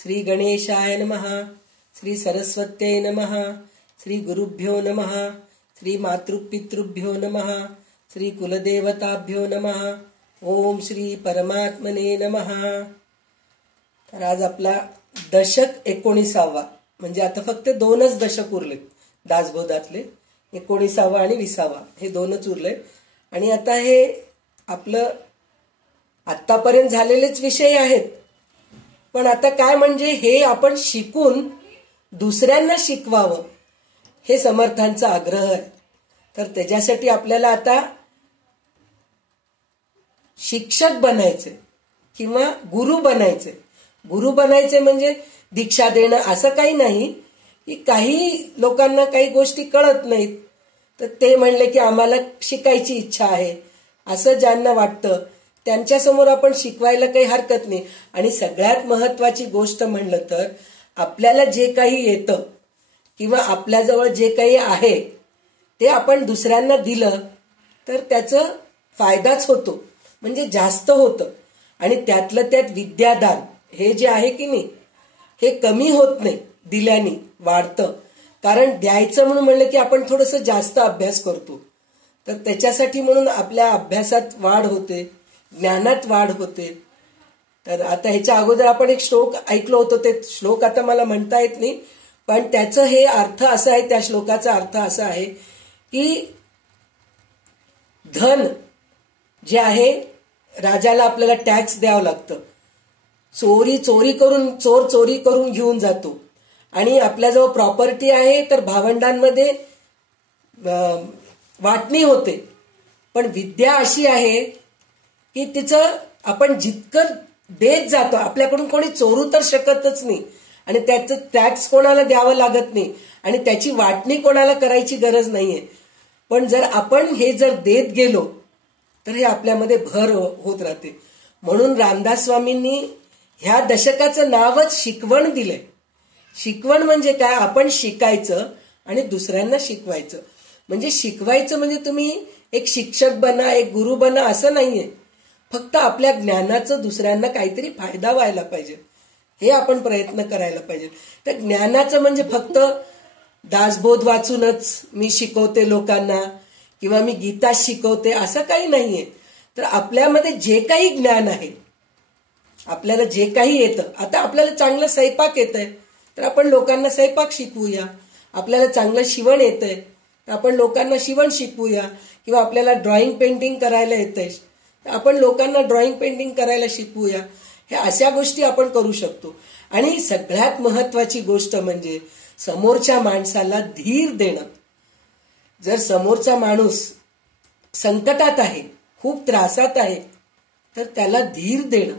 श्री गणेशाय नमः, श्री सरस्वत्यै नमः, श्री गुरुभ्यो नमः, श्री मातृपितृभ्यो नमः, श्री कुलदेवताभ्यो नमः. ओम श्री परमात्मने नमः. तर आज आपला दशक 19वा, म्हणजे आता फक्त 2च दशक उरलेत दासबोधातले, 19वा आणि 20वा, हे 2च उरले. आणि आता हे आपलं आतापर्यंत झालेलेच विषय आहेत, पण आता काय म्हणजे हे आपण शिकून दुसऱ्यांना शिकवावं, हे समर्थांचा आग्रह आहे. तर त्याच्यासाठी आपल्याला आता शिक्षक बनायचे किंवा गुरु बनायचे. गुरु बनायचे म्हणजे दीक्षा देणं असं काही नाही, की काही लोकांना काही गोष्टी कळत नाहीत तर ते म्हणले की आम्हाला शिकायची इच्छा आहे असं ज्यांना वाटतं त्यांच्यासमोर आपण शिकवायला काही हरकत नाही. आणि सगळ्यात महत्वाची गोष्ट म्हणलं तर आपल्याला जे काही येतं किंवा आपल्याजवळ जे काही आहे ते आपण दुसऱ्यांना दिलं तर त्याचा फायदाच होतो, म्हणजे जास्त होतं. आणि त्यातलं त्यात विद्यादान हे जे आहे की नाही हे कमी होत नाही, दिल्याने वाढतं. कारण द्यायचं म्हणून म्हणलं की आपण थोडंसं जास्त अभ्यास करतो, तर त्याच्यासाठी म्हणून आपल्या अभ्यासात वाढ होते, ज्ञानात वाढ होते. तर आता ह्याच्या अगोदर आपण एक श्लोक ऐकलो होतो, ते श्लोक आता मला म्हणता येत नाही, पण त्याचं हे अर्थ असं आहे, त्या श्लोकाचा अर्थ असा आहे की धन जे आहे, राजाला आपल्याला टॅक्स द्यावं लागतं. चोरी करून घेऊन जातो. आणि आपल्याजवळ प्रॉपर्टी आहे तर भावंडांमध्ये वाटणी होते. पण विद्या अशी आहे की तिचं आपण जितकं देत जातो, आपल्याकडून कोणी चोरू तर शकतच नाही आणि त्याचं टॅक्स कोणाला द्यावं लागत नाही आणि त्याची वाटणी कोणाला करायची गरज नाहीये. पण जर आपण हे जर देत गेलो तर हे आपल्यामध्ये भर होत राहते. म्हणून रामदास स्वामींनी ह्या दशकाचं नावच शिकवण दिलंय. शिकवण म्हणजे काय, आपण शिकायचं आणि दुसऱ्यांना शिकवायचं. म्हणजे शिकवायचं म्हणजे तुम्ही एक शिक्षक बना, एक गुरु बना असं नाहीये. फक्त आपल्या ज्ञानाचं दुसऱ्यांना काहीतरी फायदा व्हायला पाहिजे, हे आपण प्रयत्न करायला पाहिजे. तर ज्ञानाचं म्हणजे फक्त दासबोध वाचूनच मी शिकवते लोकांना किंवा मी गीता शिकवते असं काही नाहीये. तर आपल्यामध्ये जे काही ज्ञान आहे, आपल्याला जे काही येतं, आता आपल्याला चांगलं स्वयंपाक येतंय तर आपण लोकांना स्वयंपाक शिकवूया. आपल्याला चांगलं शिवण येतंय तर आपण लोकांना शिवण शिकवूया. किंवा आपल्याला ड्रॉइंग पेंटिंग करायला येतंय तर आपण लोकांना ड्रॉइंग पेंटिंग करायला शिकवूया. हे अशा गोष्टी आपण करू शकतो. आणि सगळ्यात महत्वाची गोष्ट म्हणजे समोरच्या माणसाला धीर देणं. जर समोरचा माणूस संकटात आहे, खूप त्रासात आहे, तर त्याला धीर देणं.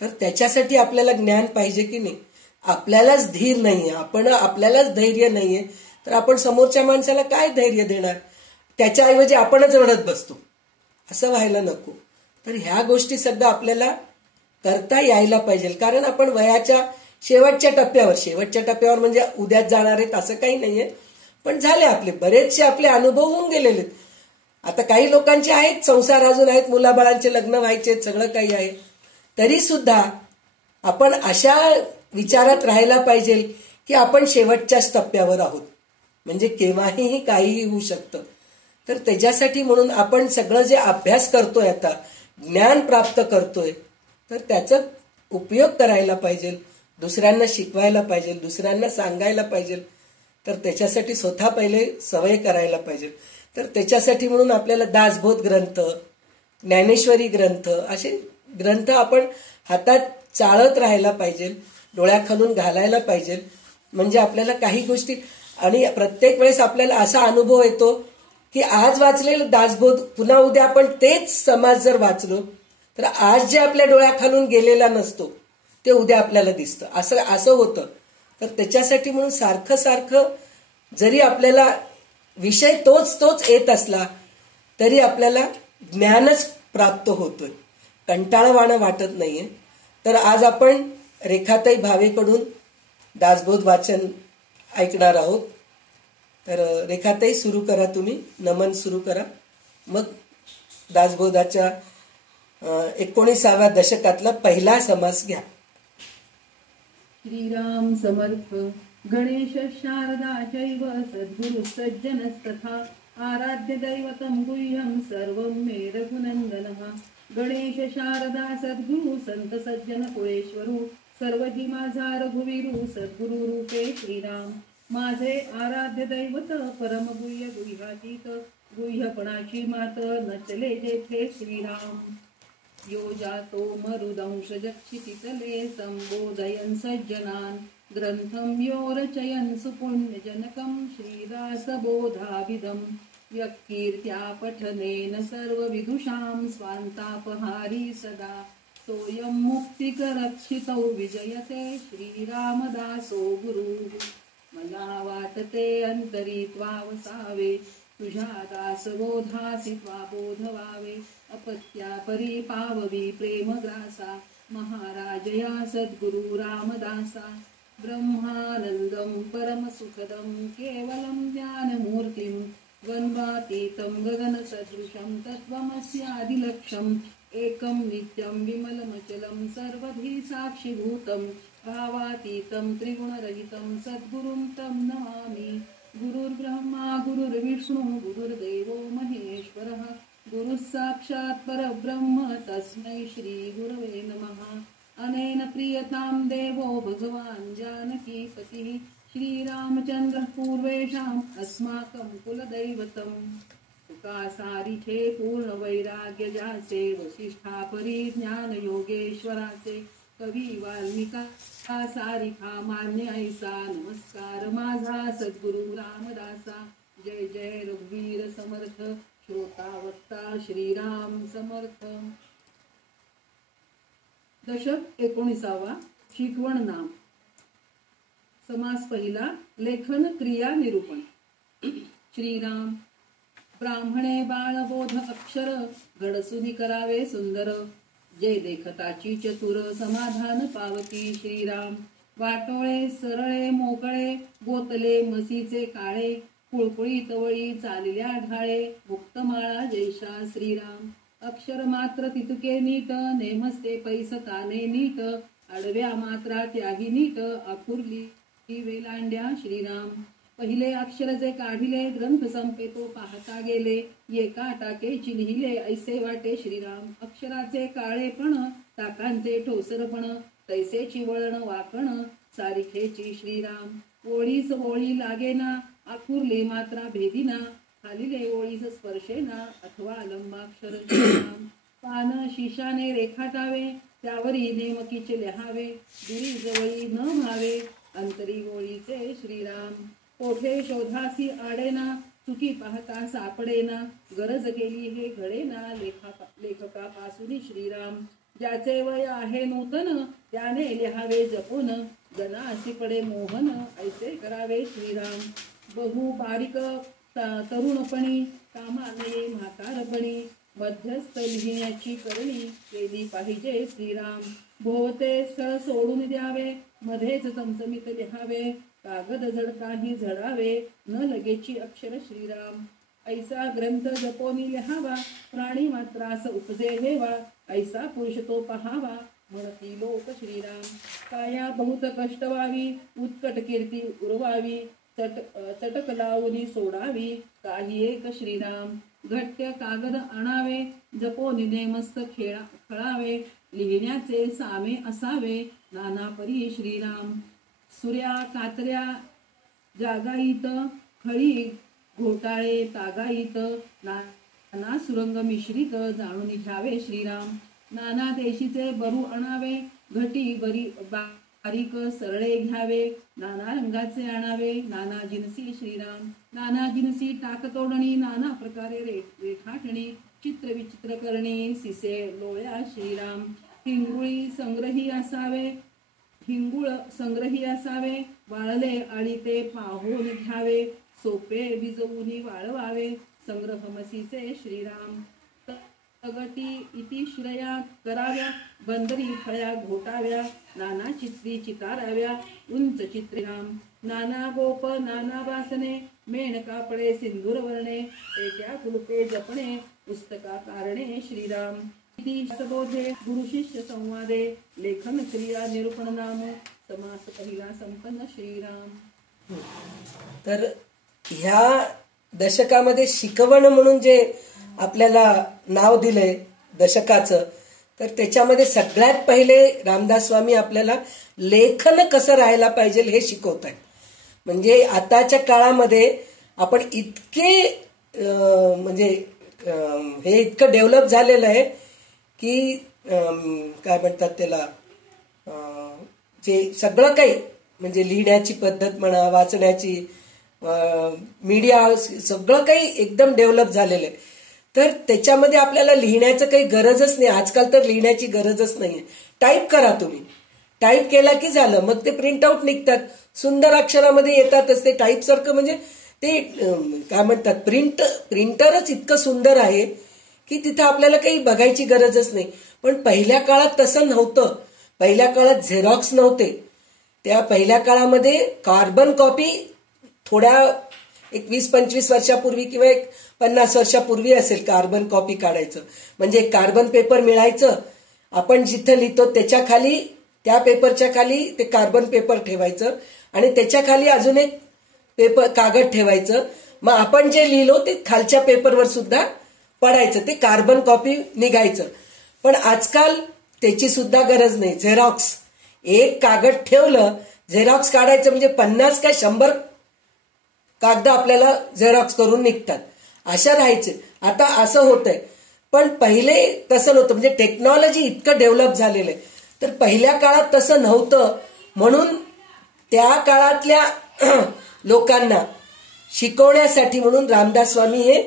तर त्याच्यासाठी आपल्याला ज्ञान पाहिजे की नाही. आपल्यालाच धीर नाहीये, आपल्यालाच धैर्य नाहीये, तर आपण समोरच्या माणसाला काय धैर्य देणार. त्याच्याऐवजी आपणच रडत बसतो, असं व्हायला नको. तर ह्या गोष्टी सगळं आपल्याला करता यायला पाहिजे. कारण आपण वयाच्या शेवटच्या टप्प्यावर म्हणजे उद्याच जाणार आहेत असं काही नाहीये, पण झाले आपले बरेचसे आपले अनुभव होऊन गेलेले. आता काही लोकांचे आहेत संसार, अजून आहेत मुलाबाळांचे लग्न व्हायचे, सगळं काही आहे. तरी सुद्धा आपण अशा विचारात राहायला पाहिजे की आपण शेवटच्याच टप्प्यावर आहोत, म्हणजे केव्हाही काहीही होऊ शकतं. तर त्याच्यासाठी म्हणून आपण सगळं जे अभ्यास करतोय, आता ज्ञान प्राप्त करतोय, तर त्याचा उपयोग करायला पाहिजे, दुसऱ्यांना शिकवायला पाहिजे, दुसऱ्यांना सांगायला पाहिजे. तर त्याच्यासाठी स्वतः पहिले सवय करायला पाहिजे. तर त्याच्यासाठी म्हणून आपल्याला दासबोध ग्रंथ, ज्ञानेश्वरी ग्रंथ, असे ग्रंथ आपण हातात चाळत राहायला पाहिजे, डोळ्याखालून घालायला पाहिजे. म्हणजे आपल्याला काही गोष्टी, आणि प्रत्येक वेळेस आपल्याला असा अनुभव येतो की आज वाचलेलं दासबोध पुन्हा उद्या आपण तेच समाज जर वाचलो तर आज जे आपल्या डोळ्याखालून गेलेला नसतो ते उद्या आपल्याला दिसतं, असं होतं. तर त्याच्यासाठी म्हणून सारखं जरी आपल्याला विषय तोच येत असला तरी आपल्याला ज्ञानच प्राप्त होतोय, कंटाळवाणं वाटत नाहीये. तर आज आपण रेखाताई भावेकडून दासबोध वाचन ऐकणार आहोत. तर रेखाताई सुरू करा, तुम्ही नमन सुरू करा, मग दासबोधाच्या 19व्या दशकातला पहिला समास घ्या. श्रीराम समर्थ. गणेश शारदा चैव सद्गुरु सज्जनस्तथा आराध्य दैवतं गुह्यं सर्वं मे रघुनन्दनः. गणेश शारदा सद्गुरु संत सज्जन कुळेश्वरू सर्वजी माझा रघुवीरू सद्गुरु रूपे श्रीराम. माझे आराध्य दैवत परम गुह्य गुह्यातीत गुह्यपणाची मात नचले जेथे श्रीराम. यो जातो मरुदंश जक्षितितले संबोधयन् सज्जनान् ग्रंथं यो रचयन् सुपुण्यजनकं श्रीदासबोधाभिधं. यक्कीर्त्या पठनेन सर्वविदुषां स्वान्तापहारी सदा सोऽयं मुक्तिकरक्षितौ विजयते श्रीरामदासो गुरुः. मला वाटते अंतरी त्वावसावे तुझ्या दासबोधासी त्वा बोध व्हावे. अपत्या परी पाववी प्रेमग्रासा महाराजया सद्गुरु रामदासा. ब्रह्मानंदं परमसुखदं केवलं ज्ञानमूर्तिं द्वन्द्वातीतं गगनसदृशं तत्त्वमस्यादिलक्ष्यम्. एकं नित्यं विमलमचलं सर्वधी साक्षिभूतं भावातीतं त्रिगुणरहितं सद्गुरुं तं नमामि. गुरुर्ब्रह्मा गुरुर्विष्णू गुरुर्देवो महेश्वरः गुरुः साक्षात् परब्रह्म तस्मै श्री गुरवे नमः. अनेन प्रियतां देवो भगवान् जानकीपतिः श्रीरामचन्द्रः पूर्वेषाम् अस्माकं कुलदैवतम्. तुका सारिथे पूर्ण वैराग्य जासे वसिष्ठा परी ज्ञान योगेश्वराचे कवी वाल्मिका सारिखा मान्य ऐसा. नमस्कार माझा सद्गुरु रामदासा. जय जय रघुवीर समर्थ श्रोता वक्ता श्रीराम समर्थ. दशक 19. शिकवण नाम. समास पहिला. लेखन क्रिया निरूपण. श्रीराम. ब्राह्मणे बाळबोध अक्षर घडसुनी करावे सुंदर. जय देखताची चतुर समाधान पावती श्रीराम. वाटोळे सरळे मोकळे गोतले मसीचे काळे कुळकुळी तवळी चालल्या ढाळे मुक्तमाळा जैशा श्रीराम. अक्षर मात्र तितुके नीट नेमस्ते पैस काने नीट आडव्या मात्रा त्याही नीट आकुर्ली वेलांड्या श्रीराम. पहिले अक्षर जे काढिले ग्रंथ संपेतो पाहता गेले एका टाकेची लिहिले ऐसे वाटे श्रीराम. अक्षराचे काळेपण टाकांचे ठोसरपण तैसेची वळण वाकण सारिखेची श्रीराम. ओळीस ओळी लागेना आकुर्ली मात्रा भेदिना खालिले ओळीस स्पर्शेना अथवा लंबाक्षर श्रीराम. पान शिशाने रेखाटावे त्यावरी नेमकीचे लिहावे दुरी जवळी न भावे अंतरी ओळीचे श्रीराम. कोठे शोधासी आडेना चुकी पाहता सापडेना गरज केली हे घडेना लेखकापासून श्रीराम. ज्याचे वय आहे नूतन त्याने लिहावे जपून जनासी पडे मोहन ऐसे करावे श्रीराम. बहु बारीक तरुणपणी कामा नये म्हातारपणी मध्यस्थ लिहिण्याची करणी केली पाहिजे श्रीराम. भोवते स्थळ सोडून द्यावे मध्येच चमचमीत लिहावे कागद जडताही झडावे न लगेची अक्षर श्रीराम. ऐसा ग्रंथ जपोनी लिहावा प्राणी मात्रास उपजे हेवा ऐसा पुरुष तो पहावा म्हणती लोक श्रीराम. काया बहुत कष्ट व्हावी उत्कट कीर्ती उरवावी चटक लावणी सोडावी काही एक श्रीराम. घट्ट कागद आणावे जपोनी नेमस्त खळावे लिहिण्याचे सामे असावे नाना परी श्रीराम. सुऱ्या कातऱ्या जागाईत खळी घोटाळे तागाईत नाना सुरंग मिश्रित जाणून घ्यावे श्रीराम. नाना देशीचे बरू आणावे घटी बरी बारीक सरळे घ्यावे नाना रंगाचे आणावे नाना जिनसी श्रीराम. नाना जिनसी टाकतोडणी नाना प्रकारे रेखाटणी चित्र विचित्र करणी सिसे लोळ्या श्रीराम. हिंगुळी संग्रही असावे वाळले आळीते पाहून घ्यावे सोपे भिजवून वाळवावे संग्रह मसीचे श्रीराम. तगटी इति श्रया कराव्या बंदरी फळ्या घोटाव्या नाना चित्री चिताराव्या उंच चित्रिराम. नाना गोप नाना वासने मेण कापडे सिंदूर वर्णे त्या कुलपे जपणे पुस्तका कारणे श्रीराम. सबोधे गुरु शिष्य संवादे लेखन क्रिया निरूपण नाम समास पहिला संपन्न श्रीराम. तर ह्या दशकामध्ये शिकवण म्हणून जे आपल्याला नाव दिलंय दशकाचं, तर त्याच्यामध्ये सगळ्यात पहिले रामदास स्वामी आपल्याला लेखन कसं राहायला पाहिजे हे शिकवत आहेत. म्हणजे आताच्या काळामध्ये आपण इतके म्हणजे हे इतकं डेव्हलप झालेलं आहे की काय म्हणतात त्याला, जे सगळं काही म्हणजे लिहिण्याची पद्धत म्हणा, वाचण्याची, मीडिया, सगळं काही एकदम डेव्हलप झालेलं आहे. तर त्याच्यामध्ये आपल्याला लिहिण्याचं काही गरजच नाही. आजकाल तर लिहिण्याची गरजच नाहीये. टाईप करा तुम्ही, टाईप केला की झालं. मग ते प्रिंट आउट निघतात, सुंदर अक्षरामध्ये येतातच. ते टाईप सारखं म्हणजे ते काय म्हणतात, प्रिंटरच इतकं सुंदर आहे की तिथं आपल्याला काही बघायची गरजच नाही. पण पहिल्या काळात तसं नव्हतं. पहिल्या काळात झेरॉक्स नव्हते. त्या पहिल्या काळामध्ये कार्बन कॉपी थोड्या एक 20-25 वर्षापूर्वी किंवा एक 50 वर्षापूर्वी असेल कार्बन कॉपी काढायचं. म्हणजे कार्बन पेपर मिळायचं, आपण जिथं लिहितो त्याच्या खाली, त्या पेपरच्या खाली ते कार्बन पेपर ठेवायचं आणि त्याच्या खाली अजून एक पेपर कागद ठेवायचं. मग आपण जे लिहिलो ते खालच्या पेपरवर सुद्धा पडायचं, ते कार्बन कॉपी निघायचं. पण आजकाल त्याची सुद्धा गरज नाही. झेरॉक्स, एक कागद ठेवलं, झेरॉक्स काढायचं म्हणजे 50 काय 100 कागद आपल्याला झेरॉक्स करून निघतात. अशा राहायचे. आता असं होतंय. पण पहिले तसं नव्हतं. म्हणजे टेक्नॉलॉजी इतकं डेव्हलप झालेलं आहे. तर पहिल्या काळात तसं नव्हतं. म्हणून त्या काळातल्या लोकांना शिकवण्यासाठी म्हणून रामदास स्वामी हे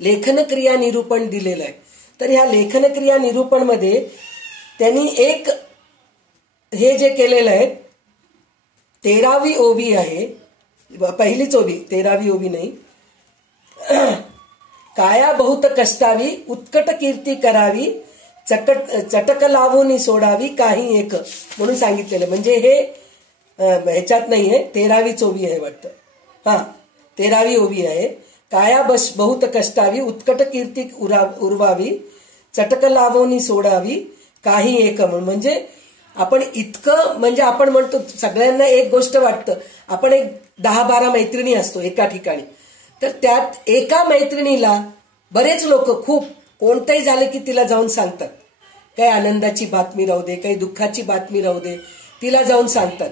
लेखनक्रिया निरूपण दिलेलं आहे. तर ह्या लेखनक्रिया निरूपण मध्ये त्यांनी एक हे जे केलेलं आहे, 13वी ओवी आहे, पहिलीच ओवी, 13वी ओवी नाही. काया बहुत कष्टावी उत्कट कीर्ती करावी, चटक लावून सोडावी काही एक म्हणून सांगितलेलं. म्हणजे हे ह्याच्यात नाहीये, 13वी ओवी आहे वाटतं. हा, 13वी ओवी आहे. काया बहुत कष्टावी उत्कट कीर्ती उरवावी, चटक लावून सोडावी काही एक. म्हणजे आपण इतकं, म्हणजे आपण म्हणतो सगळ्यांना एक गोष्ट वाटतं, आपण एक 10-12 मैत्रिणी असतो एका ठिकाणी. तर त्यात एका मैत्रिणीला बरेच लोक खूप कोणतंही झालं की तिला जाऊन सांगतात. काही आनंदाची बातमी राहू दे, काही दुःखाची बातमी राहू दे, तिला जाऊन सांगतात.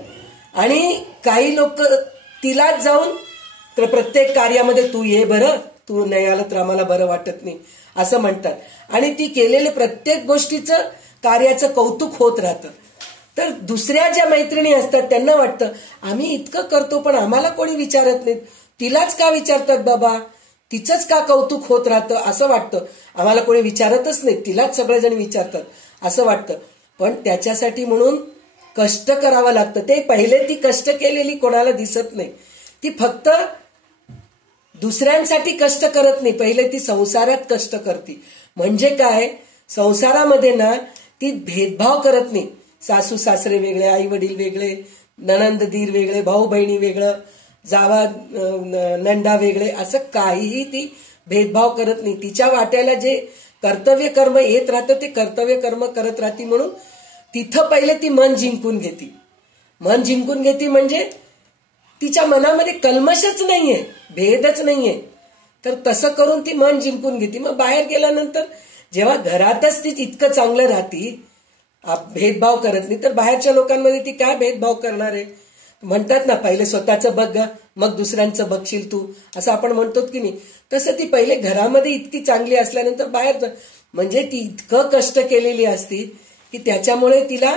आणि काही लोक तिलाच जाऊन तर प्रत्येक कार्यामध्ये तू ये बरं, तू नाही आलं तर आम्हाला बरं वाटत नाही असं म्हणतात. आणि ती केलेल्या प्रत्येक गोष्टीचं कार्याचं कौतुक होत राहतं. तर दुसऱ्या ज्या मैत्रिणी असतात त्यांना वाटतं आम्ही इतकं करतो पण आम्हाला कोणी विचारत नाही, तिलाच का विचारतात बाबा, तिचंच का कौतुक होत राहतं असं वाटतं. आम्हाला कोणी विचारतच नाही, तिलाच सगळेजण विचारतात असं वाटतं. पण त्याच्यासाठी म्हणून कष्ट करावं लागतं. ते पहिले ती कष्ट केलेली कोणाला दिसत नाही. ती फक्त दुसऱ्यांसाठी कष्ट करत नाही, पहिले ती संसारात कष्ट करते. म्हणजे काय, संसारामध्ये ना ती भेदभाव करत नाही. सासू सासरे वेगळे, आई वडील वेगळे, नणंद दीर वेगळे, भाऊ बहिणी वेगळं, जावा नंदा वेगळे, असं काहीही ती भेदभाव करत नाही. तिच्या वाट्याला जे कर्तव्य कर्म येत राहतं ते कर्तव्य कर्म करत राहते. म्हणून तिथं पहिले ती मन जिंकून घेते. मन जिंकून घेते म्हणजे तिच्या मनामध्ये कल्मशच नाहीये, भेदच नाहीये. तर तसं करून ती मन जिंकून घेते. मग बाहेर गेल्यानंतर जेव्हा घरातच ती इतकं चांगलं राहती, भेदभाव करत नाही, तर बाहेरच्या लोकांमध्ये ती काय भेदभाव करणार आहे. म्हणतात ना पहिले स्वतःचं बघ मग दुसऱ्यांचं बघशील तू, असं आपण म्हणतो की नाही. तसं ती पहिले घरामध्ये इतकी चांगली असल्यानंतर बाहेर, म्हणजे ती इतकं कष्ट केलेली असती की त्याच्यामुळे तिला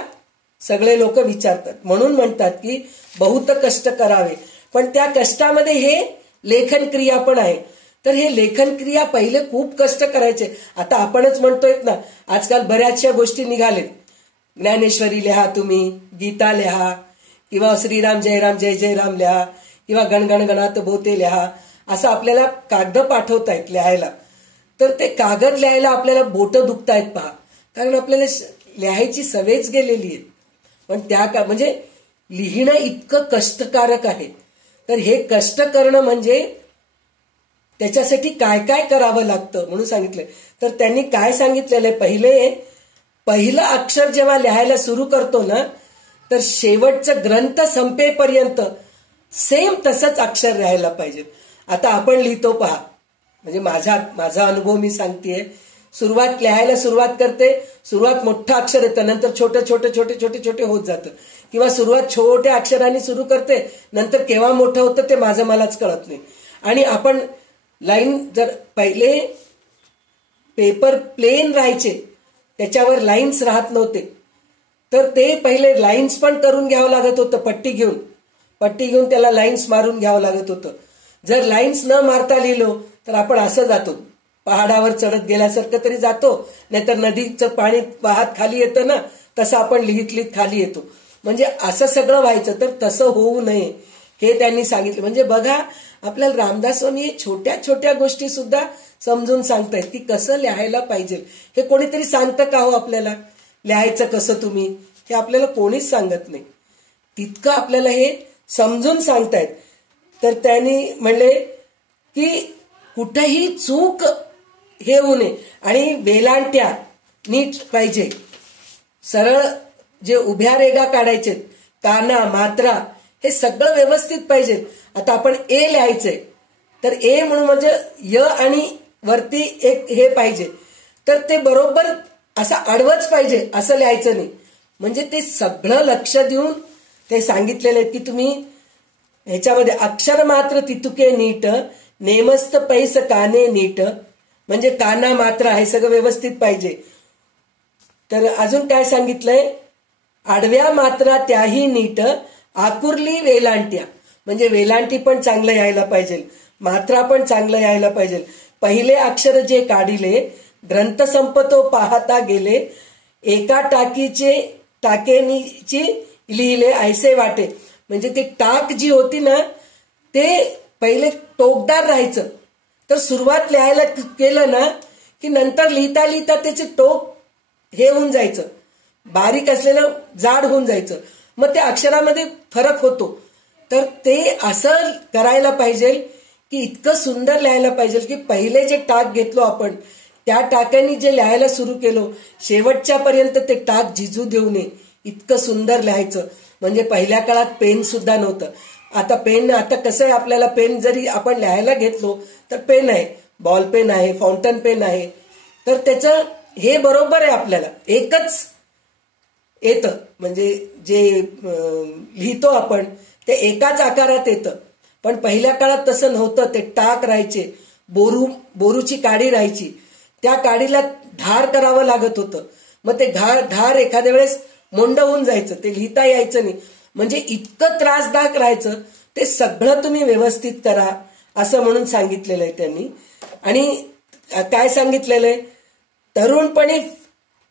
सगळे लोक विचारतात. म्हणून म्हणतात की बहुत कष्ट करावे. पण त्या कष्टामध्ये हे लेखन क्रिया पण आहे. तर हे लेखन क्रिया पहिले खूप कष्ट करायचे. आता आपणच म्हणतोय ना, आजकाल बऱ्याचशा गोष्टी निघालेत. ज्ञानेश्वरी लिहा, तुम्ही गीता लिहा, किंवा श्रीराम जय जय राम लिहा, किंवा गणगण गणात बोते लिहा, असं आपल्याला कागद पाठवतायत लिहायला. तर ते कागद लिहायला आपल्याला बोटं दुखतायत पहा, कारण आपल्याला लिहायची सवयच गेलेली आहे. पण त्या म्हणजे लिहिणं इतकं कष्टकारक आहे. तर हे कष्ट करणं म्हणजे त्याच्यासाठी काय काय करावं लागतं म्हणून सांगितलंय. तर त्यांनी काय सांगितलेलं आहे, पहिले पहिलं अक्षर जेव्हा लिहायला सुरू करतो ना, तर शेवटचं ग्रंथ संपेपर्यंत सेम तसंच अक्षर लिहायला पाहिजे. आता आपण लिहितो पहा, म्हणजे माझा अनुभव मी सांगतेय. सुरुवात लिहायला सुरुवात करते, सुरुवात मोठं अक्षर येतं, नंतर छोटे छोटे छोटे छोटे छोटे होत जातं. किंवा सुरुवात छोट्या अक्षरांनी सुरू करते, नंतर केव्हा मोठं होतं ते माझं मलाच कळत नाही. आणि आपण लाईन, जर पहिले पेपर प्लेन राहायचे, त्याच्यावर लाईन्स राहत नव्हते, तर ते पहिले लाईन्स पण करून घ्यावं लागत होतं. पट्टी घेऊन त्याला लाईन्स मारून घ्यावं लागत होतं. जर लाईन्स न मारता लिहिलो तर आपण असं जातो, पहाडावर चढत गेल्यासारखं तरी जातो, नाहीतर नदीचं पाणी वाहत खाली येतं ना, तसं आपण लिहित खाली येतो. म्हणजे असं सगळं व्हायचं. तर तसं होऊ नये हे त्यांनी सांगितलं. म्हणजे बघा, आपल्याला रामदास स्वामी छोट्या छोट्या गोष्टी सुद्धा समजून सांगतायत की कसं लिहायला पाहिजे. हे कोणीतरी सांगतं का हो आपल्याला, लिहायचं कसं तुम्ही, हे आपल्याला कोणीच सांगत नाही. तितकं आपल्याला हे समजून सांगतायत. तर त्यांनी म्हणले की कुठेही चूक हे होऊ नये, आणि वेलांट्या नीट पाहिजे, सरळ जे उभ्या रेगा काढायचे, काना मात्रा हे सगळं व्यवस्थित पाहिजे. आता आपण ए लिहायचंय, तर ए म्हणून म्हणजे य आणि वरती एक हे पाहिजे, तर ते बरोबर असं आडवंच पाहिजे, असं लिहायचं नाही. म्हणजे ते सगळं लक्ष देऊन ते सांगितलेलं आहे की तुम्ही ह्याच्यामध्ये अक्षर मात्र तितुके नीट, नेमस्त पैस काने नीट, म्हणजे काना मात्रा हे सगळं व्यवस्थित पाहिजे. तर अजून काय सांगितलंय, आडव्या मात्रा त्याही नीट, आकुर्ली वेलांट्या, म्हणजे वेलांटी पण चांगलं यायला पाहिजे, मात्रा पण चांगलं यायला पाहिजे. पहिले अक्षर जे काढिले, ग्रंथ संपतो पाहता गेले, एका टाकेनीची लिहिले ऐसे वाटे. म्हणजे ती टाक जी होती ना, ते पहिले टोकदार राहायचं. तर सुरुवात लिहायला केलं ना की नंतर लिहिता लिहिता त्याचे टोक हे होऊन जायचं, बारीक असलेलं जाड होऊन जायचं, मग त्या अक्षरामध्ये फरक होतो. तर ते असं करायला पाहिजे की इतकं सुंदर लिहायला पाहिजे की पहिले जे टाक घेतलो आपण, त्या टाकांनी जे लिहायला सुरू केलो, शेवटच्या पर्यंत ते टाक झिजू देऊ नये, इतकं सुंदर लिहायचं. म्हणजे पहिल्या काळात पेन सुद्धा नव्हतं. आता कसं आहे, आपल्याला पेन जरी आपण लिहायला घेतलो तर पेन आहे, बॉल पेन आहे, फाउंटन पेन आहे, तर त्याचं हे बरोबर आहे, आपल्याला एकच येतं. म्हणजे जे लिहितो आपण ते एकाच आकारात येतं. पण पहिल्या काळात तसं नव्हतं. ते टाक राहायचे, बोरूची काडी राहायची, त्या काडीला धार करावं लागत होतं. मग ते धार एखाद्या वेळेस मोंड होऊन जायचं, ते लिहिता यायचं नाही. म्हणजे इतकं त्रासदायक राहायचं. ते सगळं तुम्ही व्यवस्थित करा असं म्हणून सांगितलेलं आहे त्यांनी. आणि काय सांगितलेलं आहे, तरुणपणी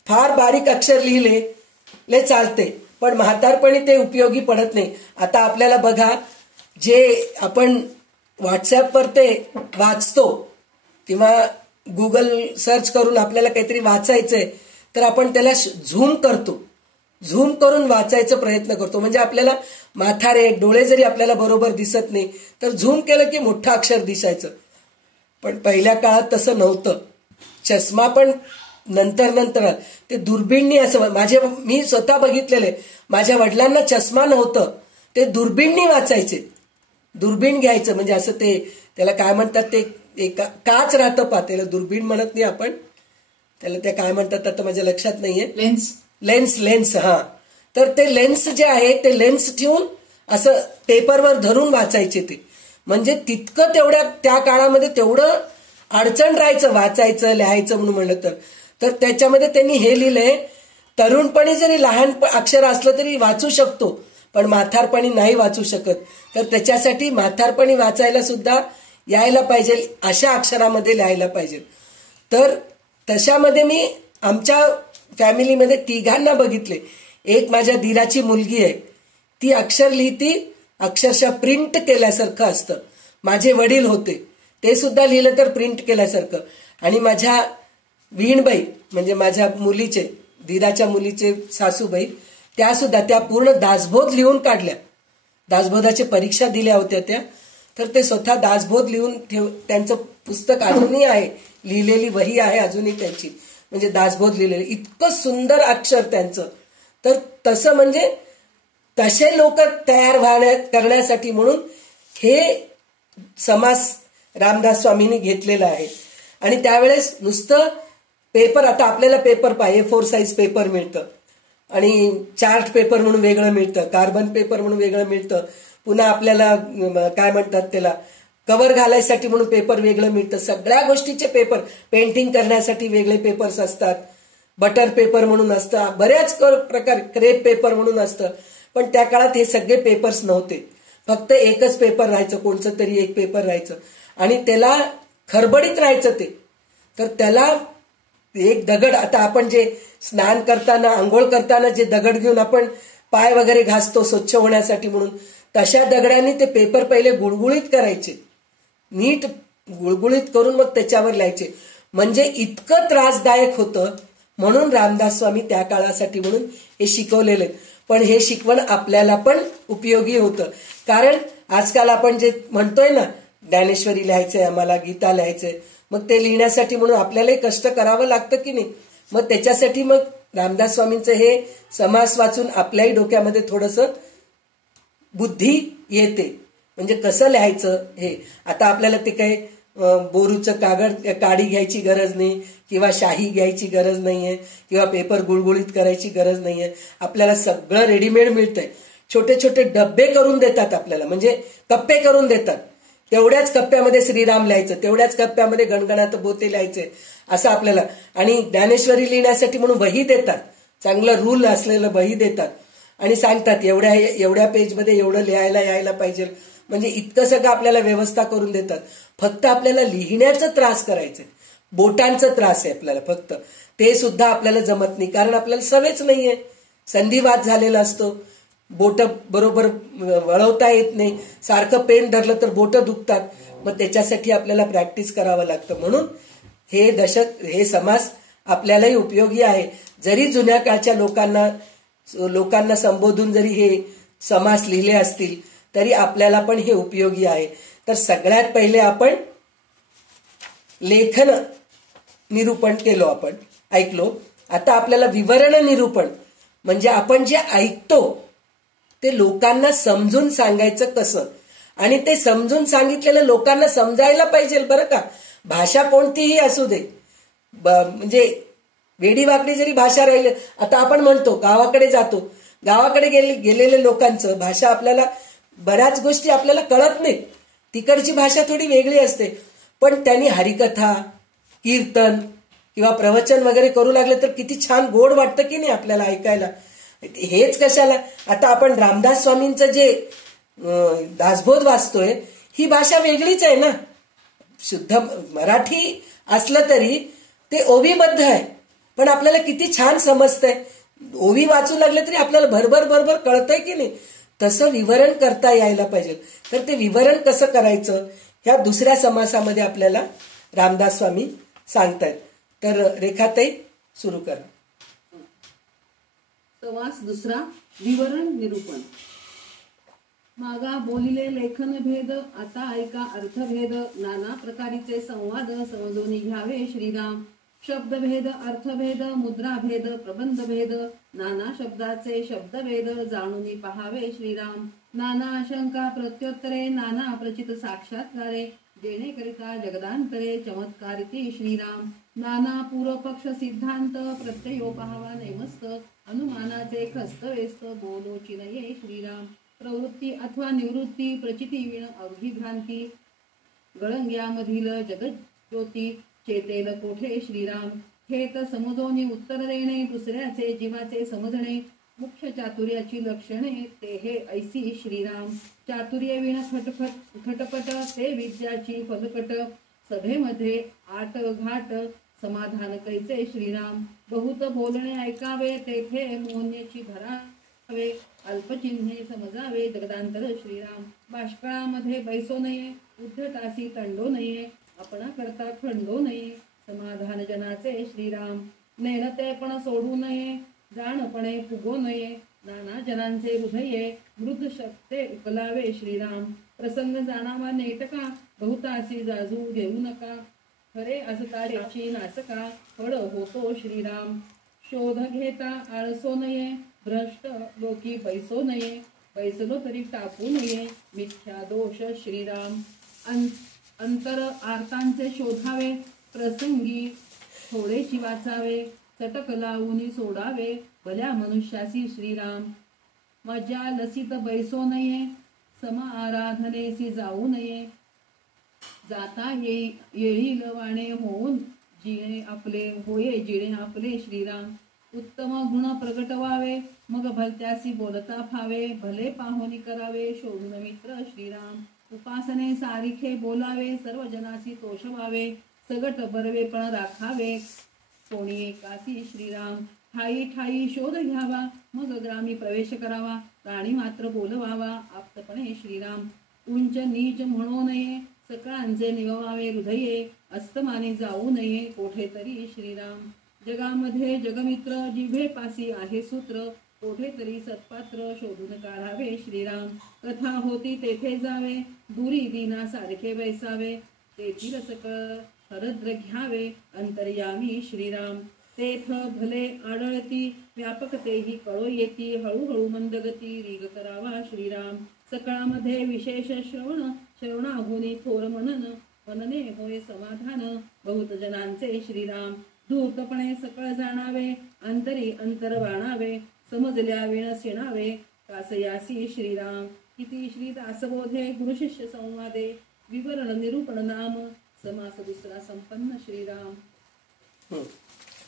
फार बारीक अक्षर लिहिले चालते, पण म्हातारपणी ते उपयोगी पडत नाही. आता आपल्याला बघा, जे आपण व्हॉट्सअपवर ते वाचतो किंवा गुगल सर्च करून आपल्याला काहीतरी वाचायचंय, तर आपण त्याला झूम करतो, झूम करून वाचायचा प्रयत्न करतो. म्हणजे आपल्याला म्हातारे डोळे जरी आपल्याला बरोबर दिसत नाही, तर झूम केलं की मोठं अक्षर दिसायचं. पण पहिल्या काळात तसं नव्हतं. चष्मा पण नंतर ते दुर्बीणनी, असं मी स्वतः बघितलेले, माझ्या वडिलांना चष्मा नव्हतं, ते दुर्बीणनी वाचायचे. दुर्बीण घ्यायचं, म्हणजे असं ते त्याला काय म्हणतात, ते एक काच राहतं पा, त्याला दुर्बीण म्हणत नाही आपण, त्याला ते काय म्हणतात आता माझ्या लक्षात नाहीये, लेन्स. हा, तर ते लेन्स जे आहे ते लेन्स ठेवून असं पेपरवर धरून वाचायचे ते. म्हणजे तितकं तेवढ्या त्या काळामध्ये तेवढं अडचण राहायचं वाचायचं लिहायचं म्हणून म्हणलं तर त्याच्यामध्ये त्यांनी हे लिहिलंय, तरुणपणी जरी लहान अक्षर असलं तरी वाचू शकतो, पण म्हातारपणी नाही वाचू शकत. तर त्याच्यासाठी म्हातारपणी वाचायला सुद्धा यायला पाहिजे, अशा अक्षरामध्ये लिहायला पाहिजे. तर तशामध्ये मी आमच्या फॅमिलीमध्ये तिघांना बघितले. एक माझ्या दीराची मुलगी आहे, ती अक्षर लिहिती, अक्षरशः प्रिंट केल्यासारखं असतं. माझे वडील होते, ते सुद्धा लिहिलं तर प्रिंट केल्यासारखं. आणि माझ्या वीणबाई, म्हणजे माझ्या मुलीचे, दीराच्या मुलीचे सासूबाई, त्या सुद्धा त्या पूर्ण दासबोध लिहून काढल्या. दासबोधाच्या परीक्षा दिल्या होत्या त्या, तर ते स्वतः दासबोध लिहून त्यांचं पुस्तक अजूनही आहे, लिहिलेली वही आहे अजूनही त्यांची. म्हणजे दासबोध लिहिलेलं, इतकं सुंदर अक्षर त्यांचं. तर तसं म्हणजे तसे लोक तयार करण्यासाठी म्हणून हे समास रामदास स्वामींनी घेतलेला आहे. आणि त्यावेळेस नुसतं पेपर, आता आपल्याला पेपर पाहिजे, A4 साईज पेपर मिळतं आणि चार्ट पेपर म्हणून वेगळं मिळतं, कार्बन पेपर म्हणून वेगळं मिळतं, पुन्हा आपल्याला काय म्हणतात त्याला कव्हर घालायसाठी म्हणून पेपर वेगळं मिळतं. सगळ्या गोष्टीचे पेपर, पेंटिंग करण्यासाठी वेगळे पेपर्स असतात, बटर पेपर म्हणून असतं, बऱ्याच प्रकार, क्रेप पेपर म्हणून असतं. पण त्या काळात हे सगळे पेपर्स नव्हते, फक्त एकच पेपर राहायचं, कोणचं तरी एक पेपर राहायचं आणि त्याला खरबडीत राहायचं ते. तर त्याला एक दगड, आता आपण जे स्नान करताना, आंघोळ करताना जे दगड घेऊन आपण पाय वगैरे घासतो स्वच्छ होण्यासाठी म्हणून, तशा दगडांनी ते पेपर पहिले गुळगुळीत करायचे, नीट गुळगुळीत करून मग त्याच्यावर लिहायचे. म्हणजे इतकं त्रासदायक होतं, म्हणून रामदास स्वामी त्या काळासाठी म्हणून हे शिकवलेले. पण हे शिकवण आपल्याला पण उपयोगी होतं, कारण आजकाल आपण जे म्हणतोय ना, ज्ञानेश्वरी लिहायचंय आम्हाला, गीता लिहायचंय, मग ते लिहिण्यासाठी म्हणून आपल्यालाही कष्ट करावं लागतं की नाही. मग त्याच्यासाठी मग रामदास स्वामींचं हे समास वाचून आपल्याही डोक्यामध्ये थोडंसं बुद्धी येते, म्हणजे कसं लिहायचं हे. आता आपल्याला ते काही बोरूचं काडी घ्यायची गरज नाही, किंवा शाही घ्यायची गरज नाहीये, किंवा पेपर गुळगुळीत करायची गरज नाहीये. आपल्याला सगळं रेडीमेड मिळतंय. छोटे छोटे डब्बे करून देतात आपल्याला, म्हणजे कप्पे करून देतात. तेवढ्याच कप्प्यामध्ये श्रीराम लिहायचं, तेवढ्याच कप्प्यामध्ये गणगणात बोते लिहायचे, असं आपल्याला. आणि ज्ञानेश्वरी लिहिण्यासाठी म्हणून वही देतात, चांगलं रूल असलेलं वही देतात आणि सांगतात एवढ्या पेजमध्ये एवढं लिहायला यायला पाहिजे, म्हणजे इतकं सगळं आपल्याला व्यवस्था करून देतात. फक्त आपल्याला लिहिण्याचं त्रास करायचंय, बोटांचं त्रास आहे आपल्याला फक्त, ते सुद्धा आपल्याला जमत नाही, कारण आपल्याला सवयच नाहीये, संधिवात झालेला असतो, बोट बरोबर वळवता येत नाही, सारखं पेन धरलं तर बोट दुखतात. मग त्याच्यासाठी आपल्याला प्रॅक्टिस करावं लागतं. म्हणून हे समास आपल्यालाही उपयोगी आहे. जरी जुन्या काळच्या लोकांना संबोधून जरी हे समास लिहिले असतील, तरी आपल्याला पण हे उपयोगी आहे. तर सगळ्यात पहिले आपण लेखन निरूपण केलो, आपण ऐकलो. आता आपल्याला विवरण निरूपण, म्हणजे आपण जे ऐकतो ते लोकांना समजून सांगायचं कसं, आणि ते समजून सांगितलेलं लोकांना समजायला पाहिजे बरं का. भाषा कोणतीही असू दे, म्हणजे वेडीवाकडी जरी भाषा राहिली, आता आपण म्हणतो गावाकडे जातो, गावाकडे गेलेल्या लोकांचं भाषा आपल्याला, बऱ्याच गोष्टी आपल्याला कळत नाहीत, तिकडची भाषा थोडी वेगळी असते. पण त्यांनी हरिकथा, कीर्तन किंवा प्रवचन वगैरे करू लागले तर किती छान गोड वाटतं की नाही आपल्याला ऐकायला. हेच कशाला, आता आपण रामदास स्वामींचं जे दासबोध वाचतोय, ही भाषा वेगळीच आहे ना. शुद्ध मराठी असलं तरी ते ओवीबद्ध आहे, पण आपल्याला किती छान समजतंय. ओवी वाचू लागले तरी आपल्याला भरभर कळतंय की नाही. तसं विवरण करता यायला पाहिजे. तर ते विवरण कसं करायचं, ह्या दुसऱ्या समासामध्ये आपल्याला रामदास स्वामी सांगतायत. तर रेखाताई सुरू करा. समास दुसरा, विवरण निरूपण. मागा बोलिले लेखन भेद, आता ऐका अर्थभेद. नाना प्रकारीचे संवाद समजून घ्यावे श्रीराम. शब्दभेद, अर्थभेद, मुद्राभेद, प्रबंधभेद. नाना शब्दाचे शब्दभेद जाणून पहावे श्रीराम. नाना शंका प्रत्युत्तरे, नाना प्रचित साक्षात्कारे. देणेकरिता जगदांतरे चमत्कारिती श्रीराम. नाना पूर्वपक्ष सिद्धांत प्रत्ययो पहावा नेमस्त. अनुमानाचे खस्त वेस्त बोलोची नये श्रीराम. प्रवृत्ती अथवा निवृत्ती प्रचिती विण अवघी भ्रांती. गळंग्यामधील जगज्योती चेतेल कोठे श्रीराम. हेत समजोनी उत्तर देणे, दुसऱ्याचे जीवाचे समजणे. मुख्य चातुर्याची लक्षणे ते हे ऐसी श्रीराम. चातुर्य विण खटपट ते विद्याची फलकट. सभेमध्ये आट घाट समाधान कैचे श्रीराम. बहुत बोलणे ऐकावे तेथे मोहनेची धरावे. अल्पचिन्हे समजावे जगदांतर श्रीराम. बाष्कळामध्ये बैसो नये, उद्धटासी तंडो नये. आपणा करता खंडो नये, समाधान जनाचे श्रीराम. नेणते पण सोडू नये, जाणपणे फुगो नये. नाना जनांचे हृदये मृद शक्ते उकलावे श्रीराम. प्रसंग जाणावा नेटका, बहुतासी जाजू घेऊ नका. खरे असता त्याची नासका फळ होतो श्रीराम. शोध घेता आळसो नये, भ्रष्ट लोकी बैसो नये, बैसलो तरी टाकू नये, मिथ्या दोष श्रीराम. अंतर आर्तांचे शोधावे, प्रसंगी थोडेशी वाचावे, चटक लावून सोडावे, भल्या मनुष्यासी श्रीराम. मजा लसित बैसो नये, सम आराधनेसी जाऊ नये, जाता येईल वाणे होऊन जिणे आपले होये जिणे आपले श्रीराम. उत्तम गुण प्रगटवावे, मग भलत्यासी बोलता फावे, भले पाहुणी करावे, शोधून मित्र श्रीराम. उपासने सारिखे बोलावे, सर्व जनासी तोषवावे, सगट बरवे पण राखावे, कोणी एकासी श्रीराम. ठाई ठाई शोध घ्यावा, मग ग्रामी प्रवेश करावा, प्राणी मात्र बोलवावा, आप्तपणे श्रीराम. उंच नीच म्हणू नये, सकळांचे निववावे हृदये, अस्तमाने जाऊ नये, कोठेतरी श्रीराम. जगामध्ये जगमित्र, जिभे पासी आहे सूत्र, कोठेतरी सत्पात्र, शोधून काढावे श्रीराम. कथा होती तेथे जावे, दुरी दिना सारखे बैसावे, तेथील सकळ हरद्र घ्यावे, अंतर्यामी श्रीराम. तेथ भले आढळती, व्यापक तेही कळो येती, हळूहळू मंदगती, रीग करावा श्रीराम. सकळामध्ये विशेष श्रवण, श्रवणाहुनी थोर मनन, मनने होय समाधान, बहुत जनांचे श्रीराम. धूर्तपणे सकळ जाणावे, अंतरी अंतर बाणावे, समजल्या विण सेणावे, कासयासी श्रीराम. किती श्री दासबोधे, गुरुशिष्य संवादे, विवरण निरूपण नाम, समास दुसरा संपन्न श्रीराम.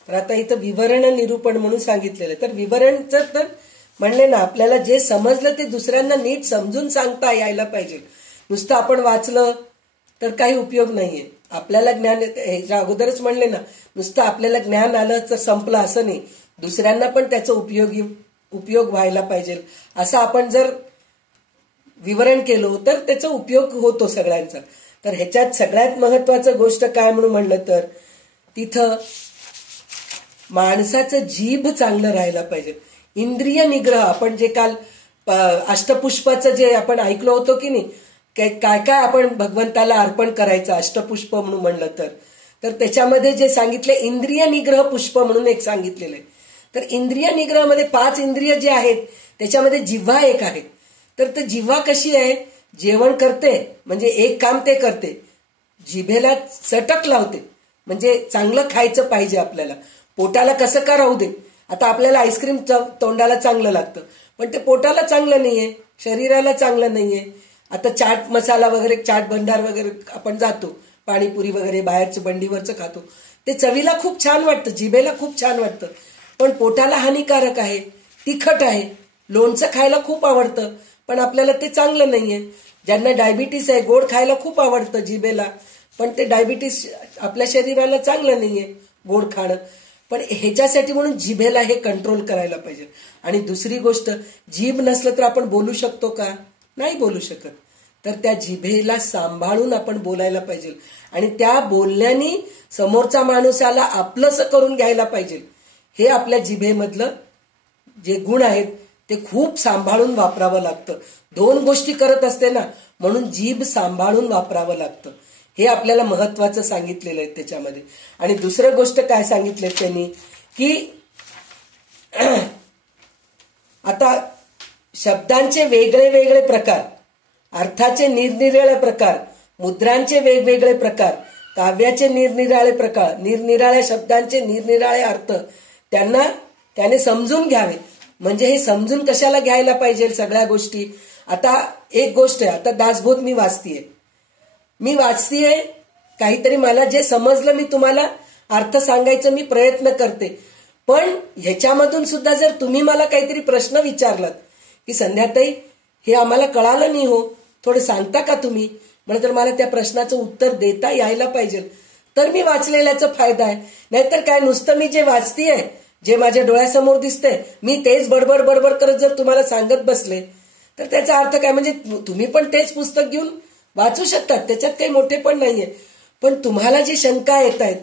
तर आता इथं विवरण निरूपण म्हणून सांगितलेलं. तर विवरणचं तर म्हणले ना, आपल्याला जे समजलं ते दुसऱ्यांना नीट समजून सांगता यायला पाहिजे. नुसतं आपण वाचलं तर काही उपयोग नाहीये. आपल्याला ज्ञान, ह्याच्या अगोदरच म्हणले ना, नुसतं आपल्याला ज्ञान आलं तर संपलं असं नाही, दुसऱ्यांना पण त्याचा उपयोग व्हायला पाहिजे. असं आपण जर विवरण केलं तर त्याचा उपयोग होतो सगळ्यांचा. तर ह्याच्यात सगळ्यात महत्वाचं गोष्ट काय म्हणून म्हणलं तर तिथं माणसाचं जीभ चांगलं राहायला पाहिजे. इंद्रिय निग्रह, आपण जे काल अष्टपुष्पाचं जे आपण ऐकलो होतो की नाही, काय काय आपण भगवंताला अर्पण करायचं अष्टपुष्प म्हणून म्हणलं तर त्याच्यामध्ये जे सांगितले इंद्रिय निग्रह पुष्प म्हणून एक सांगितलेलं आहे. तर इंद्रिय निग्रहामध्ये 5 इंद्रिय जे आहेत त्याच्यामध्ये जिव्हा एक आहे. तर जिव्हा कशी आहे, जेवण करते म्हणजे एक काम ते करते, जिभेला चटक लावते म्हणजे चांगलं खायचं पाहिजे आपल्याला. पोटाला कसं का राहू दे, आता आपल्याला आईस्क्रीम तोंडाला चांगलं लागतं पण ते पोटाला चांगलं नाहीये, शरीराला चांगलं नाहीये. आता चाट मसाला वगैरे, चाट भंडार वगैरे आपण जातो, पाणीपुरी वगैरे बाहेरचं बंडीवरचं खातो, ते चवीला खूप छान वाटतं, जिभेला खूप छान वाटतं, पण पोटाला हानिकारक आहे, तिखट आहे. लोणचं खायला खूप आवडतं पण आपल्याला ते चांगलं नाहीये. ज्यांना डायबिटीस आहे, गोड खायला खूप आवडतं जिभेला, पण ते डायबिटीस आपल्या शरीराला चांगलं नाहीये गोड खाणं. पण ह्याच्यासाठी म्हणून जिभेला हे कंट्रोल करायला पाहिजे. आणि दुसरी गोष्ट, जीभ नसलं तर आपण बोलू शकतो का? नाही बोलू शकत. तर त्या जिभेला सांभाळून आपण बोलायला पाहिजे आणि त्या बोलण्याने समोरचा माणूसाला आपलंसं करून घ्यायला पाहिजे. हे आपल्या जिभेमधलं जे गुण आहेत ते खूप सांभाळून वापरावं लागतं. 2 गोष्टी करत असते ना, म्हणून जीभ सांभाळून वापरावं लागतं. हे आपल्याला महत्वाचं सांगितलेलं आहे त्याच्यामध्ये. आणि दुसरं गोष्ट काय सांगितलं त्यांनी की आता शब्दांचे वेगळे वेगळे प्रकार, अर्थाचे निरनिराळे प्रकार, मुद्रांचे वेगवेगळे प्रकार, काव्याचे निरनिराळे प्रकार, निरनिराळ्या शब्दांचे निरनिराळे अर्थ त्याने समजून घ्यावे. म्हणजे हे समजून कशाला घ्यायला पाहिजे सगळ्या गोष्टी. आता एक गोष्ट आहे, आता दासबोध मी वाचतीये काहीतरी, मला जे समजलं मी तुम्हाला अर्थ सांगायचा मी प्रयत्न करते. पण ह्याच्यामधून सुद्धा जर तुम्ही मला काहीतरी प्रश्न विचारलात की संध्याताई हे आम्हाला कळालं नाही हो, थोडं सांगता का तुम्ही, म्हणजे तर मला त्या प्रश्नाचं उत्तर देता यायला पाहिजे, तर मी वाचलेल्याचा फायदा आहे. नाहीतर काय, नुसतं मी जे वाचतीये, जे माझ्या डोळ्यासमोर दिसतंय, मी तेच बडबड बडबड करत जर तुम्हाला सांगत बसले तर त्याचा अर्थ काय. म्हणजे तुम्ही पण तेच पुस्तक घेऊन वाचू शकतात, त्याच्यात काही मोठे पण नाहीये. पण तुम्हाला जी शंका येत आहेत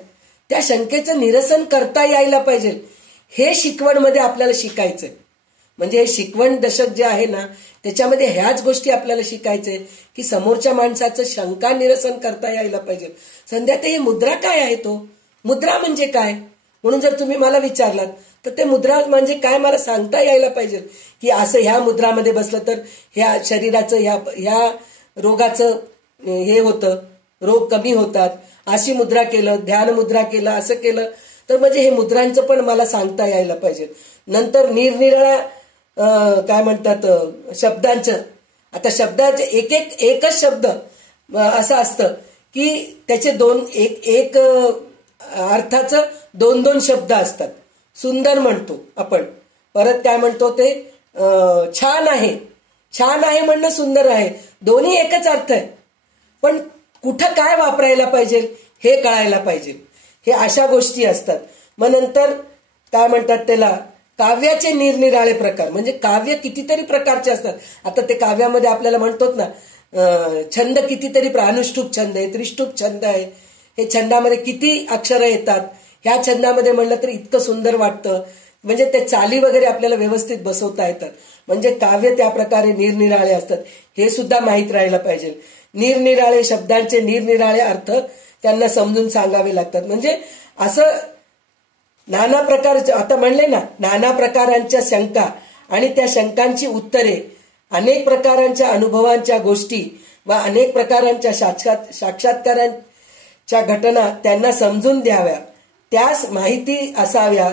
त्या शंकेचं निरसन करता यायला पाहिजे. हे शिकवणमध्ये आपल्याला शिकायचंय. म्हणजे हे शिकवण दशक जे आहे ना, त्याच्यामध्ये ह्याच गोष्टी आपल्याला शिकायचंय की समोरच्या माणसाचं शंका निरसन करता यायला पाहिजे. संध्या ते मुद्रा काय आहे, तो मुद्रा म्हणजे काय म्हणून जर तुम्ही मला विचारलात तर ते मुद्रा म्हणजे काय मला सांगता यायला पाहिजे की असं ह्या मुद्रामध्ये बसलं तर ह्या शरीराचं ह्या रोगाचं हे होतं, रोग कमी होतात, अशी मुद्रा केलं, ध्यान मुद्रा केलं, असं केलं तर म्हणजे हे मुद्रांचं पण मला सांगता यायला पाहिजे. नंतर निरनिराळ्या काय म्हणतात शब्दांचं, आता शब्दाचे एकच शब्द असं असतं की त्याचे एक अर्थाचं दोन शब्द असतात. सुंदर म्हणतो आपण, परत काय म्हणतो ते छान आहे, छान आहे म्हणणं सुंदर आहे, दोन्ही एकच अर्थ आहे, पण कुठं काय वापरायला पाहिजे हे कळायला पाहिजे. हे अशा गोष्टी असतात. मग नंतर काय म्हणतात त्याला काव्याचे निरनिराळे प्रकार, म्हणजे काव्य कितीतरी प्रकारचे असतात. आता ते काव्यामध्ये आपल्याला म्हणतोत ना छंद कितीतरी, अनुष्टुप छंद आहे, त्रिष्टुप छंद आहे, हे छंदामध्ये किती अक्षरं येतात, ह्या छंदामध्ये म्हणलं तर इतकं सुंदर वाटतं, म्हणजे ते चाली वगैरे आपल्याला व्यवस्थित बसवता येतात. म्हणजे काव्य त्या प्रकारे निरनिराळे असतात, हे सुद्धा माहीत राहायला पाहिजे. निरनिराळे शब्दांचे निरनिराळे अर्थ त्यांना समजून सांगावे लागतात. म्हणजे असं नाना प्रकारचे, आता म्हणले ना नाना प्रकारांच्या शंका आणि त्या शंकांची उत्तरे, अनेक प्रकारांच्या अनुभवांच्या गोष्टी व अनेक प्रकारांच्या साक्षात्कारांच्या घटना त्यांना समजून द्याव्या, त्यास माहिती असाव्या.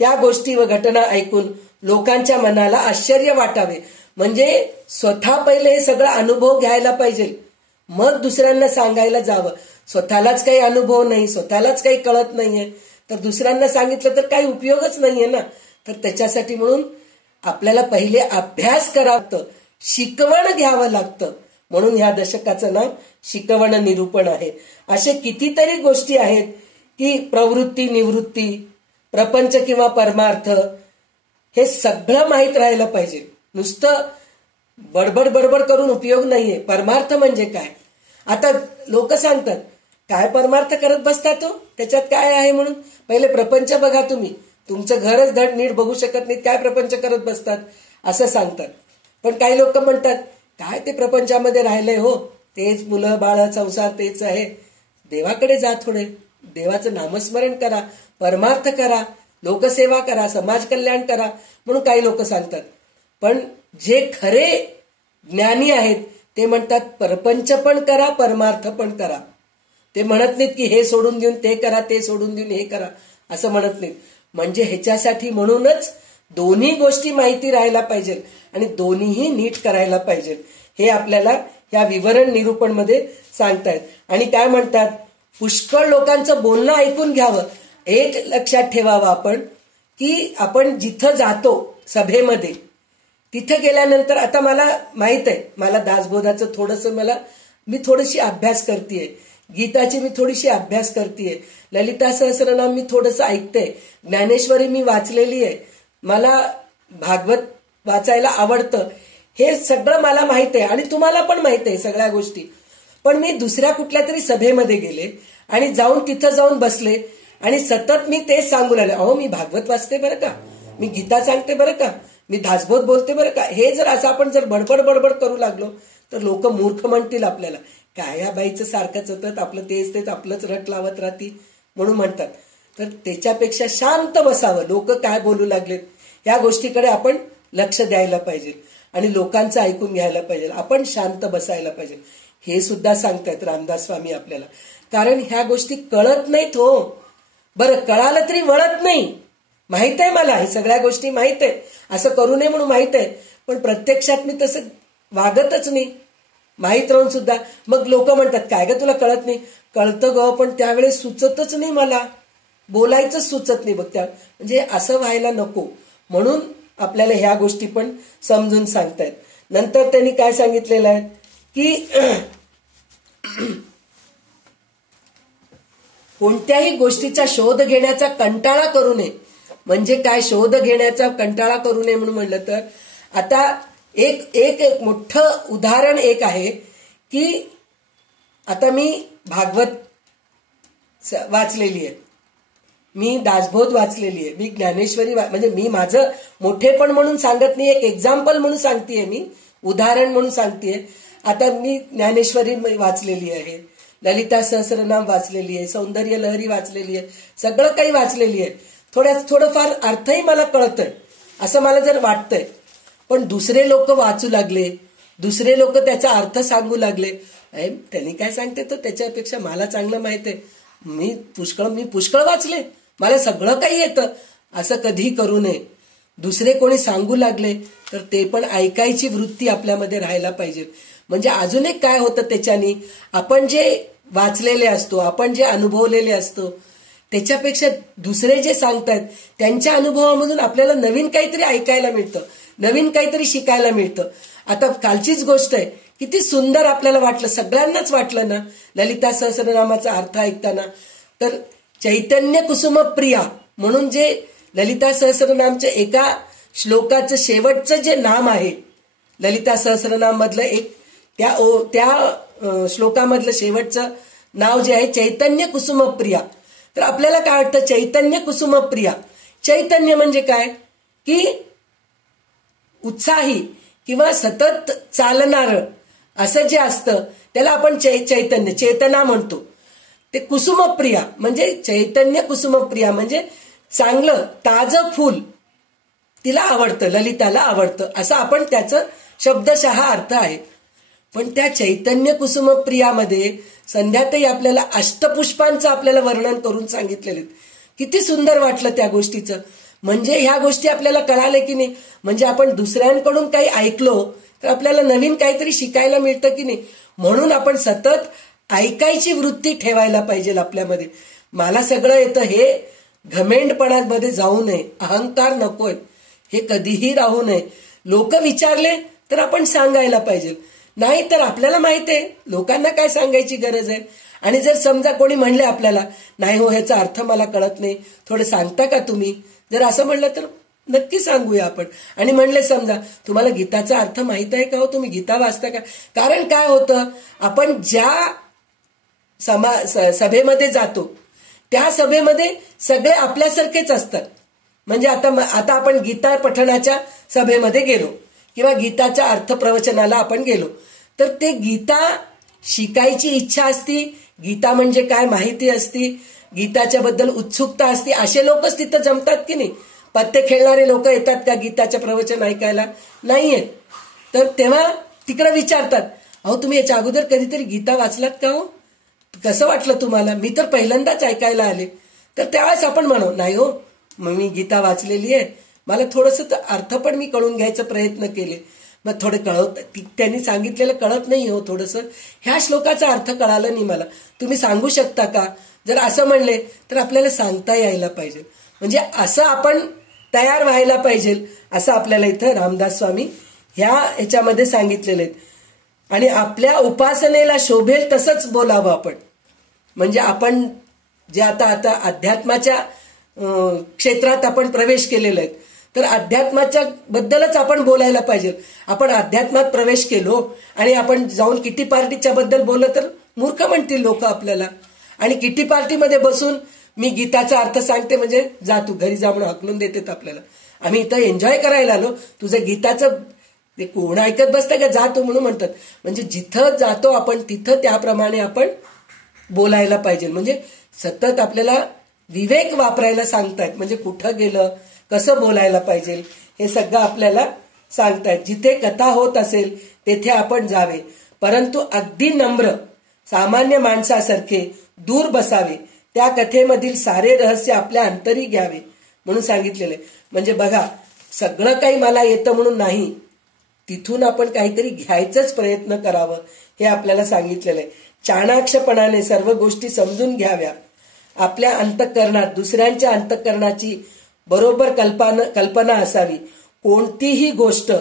त्या गोष्टी व घटना ऐकून लोकांच्या मनाला आश्चर्य वाटावे. म्हणजे स्वतः पहिले हे सगळं अनुभव घ्यायला पाहिजे, मग दुसऱ्यांना सांगायला जावं. स्वतःलाच काही अनुभव नाही, स्वतःलाच काही कळत नाहीये तर दुसऱ्यांना सांगितलं तर काही उपयोगच नाहीये ना. तर त्याच्यासाठी म्हणून आपल्याला पहिले अभ्यास करावा लागतं, शिकवण घ्यावं लागतं. म्हणून ह्या दशकाचं नाव शिकवण निरूपण आहे. असे कितीतरी गोष्टी आहेत की प्रवृत्ती, निवृत्ती, प्रपंच किंवा परमार्थ, हे सगळं माहीत राहायला पाहिजे. नुसतं बडबड करून उपयोग नाहीये. परमार्थ म्हणजे काय, आता लोक सांगतात काय परमार्थ करत बसता तो, त्याच्यात काय आहे म्हणून. पहिले प्रपंच बघा तुम्ही, तुमचं घरच धड नीट बघू शकत नाहीत, काय प्रपंच करत बसतात असं सांगतात. पण काही लोक म्हणतात काय ते प्रपंचामध्ये राहिलंय हो, तेच मुलं बाळ संसार तेच आहे, देवाकडे जा, थोडे देवाचं नामस्मरण करा, परमार्थ करा, लोकसेवा करा, समाज कल्याण करा म्हणून काही लोक सांगतात. पण जे खरे ज्ञानी आहेत ते म्हणतात परपंच पण करा, परमार्थ पण करा. ते म्हणत नाहीत की हे सोडून देऊन ते करा, ते सोडून देऊन हे करा, असं म्हणत नाहीत. म्हणजे ह्याच्यासाठी म्हणूनच दोन्ही गोष्टी माहिती राहायला पाहिजे आणि दोन्हीही नीट करायला पाहिजे. हे आपल्याला या विवरण निरूपण मध्ये सांगतायत. आणि काय म्हणतात, पुष्कळ लोकांचं बोलणं ऐकून घ्यावं. एक लक्षात ठेवावं आपण की आपण जिथं जातो सभेमध्ये, तिथं गेल्यानंतर आता मला माहित आहे, मला दासबोधाचं थोडंसं मी थोडीशी अभ्यास करतेय, गीताची मी थोडीशी अभ्यास करतेय, ललिता सहस्रनाम मी थोडंसं ऐकते, ज्ञानेश्वरी मी वाचलेली आहे, मला भागवत वाचायला आवडतं, हे सगळं मला माहित आहे आणि तुम्हाला पण माहित आहे सगळ्या गोष्टी. पण मी दुसऱ्या कुठल्या तरी सभेमध्ये गेले आणि तिथं जाऊन बसले आणि सतत मी तेच सांगू लागले, अहो मी भागवत वाचते बरं का, मी गीता सांगते बरं का, मी दासबोध बोलते बरं का. हे जर असं आपण जर बडबड करू लागलो तर लोक मूर्ख म्हणतील आपल्याला, काय या बाईचं सारखं सतत आपलं तेच आपलंच रट लावत राहती म्हणून म्हणतात. तर त्याच्यापेक्षा शांत बसावं, लोक काय बोलू लागलेत या गोष्टीकडे आपण लक्ष द्यायला पाहिजे आणि लोकांचं ऐकून घ्यायला पाहिजे, आपण शांत बसायला पाहिजे. हे सुद्धा सांगतायत रामदास स्वामी आपल्याला. कारण ह्या गोष्टी कळत नाहीत हो. बरं कळालं तरी वळत नाही, माहित आहे मला, हे सगळ्या गोष्टी माहित आहे, असं करू नये म्हणून माहित आहे, पण प्रत्यक्षात मी तसं वागतच नाही माहित राहून सुद्धा. मग लोक म्हणतात काय ग तुला कळत नाही, कळतं ग पण त्यावेळेस सुचतच नाही, मला बोलायचंच सुचत नाही बघ. म्हणजे असं व्हायला नको म्हणून आपल्याला ह्या गोष्टी पण समजून सांगतायत. नंतर त्यांनी काय सांगितलेलं आहे की कोणत्याही गोष्टीचा शोध घेण्याचा कंटाळा करू नये. म्हणजे काय शोध घेण्याचा कंटाळा करू नये म्हणून म्हणलं तर आता एक मोठं उदाहरण एक आहे की आता मी भागवत वाचलेली आहे, मी दासबोध वाचलेली आहे, मी ज्ञानेश्वरी म्हणजे मी माझं मोठेपण म्हणून सांगत नाही, एक एक्झाम्पल म्हणून सांगतेय, मी उदाहरण म्हणून सांगतेय. आता मी ज्ञानेश्वरी वाचलेली आहे, ललिता सहस्रनाम वाचलेली आहे, सौंदर्य लहरी वाचलेली आहे, सगळं काही वाचलेली आहे. थोडंफार अर्थही मला कळतंय असं मला जर वाटतंय. पण दुसरे लोक वाचू लागले, दुसरे लोक त्याचा अर्थ सांगू लागले, त्यांनी काय सांगते तर त्याच्यापेक्षा मला चांगलं माहित आहे, मी पुष्कळ वाचले, मला सगळं काही येतं, असं कधी करू नये. दुसरे कोणी सांगू लागले तर ते पण ऐकायची वृत्ती आपल्यामध्ये राहायला पाहिजे. म्हणजे अजून एक काय होतं त्याच्यानी, आपण जे वाचलेले असतो, आपण जे अनुभवलेले असतो, त्याच्यापेक्षा दुसरे जे सांगतात त्यांच्या अनुभवामधून आपल्याला नवीन काहीतरी ऐकायला मिळतं, नवीन काहीतरी शिकायला मिळतं. आता कालचीच गोष्ट आहे, किती सुंदर आपल्याला वाटलं, सगळ्यांनाच वाटलं ना ललिता सहस्रनामाचा अर्थ ऐकताना. तर चैतन्य कुसुम प्रिया म्हणून जे ललिता सहस्रनामचे एका श्लोकाचं शेवटचं जे नाम आहे, ललिता सहस्रनाम मधलं एक त्या श्लोकामधलं शेवटचं नाव जे आहे चैतन्य कुसुम प्रिया. तर आपल्याला काय वाटतं, चैतन्य कुसुम प्रिया, चैतन्य म्हणजे काय की उत्साही किंवा सतत चालणारं असं जे असतं त्याला आपण चैतन्य चेतना म्हणतो. ते कुसुमप्रिया म्हणजे चैतन्य कुसुमप्रिया म्हणजे चांगलं ताजं फूल तिला आवडतं, ललिताला आवडतं, असं आपण त्याचं शब्दशः अर्थ आहे. पण त्या चैतन्य कुसुमप्रियामध्ये संध्याताई आपल्याला अष्टपुष्पांचं आपल्याला वर्णन करून सांगितलेले. किती सुंदर वाटलं त्या गोष्टीचं. म्हणजे ह्या गोष्टी आपल्याला कळाले की नाही, म्हणजे आपण दुसऱ्यांकडून काही ऐकलो तर आपल्याला नवीन काहीतरी शिकायला मिळतं की नाही. म्हणून आपण सतत ऐकायची वृत्ती ठेवायला पाहिजे आपल्यामध्ये. मला सगळं येतं हे घमेंडपणामध्ये जाऊ नये, अहंकार नकोय, हे कधीही राहू नये. लोक विचारले तर आपण सांगायला पाहिजे, नाही तर आपल्याला माहित आहे लोकांना काय सांगायची गरज आहे. आणि जर समजा कोणी म्हणले आपल्याला, नाही हो ह्याचा अर्थ मला कळत नाही, थोडं सांगता का तुम्ही, जर असं म्हणलं तर नक्की सांगूया आपण. आणि म्हणले समजा तुम्हाला गीताचा अर्थ माहित आहे का हो, तुम्ही गीता वाचता का. कारण काय होतं, आपण ज्या सभेमध्ये जातो त्या सभेमध्ये सगळे आपल्यासारखेच असतात. म्हणजे आता आपण गीता पठणाच्या सभेमध्ये गेलो किंवा गीताच्या अर्थ प्रवचनाला आपण गेलो, तर ते गीता शिकायची इच्छा असती, गीता म्हणजे काय माहिती असती, गीताच्या बद्दल उत्सुकता असती, असे लोकच तिथं जमतात की नाही. पत्ते खेळणारे लोक येतात का गीताच्या प्रवचन ऐकायला, नाहीयेत. तर तेव्हा तिकडे विचारतात, अहो तुम्ही याच्या अगोदर कधीतरी गीता वाचलात का हो, कसं वाटलं तुम्हाला, मी तर पहिल्यांदाच ऐकायला आले. तर त्यावेळेस आपण म्हणू, नाही हो मी गीता वाचलेली आहे, मला थोडंसं अर्थ पण मी कळून घ्यायचा प्रयत्न केले, मग थोडे त्यांनी सांगितलेलं कळत नाही हो, थोडंसं ह्या श्लोकाचा अर्थ कळाला नाही मला, तुम्ही सांगू शकता का. जर असं म्हणले तर आपल्याला सांगता यायला पाहिजे. म्हणजे असं आपण तयार व्हायला पाहिजे, असं आपल्याला इथं रामदास स्वामी ह्याच्यामध्ये सांगितलेले आहेत. आणि आपल्या उपासनेला शोभेल तसंच बोलावं आपण. म्हणजे आपण जे आता अध्यात्माच्या क्षेत्रात आपण प्रवेश केलेला आहे, तर अध्यात्माच्या बद्दलच आपण बोलायला पाहिजे. आपण अध्यात्मात प्रवेश केलो आणि आपण जाऊन किटी पार्टीच्या बद्दल बोललो तर मूर्ख म्हणतील लोक आपल्याला. आणि किटी पार्टीमध्ये बसून मी गीताचा अर्थ सांगते म्हणजे जा तू घरी जा म्हणून हकलून देतात आपल्याला. आम्ही इथं एन्जॉय करायला आलो, तुझं गीताचं ते कोण ऐकत बसतं का, जातो म्हणून म्हणतात. म्हणजे जिथं जातो आपण तिथं त्याप्रमाणे आपण बोलायला पाहिजे. म्हणजे सतत आपल्याला विवेक वापरायला सांगतायत, म्हणजे कुठं गेलं कसं बोलायला पाहिजे हे सगळं आपल्याला सांगतायत. जिथे कथा होत असेल तेथे आपण जावे, परंतु अगदी नम्र सामान्य माणसासारखे दूर बसावे, त्या कथेमधील सारे रहस्य आपल्या अंतरी घ्यावे म्हणून सांगितलेले. म्हणजे बघा सगळं काही मला येतं म्हणून नाही, तिथून आपण काहीतरी घ्यायचाच प्रयत्न करावं हे आपल्याला सांगितलेलं आहे. चाणाक्षपणाने सर्व गोष्टी समजून घ्याव्या. आपल्या अंतःकरणात दुसऱ्यांच्या अंतःकरणाची बरोबर कल्पना असावी. कोणतीही गोष्ट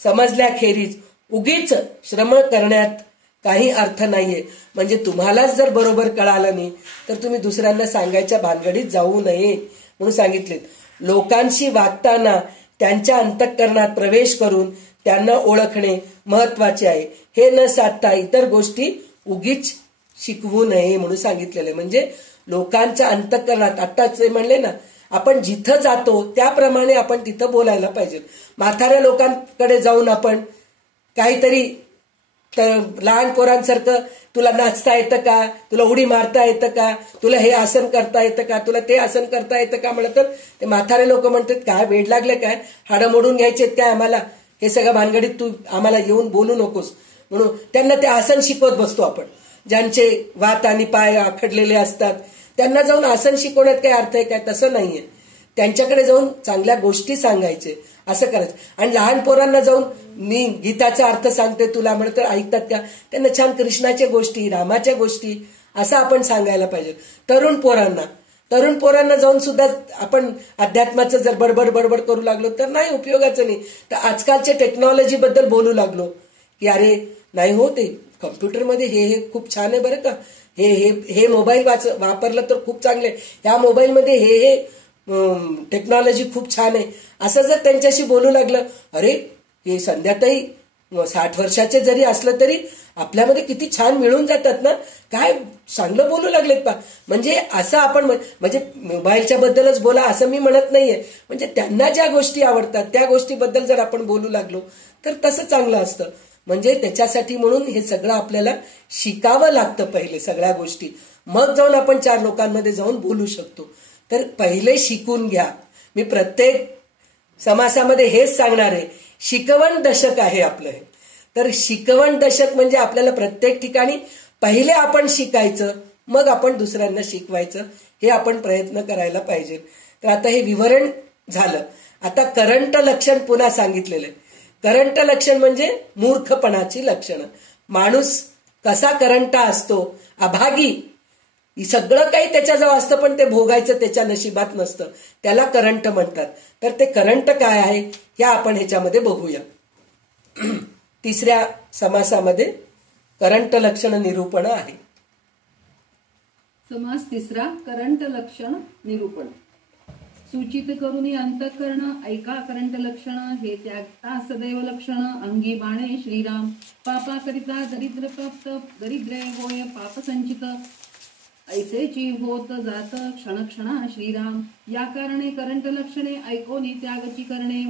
समजल्याखेरीज उगीच श्रम करण्यात काही अर्थ नाहीये. म्हणजे तुम्हालाच जर बरोबर कळालं नाही तर तुम्ही दुसऱ्यांना सांगायच्या भानगडीत जाऊ नये म्हणून सांगितलेत. लोकांशी वागताना त्यांच्या अंतःकरणात प्रवेश करून त्यांना ओळखणे महत्वाचे आहे. हे न साधता इतर गोष्टी उगीच शिकवू नये म्हणून सांगितलेले. म्हणजे लोकांच्या अंतःकरणात, आत्ताच ते म्हणले ना, आपण जिथं जातो त्याप्रमाणे आपण तिथं बोलायला पाहिजे. म्हाताऱ्या लोकांकडे जाऊन आपण काहीतरी लहान पोरांसारखं तुला नाचता येतं का, तुला उडी मारता येतं का, तुला हे आसन करता येतं का, तुला ते आसन करता येतं का म्हणलं तर ते म्हातारे लोक म्हणतात काय वेड लागले काय, हाडं मोडून घ्यायचेत काय आम्हाला, हे सगळं भानगडीत तू आम्हाला येऊन बोलू नकोस. म्हणून त्यांना ते आसन शिकवत बसतो आपण. ज्यांचे वात आणि पाय आखडलेले असतात त्यांना जाऊन आसन शिकवण्यात काय अर्थ आहे काय, तसं नाहीये. त्यांच्याकडे जाऊन चांगल्या गोष्टी सांगायचे, असं करायचं. आणि लहान पोरांना जाऊन मी गीताचा अर्थ सांगते तुला म्हणत ऐकतात का, त्यांना छान कृष्णाच्या गोष्टी, रामाच्या गोष्टी असं आपण सांगायला पाहिजे. तरुण पोरांना जाऊन सुद्धा आपण अध्यात्माचं जर बडबड करू लागलो तर नाही, उपयोगाचं नाही. तर आजकालच्या टेक्नॉलॉजी बद्दल बोलू लागलो की अरे नाही हो, ते कम्प्युटरमध्ये हे खूप छान आहे बरं का, हे मोबाईल वापरलं तर खूप चांगले, ह्या मोबाईलमध्ये हे टेक्नॉलॉजी खूप छान आहे, असं जर त्यांच्याशी बोलू लागलं, अरे हे संध्याताई 60 वर्षाचे जरी असलं तरी आपल्यामध्ये किती छान मिळून जातात ना, काय चांगलं बोलू लागलेत पा. म्हणजे असं आपण म्हणजे मोबाईलच्या बद्दलच बोला असं मी म्हणत नाहीये, म्हणजे त्यांना ज्या गोष्टी आवडतात त्या गोष्टीबद्दल जर आपण बोलू लागलो तर तसं चांगलं असतं. म्हणजे त्याच्यासाठी म्हणून हे सगळं आपल्याला शिकावं लागतं पहिले सगळ्या गोष्टी, मग जाऊन आपण 4 लोकांमध्ये जाऊन बोलू शकतो. तर पहिले शिकून घ्या. मी प्रत्येक समासामध्ये हेच सांगणार आहे, शिकवण दशक आहे आपलं हे. तर शिकवण दशक म्हणजे आपल्याला प्रत्येक ठिकाणी पहिले आपण शिकायचं, मग आपण दुसऱ्यांना शिकवायचं, हे आपण प्रयत्न करायला पाहिजे. तर आता हे विवरण झालं. आता करंट लक्षण पुन्हा सांगितलेलं आहे. करंट लक्षण म्हणजे मूर्खपणाची लक्षणं. माणूस कसा करंटा असतो, अभागी, सगळं काही त्याच्याजवळ असतं पण ते भोगायचं त्याच्या नशिबात नसतं, त्याला करंट म्हणतात. तर ते करंट काय आहे हे आपण ह्याच्यामध्ये बघूया. 3ऱ्या समासामध्ये करंट लक्षण निरूपण आहे. समास 3रा करंट लक्षण निरूपण. सूचित करून अंतःकरण ऐका करंट लक्षण, हे त्यागता सदैव लक्षण. अंगी बाणे श्रीराम, पापाकरिता दरिद्र प्राप्त, दरिद्रे होय पाप संचित. ऐसेची होत जात क्षणक्षणा श्रीराम, या कारणे करंट लक्षणे ऐकोनी त्यागची करणे.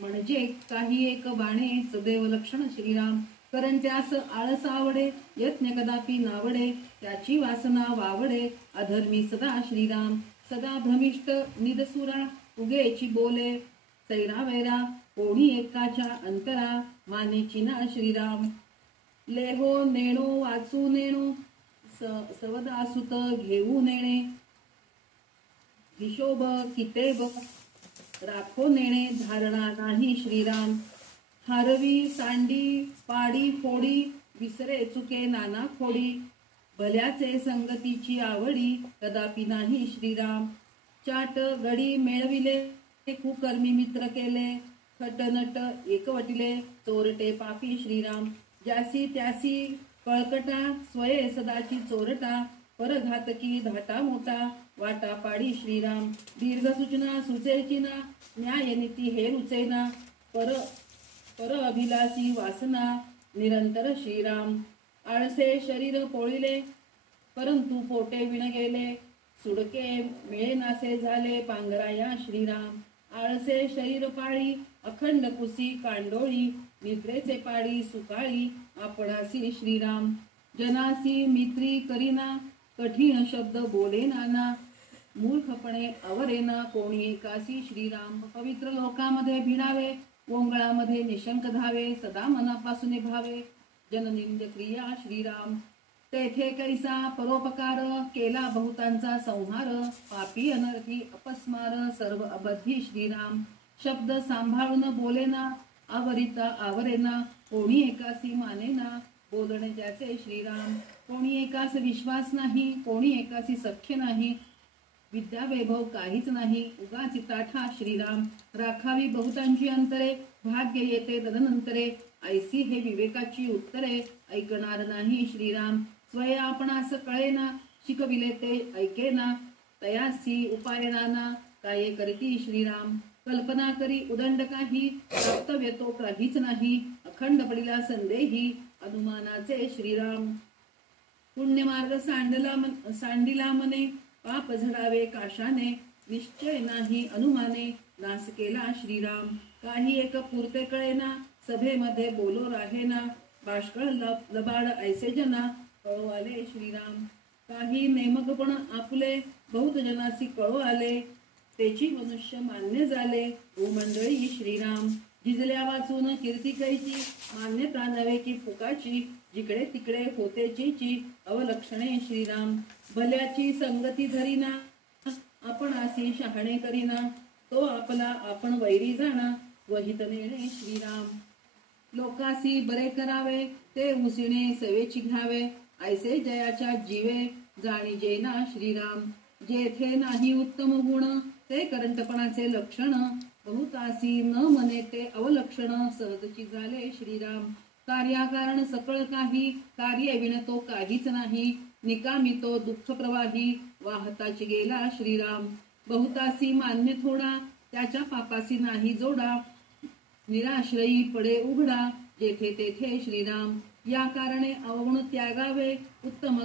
म्हणजे काही एक बाणे सदैव लक्षण श्रीराम. करंट्यास आळस आवडे, यत्न कदापि नावडे, त्याची वासना वावडे. अधर्मी सदा श्रीराम, सदा भ्रमिष्ट निदसुरा, उगेची बोले सैरा वैरा. कोणी एकाच्या अंतरा, मानेची ना श्रीराम. लेहो नेणो वाचू नेणो, सवदासुत घेऊ नेणे. हिशोब कितेब राखो नेणे, धारणा नाही श्रीराम. हारवी सांडी पाडी फोडी, विसरे चुके नाना खोडी. भल्याचे संगतीची आवडी, कदापि नाही श्रीराम. चाट गडी मिळविले, कुकर्मी मित्र केले. खटनट एकवटिले, चोरटे पापी श्रीराम. ज्यासी त्यासी कळकटा, स्वये सदाची चोरटा. परघातकी धाटा मोठा, वाटा पाडी श्रीराम. दीर्घ सूचना सुचेची ना, न्याय नीती हे रुचेना. पर अभिलाषी वासना, निरंतर श्रीराम. आळसे शरीर पोळिले, परंतु पोटे विण गेले. सुडके मिळेनासे झाले, पांघराया श्रीराम. आळसे शरीर पाळी, अखंड कुसी कांडोळी. निद्रेचे पाडी सुकाळी, आपणासी श्रीराम. जनासी मित्री करीना, कठीण शब्द बोले नाना. मूर्खपणे अवरेना, कोणी एकासी श्रीराम. पवित्र लोकामध्ये भिडावे, ओंगळामध्ये निशंक धावे. सदा मनापासून भावे, जननिंद क्रिया श्रीराम. तेथे कैसा परोपकार, केला बहुतांचा संहार. पापी अनर्थी अपस्मार, सर्व अबधी श्रीराम. शब्द सांभाळून बोलेना, आवरिता आवरेना. कोणी एकासी मानेना, बोलणे ज्याचे श्रीराम. कोणी एकास विश्वास नाही, कोणी एकासी सख्य नाही. विद्या वैभव काहीच नाही, उगाची ताठा श्रीराम. राखावी बहुतांची अंतरे, भाग्य येते तदनंतरे. ऐसी हे विवेकाची उत्तरे, ऐकणार नाही श्रीराम. स्वय आपणास कळेना, शिकविले ते ऐकेना. तयासी उपाय नाना, काय करती श्रीराम. कल्पना करी उदंड काही, कर्तव्य तो काहीच नाही. अखंड पडिला संदेही, अनुमानाचे श्रीराम. पुण्यमार्ग सांडिला मने, पाप झडावे काशाने, निश्चय नाही अनुमाने, नास केला श्रीराम. काही एक पुरते कळेना, सभेमध्ये बोलो राहेना, बाष्कळ लबाड ऐसे जना, कळो आले श्रीराम. काही नेमकपण आपुले, बहुत जनासी कळो आले, त्याची मनुष्य मान्य झाले, ओ मंडळी श्रीराम. जिजल्या वाचून कीर्ती कैची, मान्यता नव्हे की फुकाची, जिकडे तिकडे होते चीची, अवलक्षणे श्रीराम. भल्याची संगती धरीना, आपण आसी शहाणे करीना, तो आपला आपण वैरी जाणा, वहित नेणे श्रीराम. लोकासी बरे करावे, ते उसिणे सेवेची घ्यावे, ऐसे जयाच्या जीवे, जाणी जेना श्रीराम. जेथे नाही उत्तम गुण, ते करंटपणाचे लक्षण, बहुतासी न मने ते अवलक्षण, सहजची झाले श्रीराम. कार्याकारण सकळ काही, कार्य विण तो काहीच नाही, निकामी तो दुःख प्रवाही, वाहताची गेला श्रीराम. बहुतासी मान्य थोडा, त्याच्या पापासी नाही जोडा, निराश्रयी पडे उघडा, जेथे तेथे श्रीराम. या कारणे अवगुण त्यागावे, उत्तम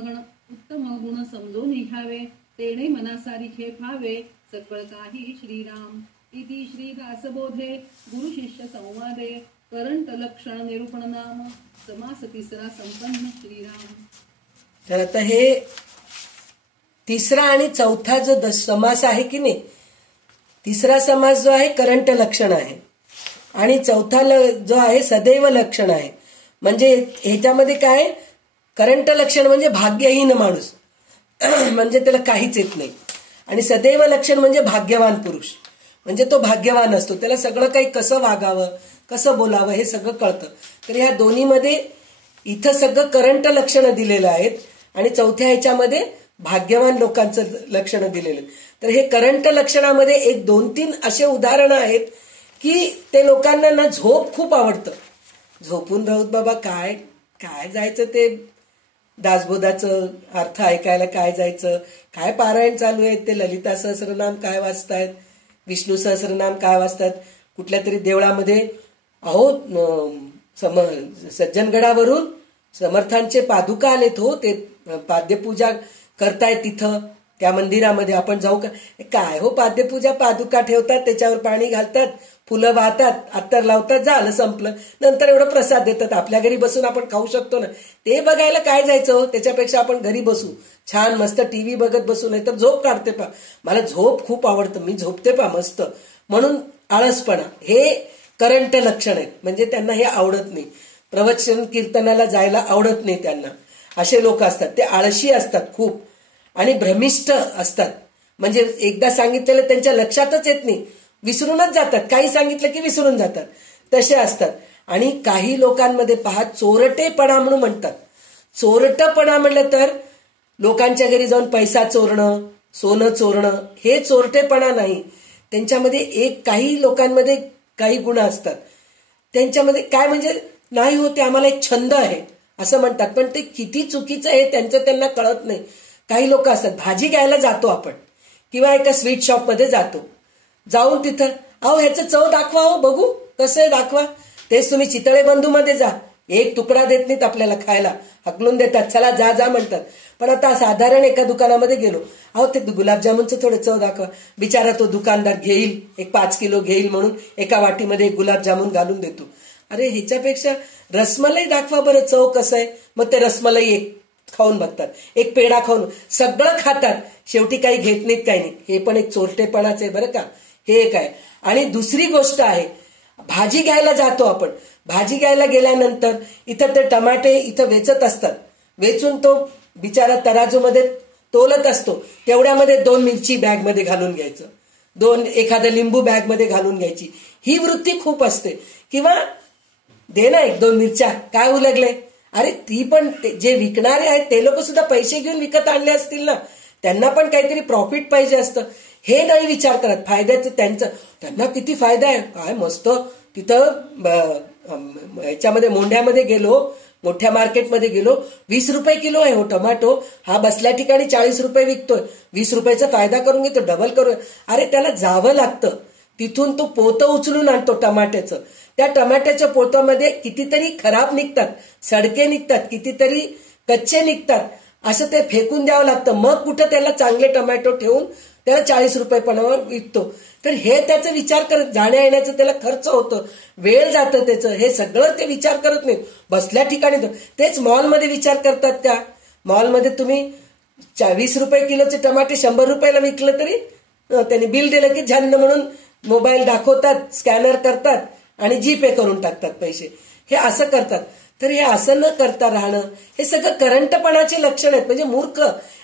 गुण समजून घ्यावे, तेणे मनासारिखे फावे, सकळ काही श्रीराम. इति श्री दासबोधे गुरु शिष्य संवादे, करंट लक्षण निरूपण नाम, समास तिसरा संपन्न श्रीराम. तर आता हे तिसरा आणि चौथा जो समास आहे की नाही, तिसरा समास जो आहे करंट लक्षण आहे आणि चौथा जो आहे सदैव लक्षण आहे. म्हणजे ह्याच्यामध्ये काय, करंट लक्षण म्हणजे भाग्यहीन माणूस म्हणजे त्याला काहीच येत नाही, आणि सदैव लक्षण म्हणजे भाग्यवान पुरुष म्हणजे तो भाग्यवान असतो, त्याला सगळं काही कसं वागावं कसं बोलावं हे सगळं कळतं. तर ह्या दोन्हीमध्ये इथं सगळं करंट लक्षणं दिलेलं आहेत आणि चौथ्या ह्याच्यामध्ये भाग्यवान लोकांचं लक्षणं दिलेलं. तर हे करंट लक्षणामध्ये एक 2-3 असे उदाहरणं आहेत की ते लोकांना ना झोप खूप आवडतं, झोपून राहूत बाबा, काय काय जायचं ते दासबोधाचं अर्थ ऐकायला, काय जायचं, काय पारायण चालू आहे, ते ललिता सहस्रनाम काय वाचतायत, विष्णू सहस्रनाम काय वाचतात, कुठल्या तरी देवळामध्ये अहो सज्जनगडावरून समर्थांचे पादुका आलेत हो, ते पाद्यपूजा करतायत तिथं त्या मंदिरामध्ये, आपण जाऊ का, काय हो पाद्यपूजा, पादुका ठेवतात, त्याच्यावर पाणी घालतात, फुलं वाहतात, अत्तर लावतात, झालं संपलं, नंतर एवढं प्रसाद देतात, आपल्या घरी बसून आपण खाऊ शकतो ना, ते बघायला काय जायचं हो, त्याच्यापेक्षा आपण घरी बसू, छान मस्त टीव्ही बघत बसू, नाही तर झोप काढते पा, मला झोप खूप आवडतं, मी झोपते पा मस्त, म्हणून आळसपणा हे करंट लक्षण आहेत. म्हणजे त्यांना हे आवडत नाही, प्रवचन कीर्तनाला जायला आवडत नाही त्यांना, असे लोक असतात, ते आळशी असतात खूप आणि भ्रमिष्ठ असतात. म्हणजे एकदा सांगितलेलं त्यांच्या लक्षातच येत नाही, विसरूनच जातात, काही सांगितलं की विसरून जातात, तसे असतात. आणि काही लोकांमध्ये पहा चोरटेपणा म्हणून म्हणतात. चोरटपणा म्हणलं तर लोकांच्या घरी जाऊन पैसा चोरणं, सोनं चोरणं, हे चोरटेपणा नाही. त्यांच्यामध्ये काही लोकांमध्ये काही गुण असतात, त्यांच्यामध्ये काय म्हणजे नाही होते, आम्हाला एक छंद आहे असं म्हणतात, पण ते किती चुकीचं आहे त्यांचं त्यांना कळत नाही. काही लोक असतात, भाजी घ्यायला जातो आपण किंवा एका स्वीट शॉपमध्ये जातो, जाऊन तिथं अहो ह्याचं चव दाखवा, हो बघू कसं आहे दाखवा, तेच तुम्ही चितळे बंधूमध्ये जा, एक तुकडा देत नाहीत आपल्याला खायला, हकलून देतात, चला जा जा म्हणतात. पण आता साधारण एका दुकानामध्ये गेलो, अहो ते गुलाबजामुनचं थोडं चव दाखवा, बिचारा तो दुकानदार घेईल, एक 5 किलो घेईल म्हणून एका वाटीमध्ये एक गुलाबजामुन घालून देतो. अरे ह्याच्यापेक्षा रसमलाई दाखवा बरं, चव कसं आहे, मग ते रसमलाई एक खाऊन बघतात, एक पेढा खाऊन, सगळं खातात, शेवटी काही घेत नाहीत, काही नाही. हे पण एक चोरटेपणाच आहे बरं का, हे एक आहे. आणि दुसरी गोष्ट आहे, भाजी घ्यायला जातो आपण, भाजी घ्यायला गेल्यानंतर इथं ते टमाटे इथं वेचत असतात, वेचून तो बिचारा तराजूमध्ये तोलत असतो, तेवढ्यामध्ये 2 मिरची बॅगमध्ये घालून घ्यायचं, एखादं लिंबू बॅगमध्ये घालून घ्यायची, ही वृत्ती खूप असते. किंवा दे ना 1-2 मिरच्या, काय उलगले, अरे ती पण जे विकणारे आहेत ते लोक सुद्धा पैसे घेऊन विकत आणले असतील ना, त्यांना पण काहीतरी प्रॉफिट पाहिजे असतं, हे नाही विचार करत. फायद्याचं त्यांना किती फायदा आहे, काय मस्त. तिथं ह्याच्यामध्ये मोंढ्यामध्ये गेलो, मोठ्या मार्केटमध्ये गेलो, 20 रुपये किलो आहे हो टोमॅटो, हा बसल्या ठिकाणी 40 रुपये विकतोय, 20 रुपयाचा फायदा करून घेतो, डबल करू. अरे त्याला जावं लागतं, तिथून तो पोतं उचलून आणतो टमाट्याचं, त्या टमाट्याच्या पोतामध्ये कितीतरी खराब निघतात, सडके निघतात, कितीतरी कच्चे निघतात, असं ते फेकून द्यावं लागतं. मग कुठं त्याला चांगले टोमॅटो ठेवून त्याला 40 रुपये पणावर विकतो. तर हे त्याचा विचार करत, जाण्या येण्याचं त्याला खर्च होतं, वेळ जातं त्याचं, हे सगळं ते विचार करत नाही. बसल्या ठिकाणी तेच मॉलमध्ये विचार करतात का? मॉलमध्ये तुम्ही 20 रुपये किलोचे टमाटे 100 रुपयाला विकलं तरी त्यांनी बिल दिलं की झन्न म्हणून मोबाईल दाखवतात, स्कॅनर करतात आणि जीपे करून टाकतात पैसे. हे असं करतात. तर हे असं न करता राहणं हे सगळं करंटपणाचे लक्षण आहेत. म्हणजे मूर्ख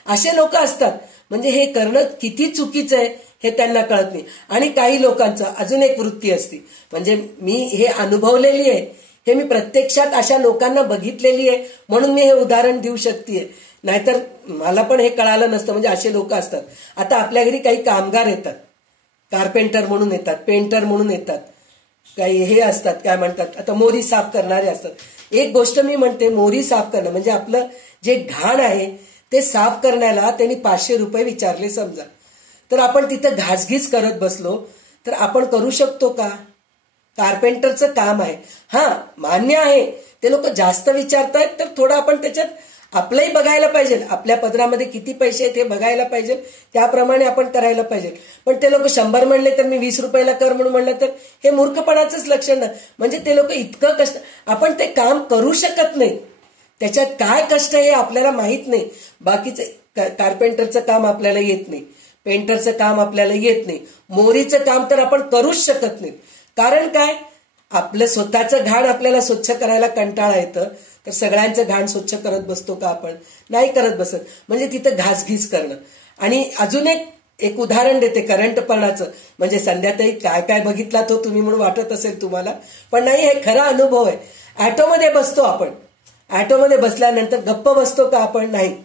असे लोक असतात. म्हणजे हे करणं किती चुकीचं आहे हे त्यांना कळत नाही. आणि काही लोकांचं अजून एक वृत्ती असते, म्हणजे मी हे अनुभवलेली आहे, हे मी प्रत्यक्षात अशा लोकांना बघितलेली आहे म्हणून मी हे उदाहरण देऊ शकते. नाहीतर मला पण हे कळालं नसतं. म्हणजे असे लोक असतात. आता आपल्या घरी काही कामगार येतात, कार्पेंटर म्हणून येतात, पेंटर म्हणून येतात, काही हे असतात, काय म्हणतात, आता मोरी साफ करणारे असतात. एक गोष्ट मी म्हणते, मोरी साफ करणं म्हणजे आपलं जे घाण आहे ते साफ करण्याला त्यांनी 500 रुपये विचारले समजा, तर आपण तिथं घासघीस करत बसलो तर आपण करू शकतो का? कार्पेंटरचं काम आहे. हा, मान्य आहे ते लोक जास्त विचारतायत, तर थोडं आपण त्याच्यात आपलंही बघायला पाहिजे. आपल्या पदरामध्ये किती पैसे आहेत हे बघायला पाहिजे, त्याप्रमाणे आपण करायला पाहिजे. पण ते लोक 100 म्हणले तर मी 20 रुपयाला कर म्हणून म्हणलं तर हे मूर्खपणाचंच लक्षण नाही. म्हणजे ते लोक इतकं कष्ट, आपण ते काम करू शकत नाही, त्याच्यात काय कष्ट आहे हे आपल्याला माहित नाही. बाकीचे कार्पेंटरचं काम आपल्याला येत नाही, पेंटरचं काम आपल्याला येत नाही, मोरीचं काम तर आपण करूच शकत नाही. कारण काय? आपलं स्वतःचं घाण आपल्याला स्वच्छ करायला कंटाळा येतं, तर सगळ्यांचं घाण स्वच्छ करत बसतो का आपण? नाही करत बसत. म्हणजे तिथं घासघीस करणं. आणि अजून एक उदाहरण देते करंटपणाचं. म्हणजे संध्याताई काय काय बघितला तो तुम्ही म्हणून वाटत असेल तुम्हाला, पण नाही, हे खरा अनुभव आहे. ऑटोमध्ये बसतो आपण, ऑटोमध्ये बसल्यानंतर गप्प बसतो का आपण? नाही.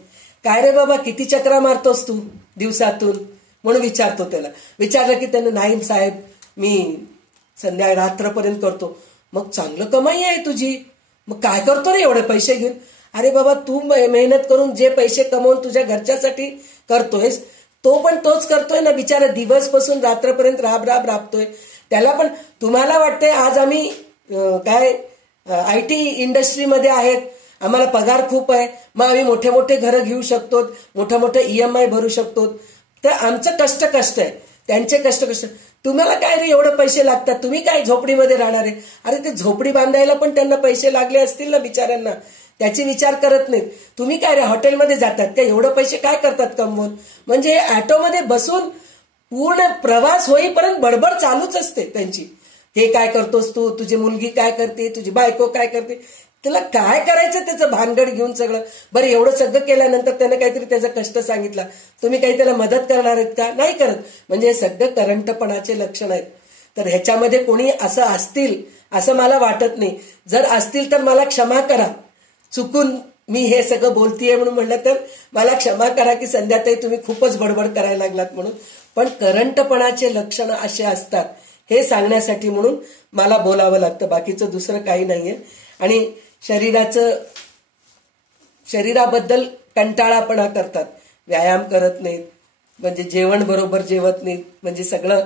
काय रे बाबा किती चक्रा मारतोस तू दिवसातून म्हणून विचारतो त्याला. विचारलं की त्यानं नाही साहेब मी रात्रपर्यंत करतो. मग चांगलं कमाई आहे तुझी, मग काय करतो रे एवढे पैसे घेऊन? अरे बाबा तू मेहनत करून जे पैसे कमवून तुझ्या घरच्यासाठी करतोयस, तो पण तोच करतोय ना बिचारा, दिवसपासून रात्रपर्यंत राबतोय. त्याला पण तुम्हाला वाटतंय आज आम्ही काय IT इंडस्ट्रीमध्ये आहेत, आम्हाला पगार खूप आहे, मग आम्ही मोठे मोठे घरं घेऊ शकतो, मोठे मोठे EMI भरू शकतो. तर आमचं कष्ट आहे, त्यांचे कष्ट. तुम्हाला काय रे एवढे पैसे लागतात, तुम्ही काय झोपडीमध्ये राहणार आहे? अरे ते झोपडी बांधायला पण त्यांना पैसे लागले असतील ना बिचाऱ्यांना, त्याचे विचार करत नाहीत. तुम्ही काय रे हॉटेलमध्ये जातात का, एवढे पैसे काय करतात कमवून? म्हणजे ऑटोमध्ये बसून पूर्ण प्रवास होईपर्यंत बडबड चालूच असते त्यांची. हे काय करतोस तू, तुझी मुलगी काय करते, तुझी बायको काय करते, त्याला काय करायचं त्याचं भानगड घेऊन सगळं. बरं एवढं सगळं केल्यानंतर त्यानं काहीतरी त्याचा कष्ट सांगितला, तुम्ही काही त्याला मदत करणार आहेत का? नाही करत. म्हणजे हे सगळं करंटपणाचे लक्षण आहेत. तर ह्याच्यामध्ये कोणी असं असतील असं मला वाटत नाही. जर असतील तर मला क्षमा करा, चुकून मी हे सगळं बोलतीये म्हणून म्हणलं तर मला क्षमा करा की संध्याताई तुम्ही खूपच बडबड करायला लागलात म्हणून. पण करंटपणाचे लक्षण असे असतात हे सांगण्यासाठी म्हणून मला बोलावं लागतं, बाकीचं दुसरं काही नाहीये. आणि शरीराबद्दल कंटाळापणा करतात, व्यायाम करत नाहीत, म्हणजे जेवण बरोबर जेवत नाहीत, म्हणजे सगळं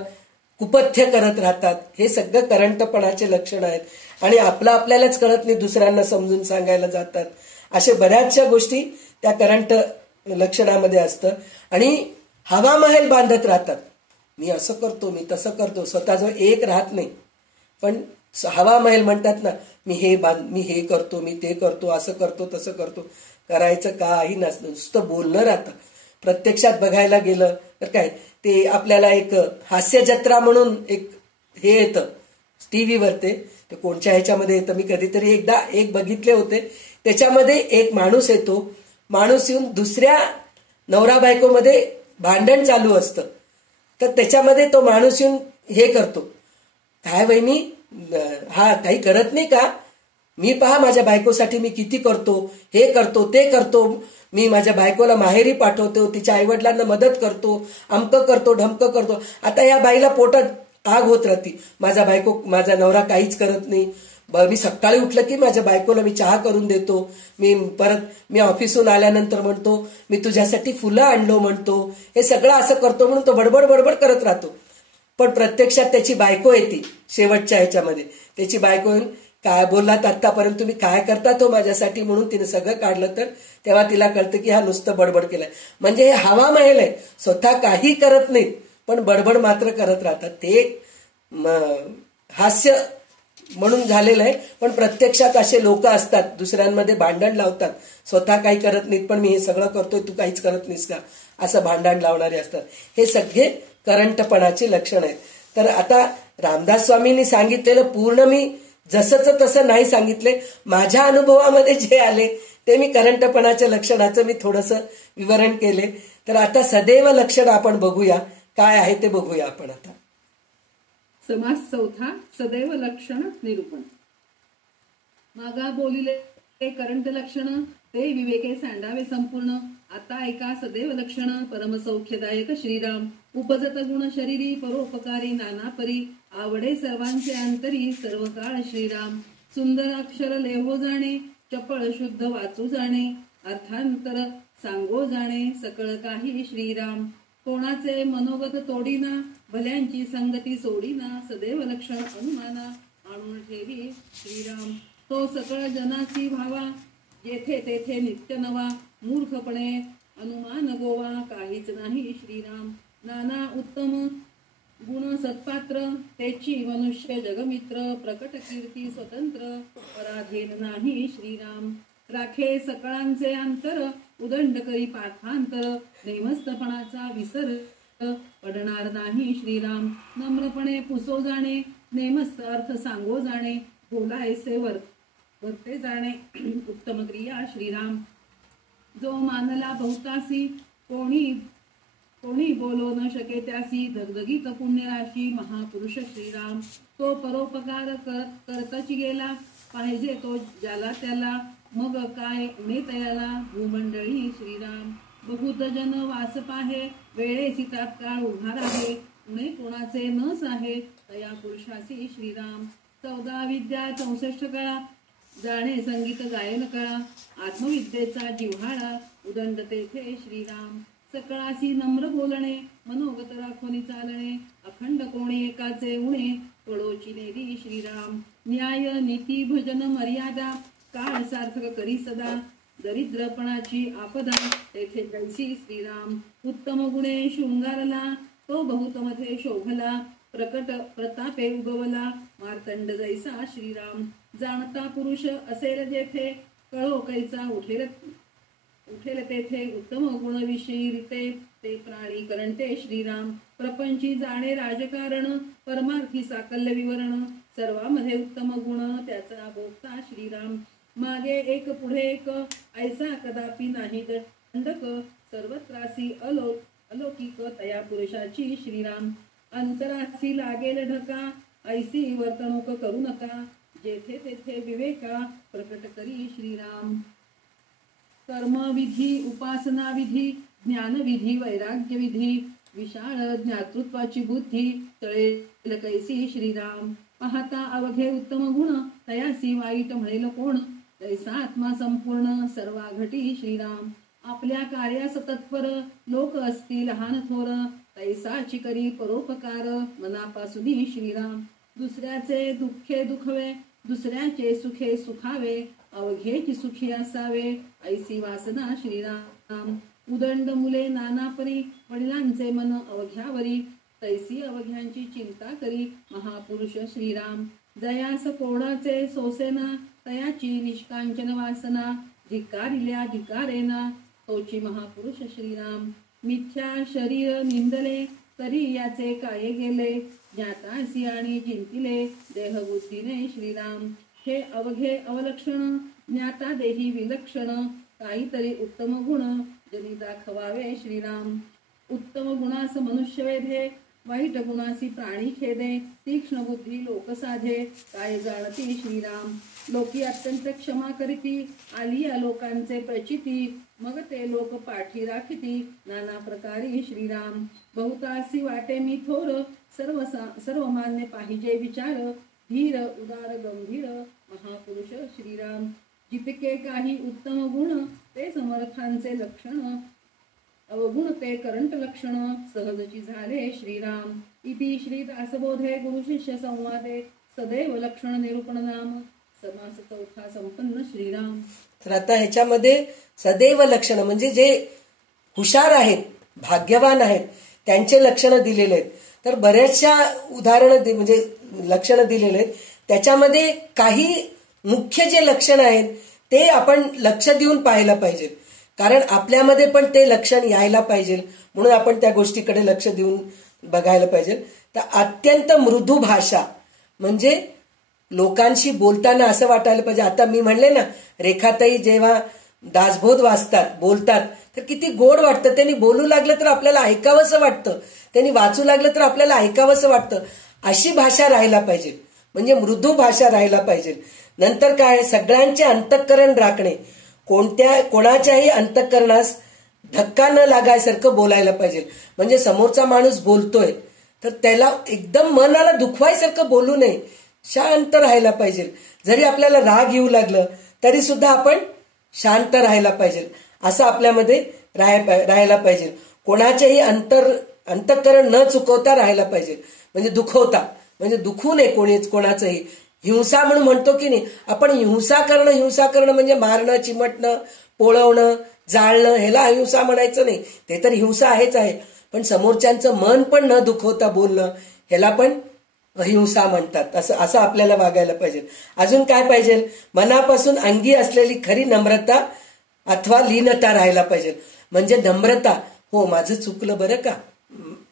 कुपथ्य करत राहतात. हे सगळं करंटपणाचे लक्षण आहेत. आणि आपल्यालाच कळत नाही, दुसऱ्यांना समजून सांगायला जातात. अशा बऱ्याचशा गोष्टी त्या करंट लक्षणामध्ये असतं. आणि हवा महल बांधत राहतात, मी असं करतो, मी तसं करतो, स्वतःजवळ एक राहत नाही. पण हवा महल म्हणतात ना, मी हे करतो, मी ते करतो, असं करतो, तसं करतो. करायचं काही नसतं, नुसतं बोलणं राहतं. प्रत्यक्षात बघायला गेलं तर काय, ते आपल्याला एक हास्य जत्रा म्हणून एक हे येतं टीव्हीवर, ते कोणत्या ह्याच्यामध्ये येतं, मी कधीतरी एकदा बघितले होते. त्याच्यामध्ये एक माणूस येतो, माणूस येऊन दुसऱ्या नवरा बायकोमध्ये भांडण चालू असतं, तर त्याच्यामध्ये तो माणूस येऊन हे करतो, काय वहिनी हा काही करत नाही का, मी पहा माझ्या बायकोसाठी मी किती करतो, हे करतो, ते करतो, मी माझ्या बायकोला माहेरी पाठवतो, तिच्या आईवडिलांना मदत करतो, अमकं करतो, ढमकं करतो. आता या बाईला पोटात आग होत राहते, माझा नवरा काहीच करत नाही. मी सकाळी उठलं की माझ्या बायकोला मी चहा करून देतो, मी ऑफिसून आल्यानंतर म्हणतो मी तुझ्यासाठी फुलं आणलो म्हणतो, हे सगळं असं करतो म्हणून तो बडबड करत राहतो. पण प्रत्यक्षात त्याची बायको येते शेवटच्या ह्याच्यामध्ये, त्याची बायको काय बोललात आतापर्यंत, तुम्ही काय करता तो माझ्यासाठी, म्हणून तिने सगळं काढलं. तर तेव्हा तिला कळतं की हा नुसतं बडबड केलंय. म्हणजे हे हवा महल आहे, स्वतः काही करत नाहीत पण बडबड मात्र करत राहतात. ते हास्य म्हणून झालेलं आहे. पण प्रत्यक्षात असे लोक असतात, दुसऱ्यांमध्ये भांडण लावतात, स्वतः काही करत नाहीत पण मी हे सगळं करतोय तू काहीच करत नाहीस का, असं भांडण लावणारे असतात. हे सगळे करंटपणाची लक्षण आहेत. तर आता रामदास स्वामींनी सांगितलेलं पूर्ण मी जसंच तसं नाही सांगितले. माझ्या अनुभवामध्ये जे आले ते मी करंटपणाच्या लक्षणाचं मी थोडंसं विवरण केले. तर आता सदैव लक्षण आपण बघूया काय आहे ते बघूया आपण आता. समास चौथा, सदैव लक्षण निरूपण. मागा बोलिले करंट लक्षण ते विवेके सांडावे संपूर्ण. आता ऐका सदैव लक्षण परमसौख्यदायक श्रीराम. उपजत गुण शरीरी परोपकारी नाना परी. आवडे सर्वांचे अंतरी सर्व काळ श्रीराम. सुंदर अक्षर लेहो जाणे चपळ शुद्ध वाचू जाणे. अर्थांतर सांगो जाणे सकळ काही श्रीराम. कोणाचे मनोगत तोडीना भल्यांची संगती सोडीना. सदैव लक्षण अनुमाना आणून ठेवी श्रीराम. तो सकळ जनाची भावा जेथे तेथे नित्य नवा. मूर्खपणे अनुमान गोवा काहीच नाही श्रीराम. नाना उत्तम गुण सत्पात्र त्याची मनुष्य जगमित्र. प्रकट कीर्ती स्वतंत्र पराधीन नाही श्रीराम. राखे सकळांचे अंतर उदंड करी पाठांतर. नेमस्तपणाचा विसर पडणार नाही श्रीराम. नम्रपणे पुसो जाणे नेमस्त अर्थ सांगो जाणे. बोलायचे वर्ते जाणे उत्तम क्रिया श्रीराम. जो मानला बहुतासी कोणी बोलो न शके त्यासी. दगदगीत पुण्यराशी महापुरुष श्रीराम. तो परोपकार करताची गेला पाहिजे तो ज्याला त्याला. मग काय उणे तयाला भूमंडळी श्रीराम. बहुत जन वास पाहे वेळेसी तात्काळ उभा राहे. उणे कोणाचे न साहे तया पुरुषासी श्रीराम. 14 विद्या 64 कळा जाणे संगीत गायन कळा. आत्मविद्येचा जिव्हाळा उदंड तेथे श्रीराम. सकळासी नम्र बोलणे मनोगत राखोनी चालणे. अखंड कोणी एकाचे उणे कळोची नेरी श्रीराम. न्याय नीती भजन मर्यादा काळ सार्थक करी सदा. दरिद्रपणाची आपदा तेथे जैसी श्रीराम. उत्तम गुणे शृंगारला तो बहुत मध्ये शोभला. प्रकट प्रतापे उगवला मार्तंड जैसा श्रीराम. जाणता पुरुष असेल जेथे कळो कैचा उठेल तेथे. उत्तम गुण विषयी रीते ते प्राणी करंटे श्रीराम. प्रपंची जाणे राजकारण परमार्थी साकल्य विवरण. सर्वांमध्ये उत्तम गुण त्याचा भोगता श्रीराम. मागे एक पुढे एक ऐसा कदापि नाही दंडक. सर्वत्रासी अलौकिक तया पुरुषाची श्रीराम. अंतरासी लागेल ढका ऐसी वर्तणूक करू नका. जेथे तेथे विवेका प्रकट करी श्रीराम. कर्मविधी उपासना विधी ज्ञानविधी वैराग्य विधी. विशाळ ज्ञातृत्वाची बुद्धी तळेल कैसी श्रीराम. पाहता अवघे उत्तम गुण तयासी वाईट म्हणेल कोण. तैसा आत्मा संपूर्ण सर्वा घटी श्रीराम. आपल्या कार्यास तत्पर लोक असतील लहान थोर. तैसाची करी परोपकार मनापासून श्रीराम. दुसऱ्याचे दुःखे दुखवे दुसऱ्याचे सुखे सुखावे. अवघेची सुखी असावे ऐसी वासना श्रीराम. उदंड मुले नाना परी वडिलांचे मन अवघ्यावरी. तैसी अवघ्यांची चिंता करी महापुरुष श्रीराम. जयास कोणाचे सोसेना तयाची निष्कांचन वासना. धिकारिल्या धिकारेना तोची महापुरुष श्रीराम. मिथ्या शरीर निंदले तरी याचे काय गेले. ज्ञातासी आणि जिंतिले देहबुद्धीने श्रीराम. हे अवघे अवलक्षण ज्ञाता देही विलक्षण. काहीतरी उत्तम गुण जनी दाखवावे श्रीराम. उत्तम गुणास मनुष्य वेधे वाईट गुणासी प्राणी खेदे. तीक्ष्ण बुद्धी लोक साधे काय जाणती श्रीराम. लोकी अत्यंत क्षमा करीती आली या लोकांचे प्रचिती. मग ते लोक पाठी राखिती नाना प्रकारी श्रीराम. बहुतासी वाटे मी थोर सर्व मान्य पाहिजे विचार. धीर उदार गंभीर महापुरुष श्रीराम. जितके काही उत्तम गुण ते समर्थांचे लक्षण. अवगुण ते करंट लक्षण सहजची झाले श्रीराम. इति श्री दासबोधे गुरु शिष्य संवादे सदैव लक्षण निरूपण नाम समास चौथा संपन्न श्रीराम. तर आता ह्याच्यामध्ये सदैव लक्षणं म्हणजे जे हुशार आहेत, भाग्यवान आहेत, त्यांचे लक्षणं दिलेले आहेत. तर बऱ्याचशा उदाहरणं म्हणजे लक्षणं दिलेले आहेत. त्याच्यामध्ये काही मुख्य जे लक्षण आहेत ते आपण लक्ष देऊन पाहायला पाहिजे, कारण आपल्यामध्ये पण ते लक्षण यायला पाहिजे, म्हणून आपण त्या गोष्टीकडे लक्ष देऊन बघायला पाहिजे. तर अत्यंत मृदू भाषा म्हणजे लोकांशी बोलताना असं वाटायला पाहिजे. आता मी म्हणले ना, रेखाताई जेव्हा दासबोध वाचतात, बोलतात, तर किती गोड वाटतं. त्यांनी बोलू लागलं तर आपल्याला ऐकावंसं वाटतं, त्यांनी वाचू लागलं तर आपल्याला ऐकावंसं वाटतं. अशी भाषा राहायला पाहिजे, म्हणजे मृदू भाषा राहायला पाहिजे. नंतर काय, सगळ्यांचे अंतःकरण राखणे, कोणाच्याही अंतःकरणास धक्का न लागायसारखं बोलायला पाहिजे. म्हणजे समोरचा माणूस बोलतोय तर त्याला एकदम मनाला दुखवायसारखं बोलू नये, शांत राहायला पाहिजे. जरी आपल्याला राग येऊ लागलं तरी सुद्धा आपण शांत राहायला पाहिजे, असं आपल्यामध्ये राहायला पाहिजे. कोणाचेही अंतःकरण न चुकवता राहायला पाहिजे, म्हणजे दुखवता म्हणजे दुखू नये कोणाचंही. हिंसा म्हणून म्हणतो की नाही आपण, हिंसा करणं म्हणजे मारणं, चिमटणं, पोळवणं, जाळणं, ह्याला अहिंसा म्हणायचं नाही. ते तर हिंसा आहेच आहे, पण समोरच्यांचं मन पण न दुखवता बोलणं ह्याला पण अहिंसा म्हणतात. असं आपल्याला वागायला पाहिजे. अजून काय पाहिजे, मनापासून अंगी असलेली खरी नम्रता अथवा लीनता राहायला पाहिजे. म्हणजे नम्रता, हो माझं चुकलं बरं का,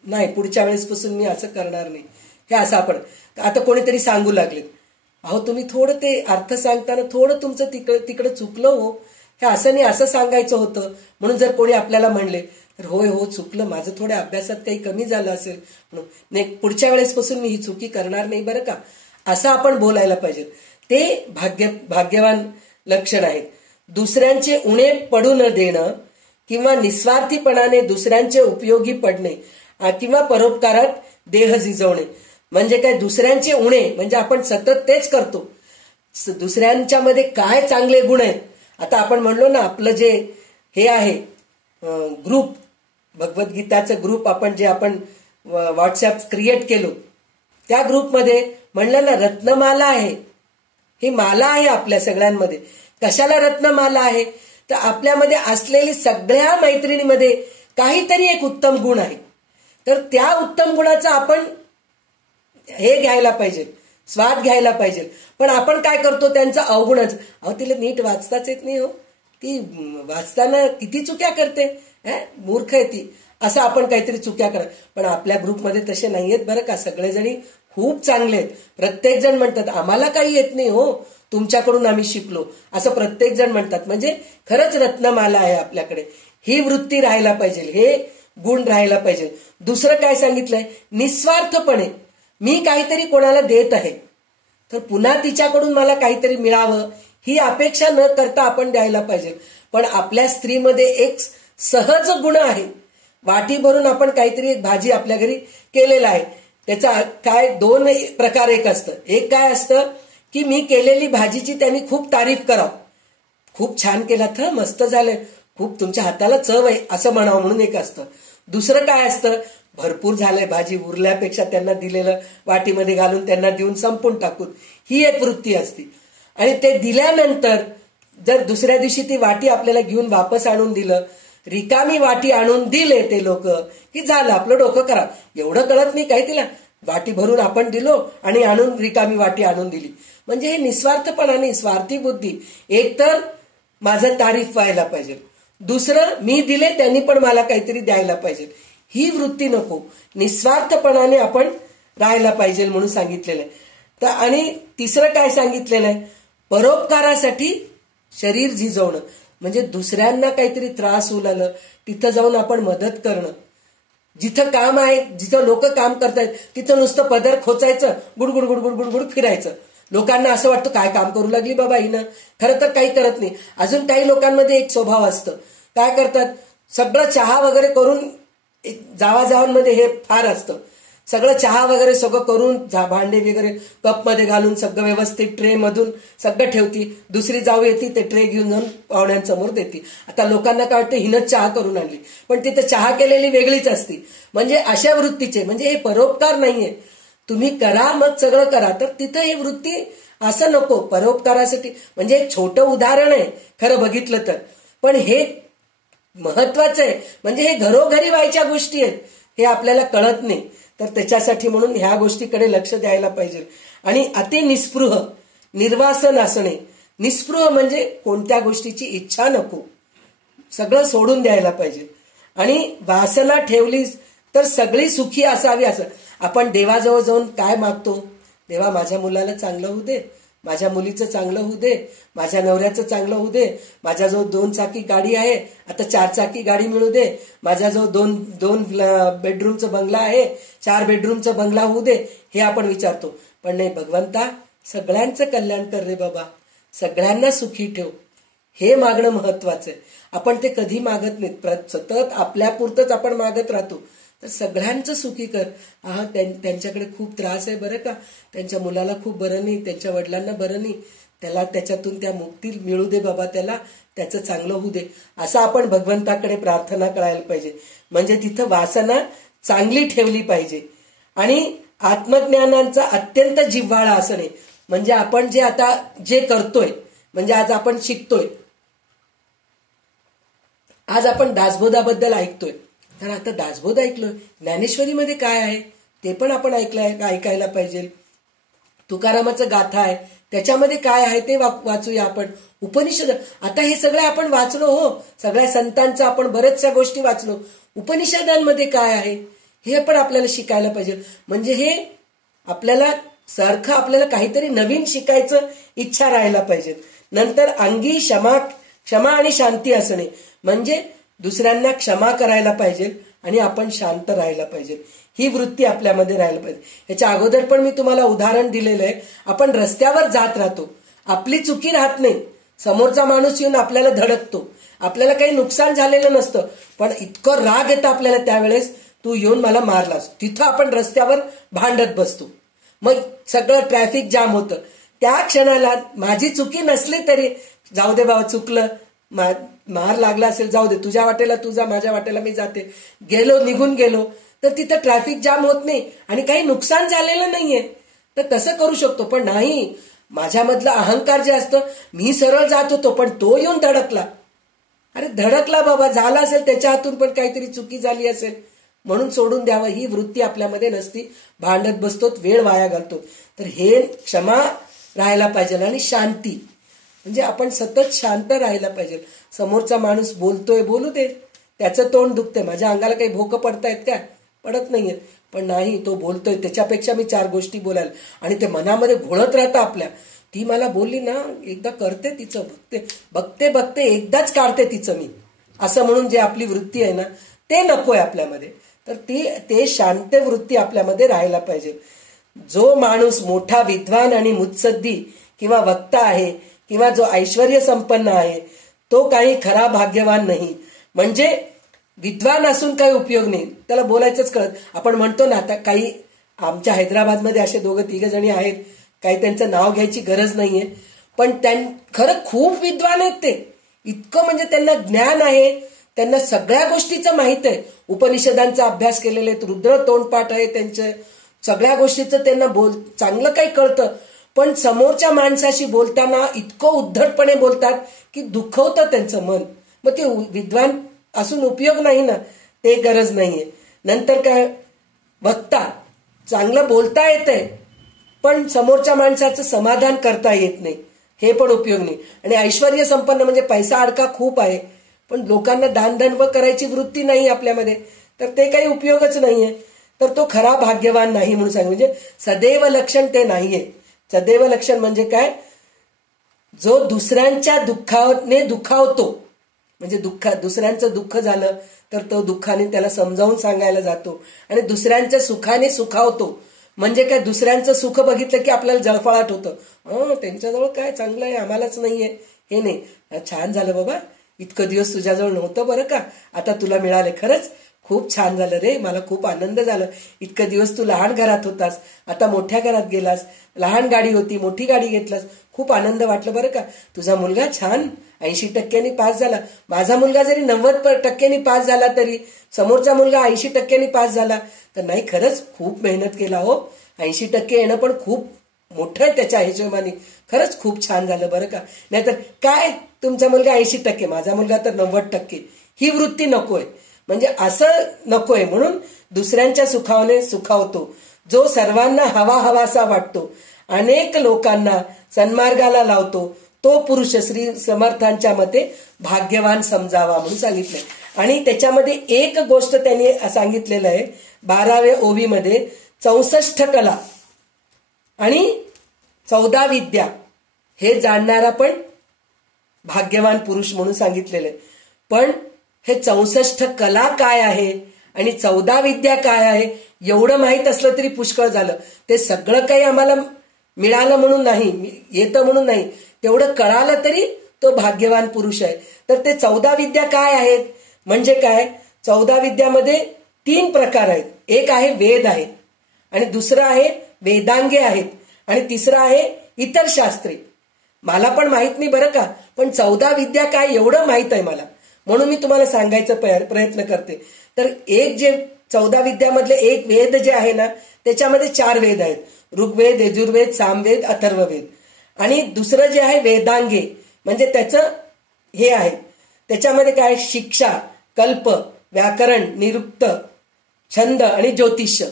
नाही पुढच्या वेळेसपासून मी असं करणार नाही, हे असं आपण. आता कोणीतरी सांगू लागले, अहो तुम्ही थोडं ते अर्थ सांगताना थोडं तुमचं तिकडं चुकलं हो, हे असं नाही असं सांगायचं होतं. म्हणून जर कोणी आपल्याला म्हणले तर होय हो चुकलं, माझं थोड्या अभ्यासात काही कमी झालं असेल म्हणून, नाही पुढच्या वेळेसपासून मी ही चुकी करणार नाही बरं का, असं आपण बोलायला पाहिजे. ते भाग्यवान लक्षण आहेत. दुसऱ्यांचे उणे पडू न देणं किंवा निस्वार्थीपणाने दुसऱ्यांचे उपयोगी पडणे किंवा परोपकारात देह झिजवणे. म्हणजे काय, दुसऱ्यांचे उणे म्हणजे आपण सतत तेच करतो. दुसऱ्यांच्या मध्ये काय चांगले गुण आहेत. आता आपण म्हणलो ना, आपलं जे हे आहे ग्रुप, भगवद्गीताचं ग्रुप आपण व्हॉट्सअप क्रिएट केलो, त्या ग्रुपमध्ये म्हणलं ना रत्नमाला आहे, ही माला आहे आपल्या सगळ्यांमध्ये. कशाला रत्नमाला आहे, तर आपल्यामध्ये असलेली सगळ्या मैत्रिणीमध्ये काहीतरी एक उत्तम गुण आहे. तर त्या उत्तम गुणाचा आपण हे घ्यायला पाहिजे, स्वाद घ्यायला पाहिजे. पण आपण काय करतो, त्यांचा अवगुणच, अहो तिला नीट वाचताच येत नाही हो, ती वाचताना किती चुक्या करते, मूर्ख आहे ती, असं आपण काहीतरी चुक्या करत. पण आपल्या ग्रुपमध्ये तसे नाहीयेत बरं का, सगळेजणी खूप चांगले आहेत. प्रत्येक जण म्हणतात आम्हाला काही येत नाही हो, तुमच्याकडून आम्ही शिकलो, असं प्रत्येक जण म्हणतात. म्हणजे खरंच रत्नमाला आहे आपल्याकडे. ही वृत्ती राहायला पाहिजे, हे गुण राहायला पाहिजे. दुसरं काय सांगितलंय, निस्वार्थपणे मी काहीतरी कोणाला देत आहे तर पुन्हा तिच्याकडून मला काहीतरी मिळावं ही अपेक्षा न करता आपण द्यायला पाहिजे. पण आपल्या स्त्रीमध्ये एक सहज गुण आहे, वाटी भरून आपण काहीतरी एक भाजी आपल्या घरी केलेला आहे, त्याचा काय दोन प्रकार एक असतं. एक काय असतं की मी केलेली भाजीची त्यांनी खूप तारीफ करावं, खूप छान केलात हं, मस्त झालंय, खूप तुमच्या हाताला चव आहे असं म्हणावं म्हणून एक असतं. दुसरं काय असतं, भरपूर झालंय भाजी, उरल्यापेक्षा त्यांना दिलेलं वाटीमध्ये घालून त्यांना देऊन संपून टाकून, ही एक वृत्ती असते. आणि ते दिल्यानंतर जर दुसऱ्या दिवशी ती वाटी आपल्याला घेऊन वापस आणून दिलं, रिकामी वाटी आणून दिले ते लोक, की झालं आपलं डोकं करा. एवढं कळत नाही काय तिला, वाटी भरून आपण दिलो आणि आणून रिकामी वाटी आणून दिली. म्हणजे हे निस्वार्थपणाने, स्वार्थी बुद्धी. एक तर माझं तारीफ व्हायला पाहिजे, दुसरं मी दिले त्यांनी पण मला काहीतरी द्यायला पाहिजे, ही वृत्ती नको. निस्वार्थपणाने आपण राहायला पाहिजे म्हणून सांगितलेलं आहे. तर आणि तिसरं काय सांगितलेलं आहे, परोपकारासाठी शरीर झिजवणं. म्हणजे दुसऱ्यांना काहीतरी त्रास होऊ लागलं तिथं जाऊन आपण मदत करणं. जिथं काम आहे, जिथं लोक काम करतायत तिथं नुसतं पदर खोचायचं, गुडगुड गुडगुड गुडगुड फिरायचं. लोकांना असं वाटतं काय काम करू लागली बाबा हिनं, खरं तर काही करत नाही. अजून काही लोकांमध्ये एक स्वभाव असतं, काय करतात, सगळं चहा वगैरे करून, जावाजावांमध्ये हे फार असतं, सगळं चहा वगैरे सगळं करून भांडे वगैरे कपमध्ये घालून सगळं व्यवस्थित ट्रे मधून सगळं ठेवती. दुसरी जाऊ येते ते ट्रे घेऊन जाऊन पाहुण्यांसमोर देते. आता लोकांना काय वाटतं हिनंच चहा करून आणली, पण तिथं चहा केलेली वेगळीच असती. म्हणजे अशा वृत्तीचे, म्हणजे हे परोपकार नाहीये. तुम्ही करा मग सगळं करा, तर तिथं ही वृत्ती असं नको. परोपकारासाठी म्हणजे एक छोटं उदाहरण आहे खरं बघितलं तर, पण हे महत्वाचं आहे. म्हणजे हे घरोघरी व्हायच्या गोष्टी आहेत, हे आपल्याला कळत नाही. तर त्याच्यासाठी म्हणून ह्या गोष्टीकडे लक्ष द्यायला पाहिजे. आणि अति निस्पृह निर्वासन असणे. निस्पृह म्हणजे कोणत्या गोष्टीची इच्छा नको, सगळं सोडून द्यायला पाहिजे. आणि वासना ठेवली तर सगळी सुखी असावी. असं आपण देवाजवळ जाऊन काय मागतो? देवा माझ्या मुलाला चांगलं होऊ दे, माझ्या मुलीचं चांगलं होऊ दे, माझ्या नवऱ्याचं चांगलं होऊ दे, माझ्याजवळ 2 चाकी गाडी आहे आता 4 चाकी गाडी मिळू दे, माझ्याजवळ दोन बेडरूमचा बंगला आहे 4 बेडरूमचा बंगला होऊ दे, हे आपण विचारतो. पण नाही, भगवंता सगळ्यांचं कल्याण कर रे बाबा, सगळ्यांना सुखी ठेव, हे मागणं महत्वाचं आहे. आपण ते कधी मागत नाहीत, सतत आपल्यापुरतंच आपण मागत राहतो. तर सगळ्यांचं सुखी कर. त्यांच्याकडे खूप त्रास आहे बरं का, त्यांच्या मुलाला खूप बरं नाही, त्यांच्या वडिलांना बरं नाही, त्याला त्याच्यातून त्या मुक्ती मिळू दे बाबा, त्याचं चांगलं होऊ दे, असं आपण भगवंताकडे प्रार्थना करायला पाहिजे. म्हणजे तिथं वासना चांगली ठेवली पाहिजे. आणि आत्मज्ञानाचा अत्यंत जिव्हाळा असणे. म्हणजे आपण जे करतोय, म्हणजे आज आपण शिकतोय, आज आपण दासबोधाबद्दल ऐकतोय, तर आता दासबोध ऐकलोय, ज्ञानेश्वरीमध्ये काय आहे ते पण आपण ऐकायला पाहिजे. तुकारामाचं गाथा आहे, त्याच्यामध्ये काय आहे ते वाचूया आपण. उपनिषद, आता हे सगळं आपण वाचलो, हो, सगळ्या संतांचं आपण बऱ्याचशा गोष्टी वाचलो. उपनिषदांमध्ये काय आहे हे पण आपल्याला शिकायला पाहिजे. म्हणजे हे आपल्याला सारखं आपल्याला काहीतरी नवीन शिकायचं इच्छा राहायला पाहिजे. नंतर अंगी क्षमा आणि शांती असणे. म्हणजे दुसऱ्यांना क्षमा करायला पाहिजे आणि आपण शांत राहायला पाहिजे, ही वृत्ती आपल्यामध्ये राहायला पाहिजे. याच्या अगोदर पण मी तुम्हाला उदाहरण दिलेलं आहे. आपण रस्त्यावर जात राहतो, आपली चुकी राहत नाही, समोरचा माणूस येऊन आपल्याला धडकतो, आपल्याला काही नुकसान झालेलं नसतं, पण इतकं राग येतं आपल्याला त्यावेळेस, तू येऊन मला मारलास. तिथं आपण रस्त्यावर भांडत बसतो, मग सगळं ट्रॅफिक जाम होतं. त्या क्षणाला माझी चुकी नसली तरी जाऊ दे बाबा, चुकलं, मार लागला असेल जाऊ दे, तुझ्या वाटेला तू जा, माझ्या वाटेला मी जाते, निघून गेलो, तर तिथं ट्रॅफिक जाम होत नाही आणि काही नुकसान झालेलं नाहीये. तर तसं करू शकतो. पण नाही, माझ्यामधलं अहंकार जे असतं, मी सरळ जात होतो पण तो येऊन धडकला. अरे धडकला बाबा, झाला असेल त्याच्या हातून पण काहीतरी चुकी झाली असेल म्हणून सोडून द्यावं, ही वृत्ती आपल्यामध्ये नसती. भांडत बसतो, वेळ वाया घालतो. तर हे क्षमा राहायला पाहिजे. आणि शांती म्हणजे आपण सतत शांत राहायला पाहिजे. समोरचा माणूस बोलतोय, बोलू दे, त्याचं तोंड दुखतंय, माझ्या अंगाला काही भोकं पडतायत का? पडत नाहीयेत. पण नाही, तो बोलतोय, त्याच्यापेक्षा मी 4 गोष्टी बोलायला, आणि ते मनामध्ये घोळत राहतं आपल्या. ती मला बोलली ना, एकदा करते तिचं, बघते एकदाच काढते तिचं मी, असं म्हणून जे आपली वृत्ती आहे ना, ते नकोय आपल्यामध्ये. तर ते शांत वृत्ती आपल्यामध्ये राहायला पाहिजे. जो माणूस मोठा विद्वान आणि मुत्सद्दी किंवा वक्ता आहे किंवा जो ऐश्वर्य संपन्न आहे, तो काही खरा भाग्यवान नाही. म्हणजे विद्वान असून काही उपयोग नाही, त्याला बोलायचंच कळत. आपण म्हणतो ना, आता काही आमच्या हैदराबादमध्ये असे 2-3 जणी आहेत, काही त्यांचं नाव घ्यायची गरज नाहीये, पण खरं खूप विद्वान आहेत ते. इतकं म्हणजे त्यांना ज्ञान आहे, त्यांना सगळ्या गोष्टीचं माहित आहे, उपनिषदांचा अभ्यास केलेले, रुद्र तोंडपाठ आहे त्यांचे, सगळ्या गोष्टीचं त्यांना चांगलं काही कळतं. पण समोरच्या माणसाशी बोलताना इतकं उद्धटपणे बोलतात की दुखवतं त्यांचं मन. मग ते विद्वान असून उपयोग नाही ना, ते गरज नाहीये. नंतर काय, वक्ता चांगलं बोलता येतंय पण समोरच्या माणसाचं समाधान करता येत नाही, हे पण उपयोग नाही. आणि ऐश्वर्य संपन्न म्हणजे पैसा अडका खूप आहे, पण लोकांना दानधर्म करायची वृत्ती नाही आपल्यामध्ये, तर ते काही उपयोगच नाहीये. तर तो खरा भाग्यवान नाही म्हणून सांग. म्हणजे सदैव लक्षण ते नाहीये. सदैव लक्षण म्हणजे काय, जो दुसऱ्यांच्या दुःखाने दुखावतो, म्हणजे दुसऱ्यांचं दुःख झालं तर तो दुःखाने त्याला समजावून सांगायला जातो, आणि दुसऱ्यांच्या सुखाने सुखावतो. म्हणजे काय, दुसऱ्यांचं सुख बघितलं की आपल्याला जळफळाट होतं, त्यांच्याजवळ काय चांगलं आहे, आम्हालाच नाहीये, हे नाही. छान झालं बाबा, इतकं दिवस तुझ्याजवळ नव्हतं बरं का, आता तुला मिळाले, खरंच खूप छान झालं रे, मला खूप आनंद झाला. इतकं दिवस तू लहान घरात होतास, आता मोठ्या घरात गेलास, लहान गाडी होती मोठी गाडी घेतलास, खूप आनंद वाटलं बरं का. तुझा मुलगा छान 80% पास झाला. माझा मुलगा जरी 90% पास झाला तरी समोरचा मुलगा 80% पास झाला, तर नाही, खरंच खूप मेहनत केला हो. 80% येणं पण खूप मोठं आहे त्याच्या हिशोबाने. खरंच खूप छान झालं बरं का. नाहीतर काय तुमचा मुलगा 80%, माझा मुलगा तर 90%, ही वृत्ती नकोय. म्हणजे असं नकोय. म्हणून दुसऱ्यांच्या सुखावणे सुखावतो, जो सर्वांना हवा हवासा वाटतो, अनेक लोकांना सन्मार्गाला लावतो, तो पुरुष श्री समर्थांच्या मते भाग्यवान समजावा म्हणून सांगितलंय. आणि त्याच्यामध्ये एक गोष्ट त्यांनी सांगितलेलं आहे 12व्या ओवीमध्ये, 64 कला आणि 14 विद्या हे जाणणारा पण भाग्यवान पुरुष म्हणून सांगितलेलं आहे. पण हे 64 कला काय आहे आणि 14 विद्या काय आहे एवढं माहीत असलं तरी पुष्कळ झालं. ते सगळं काही आम्हाला मिळालं म्हणून नाही, येतं म्हणून नाही, तेवढं कळालं तरी तो भाग्यवान पुरुष आहे. तर ते 14 विद्या काय आहेत म्हणजे काय, 14 विद्यामध्ये 3 प्रकार आहेत. एक आहे वेद आहे, आणि दुसरं आहे वेदांगे आहेत, आणि तिसरं आहे इतर शास्त्रे. मला पण माहित नाही बरं का, पण 14 विद्या काय एवढं माहित आहे मला, म्हणून मी तुम्हाला सांगायचा प्रयत्न करते. तर एक जे 14 विद्यामधले एक वेद जे आहे ना, त्याच्यामध्ये 4 वेद आहेत, ऋग्वेद, यजुर्वेद, सामवेद, अथर्ववेद. आणि दुसरं जे आहे वेदांगे, म्हणजे त्याचं हे आहे, त्याच्यामध्ये काय शिक्षा, कल्प, व्याकरण, निरुक्त, छंद आणि ज्योतिष्य,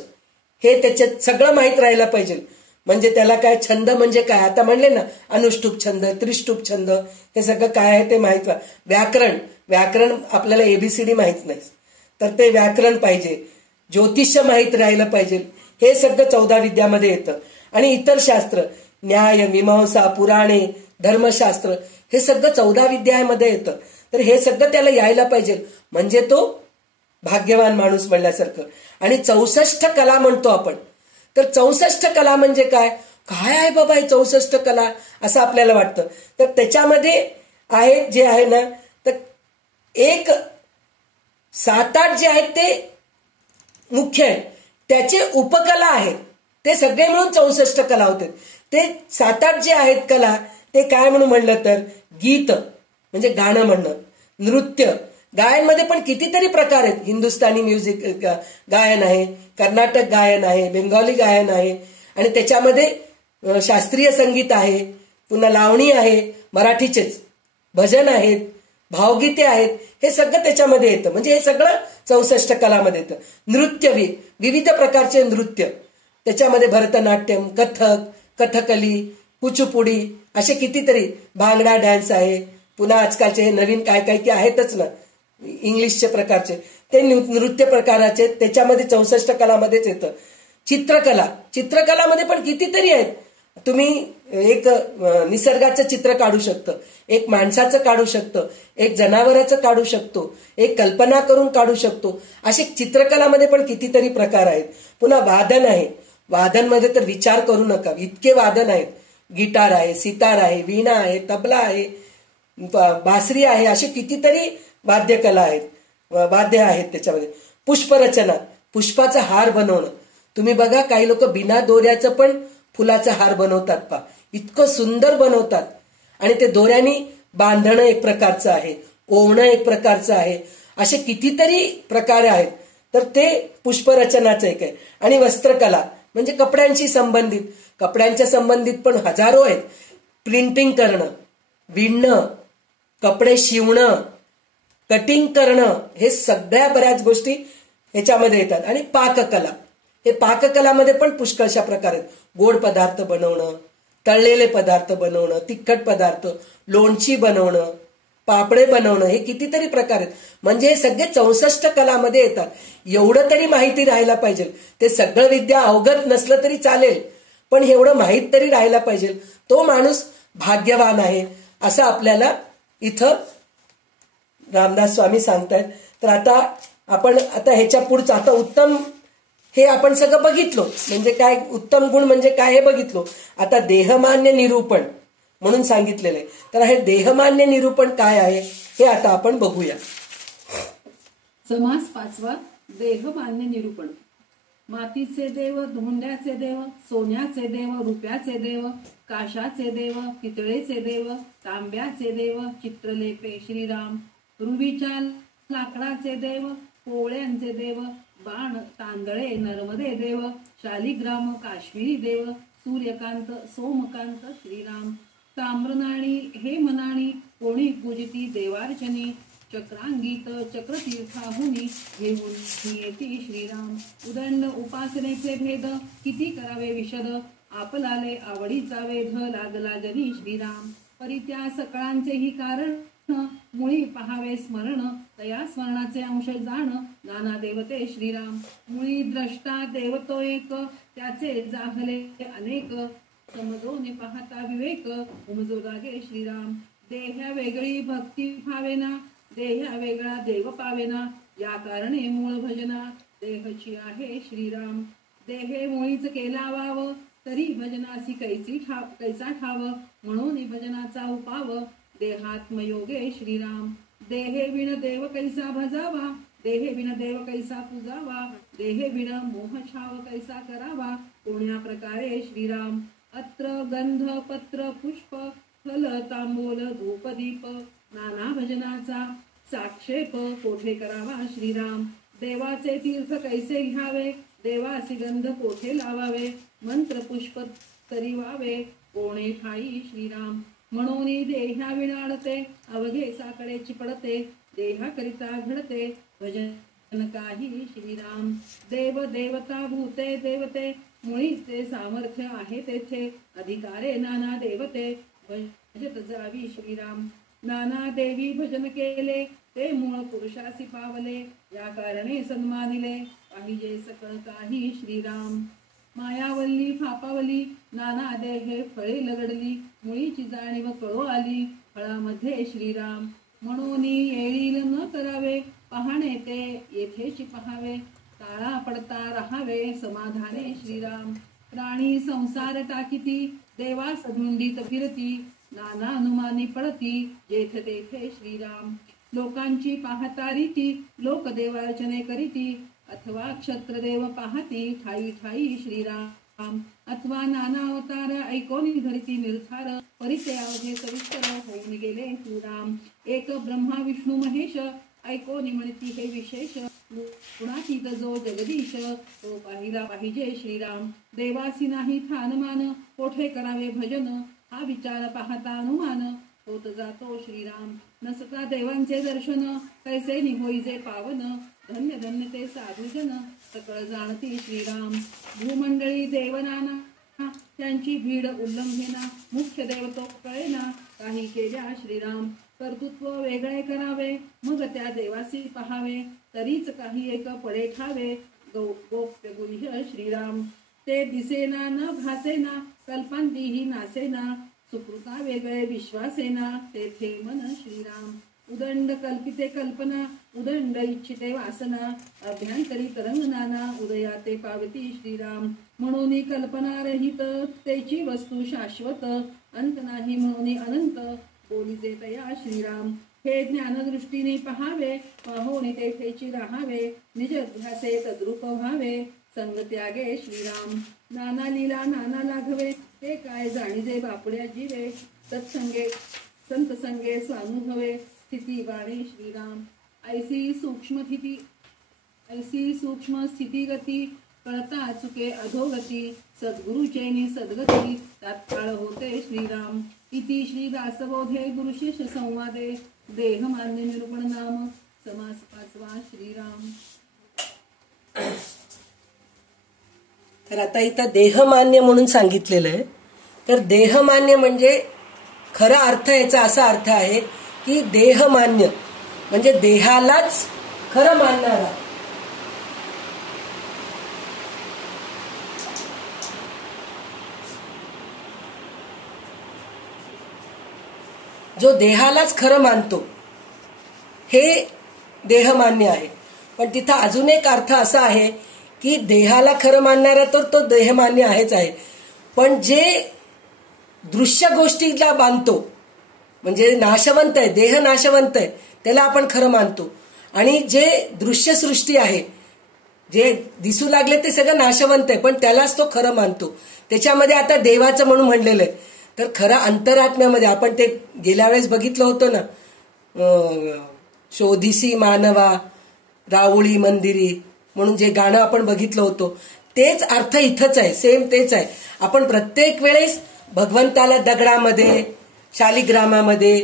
हे त्याच्यात सगळं माहीत राहायला पाहिजे. म्हणजे त्याला काय छंद म्हणजे काय, आता म्हणले ना अनुष्टुप छंद, त्रिष्टुप छंद, हे सगळं काय आहे ते माहीत. व्याकरण आपल्याला एबीसीडी माहीत नाही, तर ते व्याकरण पाहिजे. ज्योतिष्य माहीत राहिलं पाहिजे. हे सगळं 14 विद्यामध्ये येतं. आणि इतर शास्त्र, न्याय, मीमांसा, पुराणे, धर्मशास्त्र, हे सगळं 14 विद्यामध्ये येतं. तर हे सगळं त्याला यायला पाहिजे, म्हणजे तो भाग्यवान माणूस म्हणल्यासारखं. आणि 64 कला म्हणतो आपण, तर 64 कला म्हणजे काय आहे बाबा हे 64 कला असं आपल्याला वाटतं. तर त्याच्यामध्ये आहे जे आहे ना, तर एक 7-8 जे आहेत ते मुख्य आहे, त्याचे उपकला आहेत, ते सगळे मिळून 64 कला होते. ते 7-8 जे आहेत कला ते काय म्हणून म्हणलं तर गीत म्हणजे गाणं म्हणणं, नृत्य, गायनमध्ये पण कितीतरी प्रकार आहेत. हिंदुस्थानी म्युझिक गायन आहे, कर्नाटक गायन आहे, बेंगॉली गायन आहे, आणि त्याच्यामध्ये शास्त्रीय संगीत आहे, पुन्हा लावणी आहे, मराठीचेच भजन आहेत, भावगीते आहेत, हे सगळं त्याच्यामध्ये येतं. म्हणजे हे सगळं 64 कलामध्ये येतं. नृत्य, विविध प्रकारचे नृत्य, त्याच्यामध्ये भरतनाट्यम, कथक, कथकली, कुचुपुडी, असे कितीतरी, भांगडा डान्स आहे, पुन्हा आजकालचे नवीन काय काय आहेतच ना इंग्लिशचे प्रकारचे, ते नृत्य प्रकाराचे त्याच्यामध्ये 64 कलामध्येच येतं. चित्रकलामध्ये पण कितीतरी आहेत. तुम्ही एक निसर्गाचं चित्र काढू शकतं, एक माणसाचं काढू शकतं, एक जनावराचं काढू शकतो, एक कल्पना करून काढू शकतो. असे चित्रकलामध्ये पण कितीतरी प्रकार आहेत. पुन्हा वादन आहे, वादनमध्ये तर विचार करू नका, इतके वादन आहेत. गिटार आहे, सितार आहे, वीणा आहे, तबला आहे, बासरी आहे, असे कितीतरी वाद्यकला आहेत, वाद्य आहेत त्याच्यामध्ये. पुष्परचना, पुष्पाचा हार बनवणं. तुम्ही बघा काही लोक बिना दोऱ्याचं पण फुलाचा हार बनवतात, पा इतकं सुंदर बनवतात. आणि ते दोऱ्याने बांधणं एक प्रकारचं आहे, ओवणं एक प्रकारचं आहे, असे कितीतरी प्रकार आहेत. तर ते पुष्परचनाचं एक आहे. आणि वस्त्रकला म्हणजे कपड्यांशी संबंधित, कपड्यांच्या संबंधित पण हजारो आहेत. प्रिंटिंग करणं, विणणं, कपडे शिवणं, कटिंग करणं, हे सगळ्या बऱ्याच गोष्टी ह्याच्यामध्ये येतात. आणि पाककला, हे पाककलामध्ये पण पुष्कळशा प्रकार आहेत. गोड पदार्थ बनवणं, तळलेले पदार्थ बनवणं, तिखट पदार्थ, लोणची बनवणं, पापडे बनवणं, हे कितीतरी प्रकार आहेत. म्हणजे हे सगळे 64 कलामध्ये येतात. एवढं तरी माहिती राहायला पाहिजे. ते सगळं विद्या अवगत नसलं तरी चालेल, पण एवढं माहीत तरी राहायला पाहिजे. तो माणूस भाग्यवान आहे असं आपल्याला इथं रामदास स्वामी सांगतायत. तर आता आपण ह्याच्या पुढचं आता उत्तम, हे आपण सगळं बघितलो, म्हणजे काय उत्तम गुण म्हणजे काय हे बघितलो. आता देहमान्य निरूपण म्हणून सांगितलेलं आहे. तर हे देहमान्य निरूपण काय आहे हे आता आपण बघूया. समास 5वा, देहमान्य निरूपण. मातीचे देव, धोंड्याचे देव, सोन्याचे देव, रुपयाचे देव, काशाचे देव, पितळेचे देव, तांब्याचे देव, चित्रलेपे श्रीराम, रुवीच्या लाकडाचे देव, पोळ्यांचे देव, बाण, तांदळे, नर्मदे देव, शालिग्राम, काश्मीरी देव, सूर्यकांत सोमकांत श्रीराम ताम्रनाणी हे मनाणी कोणी पूजिती देवार्चनी चक्रांगीत चक्रतीर्थाहुनी घेऊन येती श्रीराम उदंड उपासनेचे भेद किती करावे विशद आपलाले आवडीचा वेध लागला जनी श्रीराम परित्या सकळांचेही कारण मुळी पहावे स्मरण तया स्मरणाचे अंश जाण नाना देवते श्रीराम मुळी द्रष्टा देवतो एक त्याचे जाहले अनेक समजोने पाहता विवेक उमजो लागे श्रीराम देह्या वेगळी भक्ती भावेना देह्या वेगळा देव पावेना या कारणे मूळ भजना देहची आहे श्रीराम देहे मुळीच केला वाव तरी भजनासी कैसा ठाव म्हणून भजनाचा उपाव देहात्मयोगे श्रीराम देहे विण देव कैसा भजावा देहे विण देव कैसा पूजावा देहे विण मोह छाव कैसा करावा कोण्या प्रकारे श्रीराम अत्र गंध पत्र पुष्प फल तांबूल धूप दीप नाना भजनाचा साक्षेप कोठे करावा श्रीराम देवाचे तीर्थ कैसे घ्यावे देवासी गंध कोठे लावावे मंत्र पुष्प तरी वावे कोणे ठाई श्रीराम म्हणून देह्या विणाडते अवघे साकडे चिपडते देहाकरिता घडते भजन काही श्रीराम देव देवता भूते देवते मुळीचे सामर्थ्य आहे तेथे अधिकारे नाना देवते भजत जावी श्रीराम नाना देवी भजन केले ते मूळ पुरुषासी पावले या कारणे सन्मानिले पाहिजे सकळ काही श्रीराम मायावल्ली फापावली नाना देहे फळे लगडली मुळीची जाणीव कळो आली फळामध्ये श्रीराम म्हणून येईल न करावे पाहणे ते येथेची पहावे काळा पडता राहावे समाधाने श्रीराम प्राणी संसार टाकीती देवास धुंडीत फिरती नाना अनुमानी पडती जेथे तेथे श्रीराम लोकांची पाहता रीती लोक देवार्चने करीती अथवा क्षत्रदेव पाहती ठाई ठाई श्रीराम अथवा नाना अवतार ऐकोनी धरती निर्धार परिचय अवघे सविस्तर होऊन गेले श्रीराम एक ब्रह्मा विष्णू महेश ऐकोनी म्हणती हे विशेष गुणातीत जो जगदीश तो पाहिला पाहिजे श्रीराम देवासी नाही थानमान कोठे करावे भजन हा विचार पाहता अनुमान होत जातो श्रीराम नसता देवांचे दर्शन कैसे निहोईजे पावन धन्य धन्य ते साधुजन सकळ जाणती श्रीराम भूमंडळी देवनाना त्यांची भीड उल्लंघेना मुख्य देव तो कळेना काही केल्या श्रीराम कर्तृत्व वेगळे करावे मग त्या देवासी पहावे तरीच काही एक पडे ठावे गोप्य गुह्य श्रीराम ते दिसेना न भासेना कल्पांतीही नासेना सुकृता वेगळे विश्वासेना तेथे मन श्रीराम उदंड कल्पिते कल्पना उदंड इच्छिते वासना अभ्यंतरी तरंग नाना उदयाते पावती श्रीराम म्हणून कल्पना रहित तेची वस्तू शाश्वत अंत नाही म्हणून अनंत बोलीचे तया श्रीराम हे ज्ञानदृष्टीने पहावे पाहोनी तेथेची राहावे निज ध्यासे तद्रूप व्हावे संग त्यागे श्रीराम नाना लीला नाना लाघवे ते काय जाणीजे बापड्या जीवे सत्संगे संत संगे स्वानुभवे स्थिती वाणी श्रीराम ऐसी सूक्ष्म स्थिती गती कळता चुके अधोगती सद्गुरुचेनी सद्गती तात्काळ होते श्रीराम इति श्री दासबोधे गुरुशिष्य संवादे देहमान्य निरूपण नाम समास 5वा श्रीराम। तर आता इथं देहमान्य म्हणून सांगितलेलं आहे। तर देहमान्य म्हणजे खरा अर्थ याचा असा अर्थ आहे की देहमान्य म्हणजे देहालाच खरं मानणारा, जो देहालाच खरं मानतो हे देहमान्य आहे। पण तिथं अजून एक अर्थ असा आहे की देहाला खरं मानणारा तर तो देहमान्य आहेच आहे, पण जे दृश्य गोष्टीला बांधतो म्हणजे नाशवंत आहे, देह नाशवंत आहे, त्याला आपण खरं मानतो। आणि जे दृश्य सृष्टी आहे, जे दिसू लागले ते सगळं नाशवंत आहे, पण त्यालाच तो खरं मानतो। त्याच्यामध्ये आता देवाचं म्हणून म्हणलेलं आहे। तर खरं अंतरात्म्यामध्ये आपण ते गेल्या वेळेस बघितलं होतं ना, शोधिसी मानवा राऊळी मंदिरी म्हणून जे गाणं आपण बघितलं होतं, तेच अर्थ इथंच आहे, सेम तेच आहे. आपण प्रत्येक वेळेस भगवंताला दगडामध्ये, शालिग्रामामध्ये,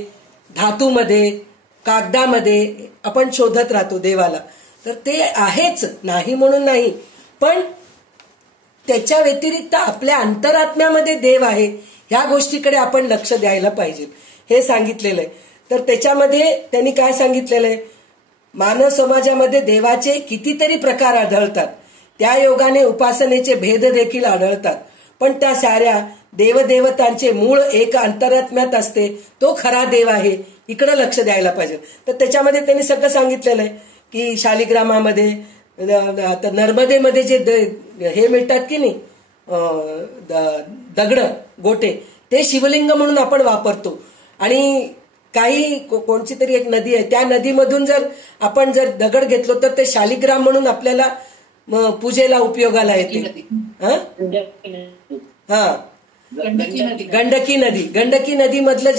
धातूमध्ये, कागदामध्ये आपण शोधत राहतो देवाला. तर ते आहेच, नाही म्हणून नाही, पण त्याच्या व्यतिरिक्त आपल्या अंतरात्म्यामध्ये देव आहे, ह्या गोष्टीकडे आपण लक्ष द्यायला पाहिजे, हे सांगितलेलं आहे. तर त्याच्यामध्ये त्यांनी काय सांगितलेलं आहे, मानव समाजामध्ये देवाचे कितीतरी प्रकार आढळतात, त्या योगाने उपासनेचे भेद देखील आढळतात, पण त्या साऱ्या देवदेवतांचे मूळ एक अंतरात्म्यात असते, तो खरा देव आहे, इकडे लक्ष द्यायला पाहिजे. तर त्याच्यामध्ये त्यांनी सगळं सांगितलेलं आहे की शालिग्रामामध्ये, नर्मदेमध्ये जे हे मिळतात की नाही दगड गोटे, ते शिवलिंग म्हणून आपण वापरतो. आणि काही कोणती तरी एक नदी आहे, त्या नदीमधून जर आपण जर दगड घेतलो तर ते शालिग्राम म्हणून आपल्याला पूजेला उपयोगाला येते. गंडकी नदी मधलं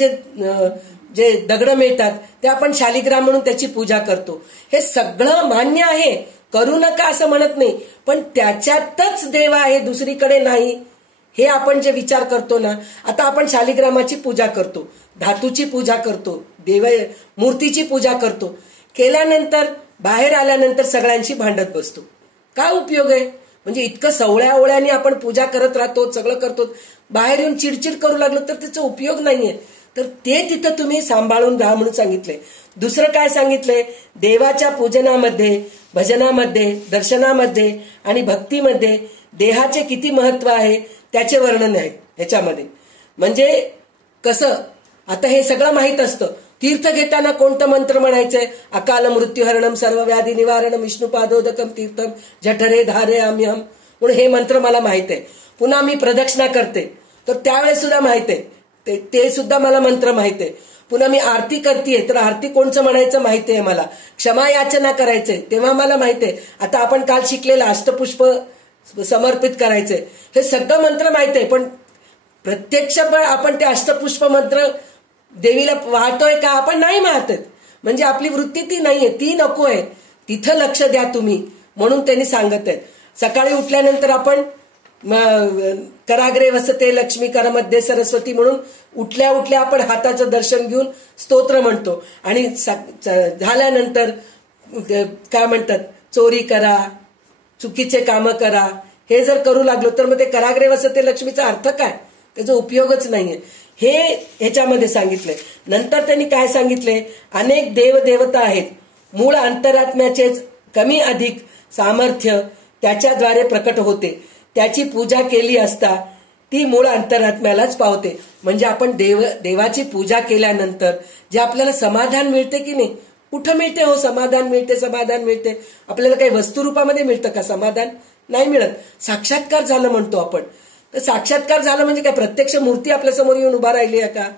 जे दगड मिळतात ते आपण शालिग्राम म्हणून त्याची पूजा करतो. हे सगळं मान्य आहे, करू नका असं म्हणत नाही, पण त्याच्यातच देव आहे, दुसरीकडे नाही, हे आपण जे विचार करतो ना. आता आपण शालिग्रामाची पूजा करतो, धातूची पूजा करतो, देव मूर्तीची पूजा करतो, केल्यानंतर बाहेर आल्यानंतर सगळ्यांशी भांडत बसतो. काय उपयोग आहे? म्हणजे इतकं सवळ्या ओळ्याने आपण पूजा करत राहतो, सगळं करतो, बाहेर येऊन चिडचिड करू लागलो तर त्याचा उपयोग नाहीये. तर ते तिथं तुम्ही सांभाळून राहा म्हणून सांगितलंय. दुसरं काय सांगितलंय, देवाच्या पूजनामध्ये, भजनामध्ये, दर्शनामध्ये आणि भक्तीमध्ये देहाचे किती महत्व आहे त्याचे वर्णन आहे ह्याच्यामध्ये. म्हणजे कसं, आता हे सगळं माहित असतं, तीर्थ घेताना कोणतं मंत्र म्हणायचंय, अकाल मृत्यूहरणम सर्व व्याधी निवारणम विष्णुपादोदकम तीर्थम जठरे धारे आम्यहम, म्हणून हे मंत्र मला माहित आहे. पुन्हा मी प्रदक्षिणा करते तर त्यावेळेस सुद्धा माहित आहे, ते सुद्धा मला मंत्र माहित आहे. पुन्हा मी आरती करतेय तर आरती कोणचं म्हणायचं माहिती आहे मला. क्षमा याचना करायचंय तेव्हा मला माहिती आहे. आता आपण काल शिकलेलं अष्टपुष्प समर्पित करायचंय, हे सगळं मंत्र माहित आहे, पण प्रत्यक्ष आपण ते अष्टपुष्प मंत्र देवीला वाहतोय का? आपण नाही वाहतोय. म्हणजे आपली वृत्ती ती नाहीये, ती नको आहे, तिथं लक्ष द्या तुम्ही, म्हणून त्यांनी सांगत आहेत. सकाळी उठल्यानंतर आपण कराग्रे वसते लक्ष्मी करमध्ये सरस्वती म्हणून उठल्या उठल्या आपण हाताचं दर्शन घेऊन स्तोत्र म्हणतो, आणि झाल्यानंतर काय म्हणतात, चोरी करा, चुकीचे कामं करा, हे जर करू लागलो तर मग ते कराग्रे वसते लक्ष्मीचा अर्थ काय, त्याचा उपयोगच नाहीये. हे ह्याच्यामध्ये सांगितलंय. नंतर त्यांनी काय सांगितलंय, अनेक देवदेवता आहेत, मूळ अंतरात्म्याचे कमी अधिक सामर्थ्य त्याच्याद्वारे प्रकट होते, त्याची पूजा केली असता ती मूळ अंतरात्म्यालाच पावते. म्हणजे आपण देवाची पूजा केल्यानंतर जे आपल्याला समाधान मिळते की नाही, कुठं मिळते हो समाधान मिळते, आपल्याला काही वस्तुरूपामध्ये मिळतं का समाधान? नाही मिळत. साक्षात्कार झालं म्हणतो आपण, तर साक्षात्कार झालं म्हणजे काय, प्रत्यक्ष मूर्ती आपल्या समोर येऊन उभा राहिली आहे का,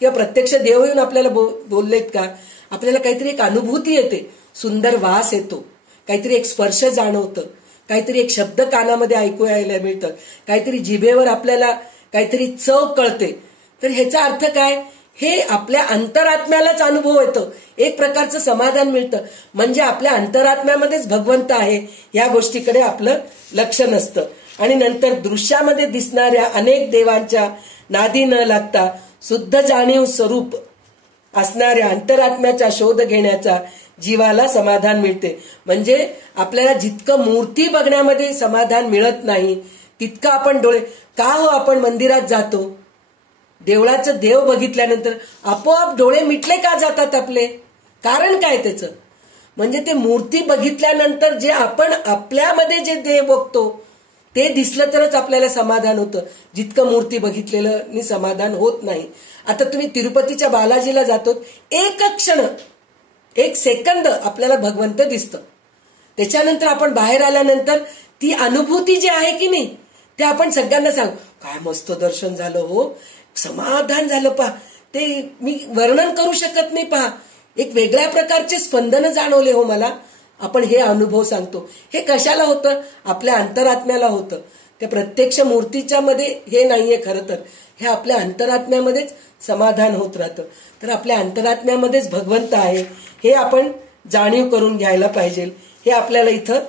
किंवा प्रत्यक्ष देव येऊन आपल्याला बोललेत का? आपल्याला काहीतरी एक अनुभूती येते, सुंदर वास येतो, काहीतरी एक स्पर्श जाणवतं, काहीतरी एक शब्द कानामध्ये ऐकू यायला मिळतं, काहीतरी जिभेवर आपल्याला काहीतरी चव कळते. तर ह्याचा अर्थ काय, हे आपल्या अंतरात्म्यालाच अनुभव येतो, एक प्रकारचं समाधान मिळतं. म्हणजे आपल्या अंतरात्म्यामध्येच भगवंत आहे, या गोष्टीकडे आपलं लक्ष नसतं. आणि नंतर दृश्यामध्ये दिसणाऱ्या अनेक देवांच्या नादी न लागता शुद्ध जाणीव स्वरूप असणाऱ्या अंतरात्म्याचा शोध घेण्याचा जीवाला समाधान मिळते. म्हणजे आपल्याला जितकं मूर्ती बघण्यामध्ये समाधान मिळत नाही, तितकं आपण डोळे का हो, आपण मंदिरात जातो, देवळाचं देव बघितल्यानंतर आपोआप डोळे मिटले का जातात आपले? कारण काय त्याचं? म्हणजे ते मूर्ती बघितल्यानंतर जे आपण आपल्यामध्ये जे देव बघतो ते दिसलं तरच आपल्याला समाधान होतं, जितकं मूर्ती बघितलेलं समाधान होत नाही. आता तुम्ही तिरुपतीच्या बालाजीला जातो, एक क्षण, एक सेकंद आपल्याला भगवंत दिसतं, त्याच्यानंतर आपण बाहेर आल्यानंतर ती अनुभूती जी आहे की नाही, ते आपण सगळ्यांना सांग, काय मस्त दर्शन झालं हो, समाधान झालं पहा, ते मी वर्णन करू शकत नाही पहा, एक वेगळ्या प्रकारचे स्पंदन जाणवले हो मला. आपण हे अनुभव सांगतो. हे कशाला होतं? आपल्या अंतरात्म्याला होतं. त्या प्रत्यक्ष मूर्तीच्या मध्ये हे नाहीये खरं तर, हे आपल्या अंतरात्म्यामध्येच समाधान होत राहतं. तर आपल्या अंतरात्म्यामध्येच भगवंत आहे, हे आपण जाणीव करून घ्यायला पाहिजे. हे आपल्याला इथं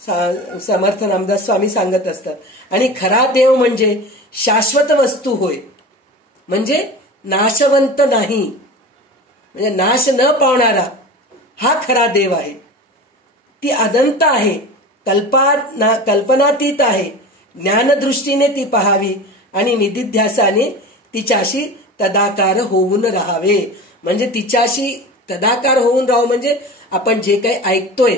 समर्थ रामदास स्वामी सांगत असतात. आणि खरा देव म्हणजे शाश्वत वस्तू होय, म्हणजे नाशवंत नाही, म्हणजे नाश न पावणारा हा खरा देव आहे. ती अनंत आहे, कल्पनातीत आहे. ज्ञानदृष्टीने ती पहावी आणि निधिध्यासाने तिच्याशी तदाकार होऊन राहावे. म्हणजे तिच्याशी तदाकार होऊन राहावं म्हणजे आपण जे काही ऐकतोय,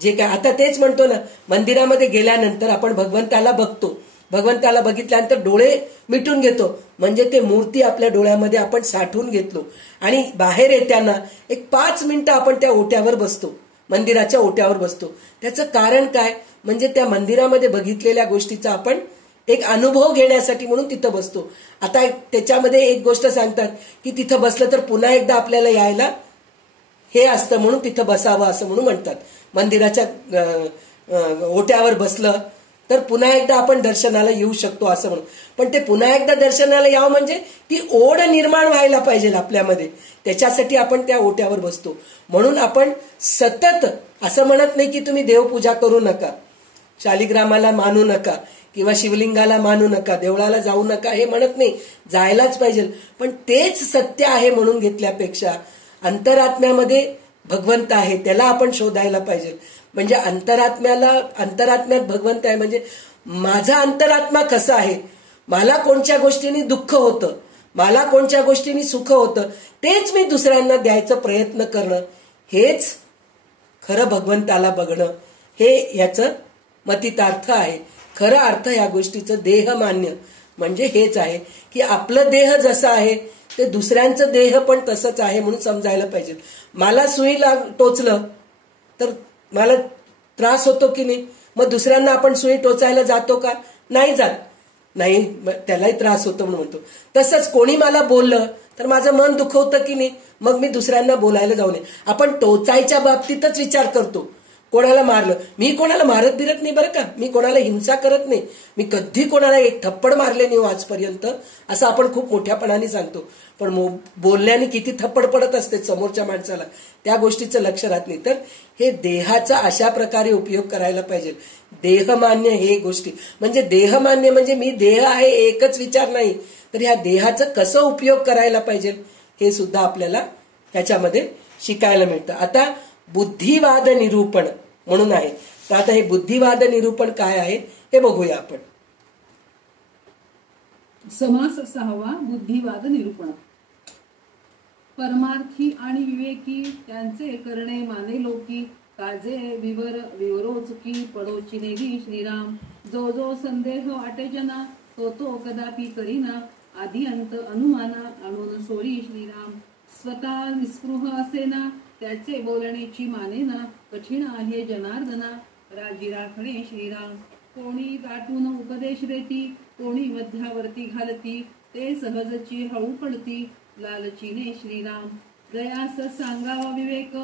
जे काय आता तेच म्हणतो ना, मंदिरामध्ये गेल्यानंतर आपण भगवंताला बघतो, भगवंताला बघितल्यानंतर डोळे मिटून घेतो, म्हणजे ते मूर्ती आपल्या डोळ्यामध्ये आपण साठवून घेतलो. आणि बाहेर येताना एक 5 मिनिटं आपण त्या ओट्यावर बसतो, मंदिराच्या ओट्यावर बसतो. त्याचं कारण काय, म्हणजे त्या मंदिरामध्ये बघितलेल्या गोष्टीचा आपण एक अनुभव घेण्यासाठी म्हणून तिथं बसतो. आता त्याच्यामध्ये एक गोष्ट सांगतात की तिथं बसलं तर पुन्हा एकदा आपल्याला यायला हे असतं, म्हणून तिथं बसावं असं म्हणून म्हणतात. मंदिराच्या ओट्यावर बसलं तर पुन्हा एकदा आपण दर्शनाला येऊ शकतो असं म्हणून. पण ते पुन्हा एकदा दर्शनाला यावं म्हणजे ती ओढ निर्माण व्हायला पाहिजे आपल्यामध्ये, त्याच्यासाठी आपण त्या ओट्यावर बसतो. म्हणून आपण सतत असं म्हणत नाही की तुम्ही देवपूजा करू नका, शालिग्रामाला मानू नका किंवा शिवलिंगाला मानू नका, देवळाला जाऊ नका हे म्हणत नाही, जायलाच पाहिजे. पण तेच सत्य आहे म्हणून घेतल्यापेक्षा अंतरात्म्यामध्ये भगवंत आहे त्याला आपण शोधायला पाहिजे. म्हणजे अंतरात्म्यात भगवंत आहे, म्हणजे माझा अंतरात्मा कसा आहे, मला कोणत्या गोष्टींनी दुःख होतं, मला कोणत्या गोष्टींनी सुख होतं, तेच मी दुसऱ्यांना द्यायचा प्रयत्न करणं, हेच खरं भगवंताला बघणं, हे याचं मतितार्थ आहे. खरं अर्थ या गोष्टीचं देहमान्य म्हणजे हेच आहे की आपलं देह जसं आहे ते दुसऱ्यांचं देह पण तसंच आहे म्हणून समजायला पाहिजे. मला सुई टोचलं तर मला त्रास होतो की नाही, मग दुसऱ्यांना आपण सुई टोचायला जातो का, नाही जात, नाही त्यालाही त्रास होतो म्हणून म्हणतो. तसंच कोणी मला बोललं तर माझं मन दुखवतं की नाही, मग मी दुसऱ्यांना बोलायला जाऊ नये. आपण टोचायच्या बाबतीतच विचार करतो, कोणाला मारलं, मी कोणाला मारत बिरत नाही बरं का, मी कोणाला हिंसा करत नाही, मी कधी कोणाला एक थप्पड मारले नाही आजपर्यंत, असं आपण खूप मोठ्यापणाने सांगतो. पण बोलण्याने किती थप्पड पडत असते समोरच्या माणसाला, त्या गोष्टीचं लक्ष राहत नाही. तर हे देहाचा अशा प्रकारे उपयोग करायला पाहिजे. देहमान्य हे गोष्टी म्हणजे देहमान्य म्हणजे मी देह आहे एकच विचार नाही, तर ह्या देहाचं कसं उपयोग करायला पाहिजे हे सुद्धा आपल्याला ह्याच्यामध्ये शिकायला मिळतं. आता बुद्धिवाद निरूपण म्हणून आहे, तर आता हे बुद्धिवाद निरूपण काय आहे हे बघूया आपण. समास 6वा बुद्धिवाद निरूपण. परमार्थी आणि विवेकी त्यांचे करणे माने लोकी, काजे विवरोचकी पडोची नेवी श्रीराम. जो जो संदेह वाटे जना तो तो कदापि करीना, आदि अंत अनुमाना आणून सोरी श्रीराम. स्वतः निस्पृह असेना त्याचे बोलण्याची मानेना, कठीण आहे जनार्दना राजी राखणे श्रीराम. कोणी दाटून उपदेश देती, कोणी मध्यावर्ती घालती, ते सहजची हळू पडती लालचीने श्रीराम. दयास सांगावा विवेक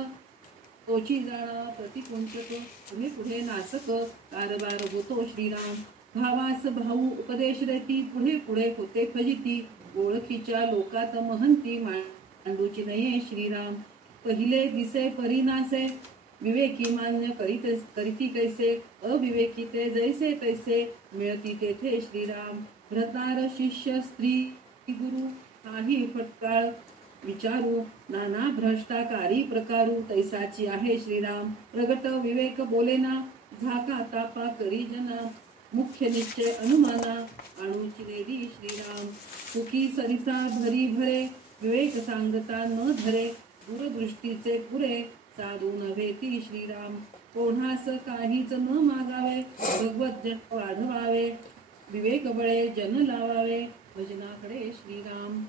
तोची जाणा प्रतिकुंचक, पुढे पुढे नासक कारभार होतो श्रीराम. भावास भाऊ उपदेश देती, पुढे पुढे होते फजिती, ओळखीच्या लोकात महंती मांडूची नये श्रीराम. पहिले दिसे परिनासे विवेकी मान्य करीती कैसे, अविवेकी ते जैसे तैसे मिळती तेथे श्रीराम. भ्रतार शिष्य स्त्री गुरु काही फटकाळ विचारू, नाना भ्रष्टाकारी प्रकारू तैसाची आहे श्रीराम. प्रगट विवेक बोलेना झाका तापा करी जना, मुख्य निश्चय अनुमाना आणूची नेदी श्रीराम. सुखी सरिता भरी भरे विवेक सांगता न धरे, दूरदृष्टीचे पुरे साधू नव्हे ती श्रीराम. कोणास काहीच न मागावे भगवत जन वाढवावे, विवेक बळे जन लावावे भजनाकडे श्रीराम.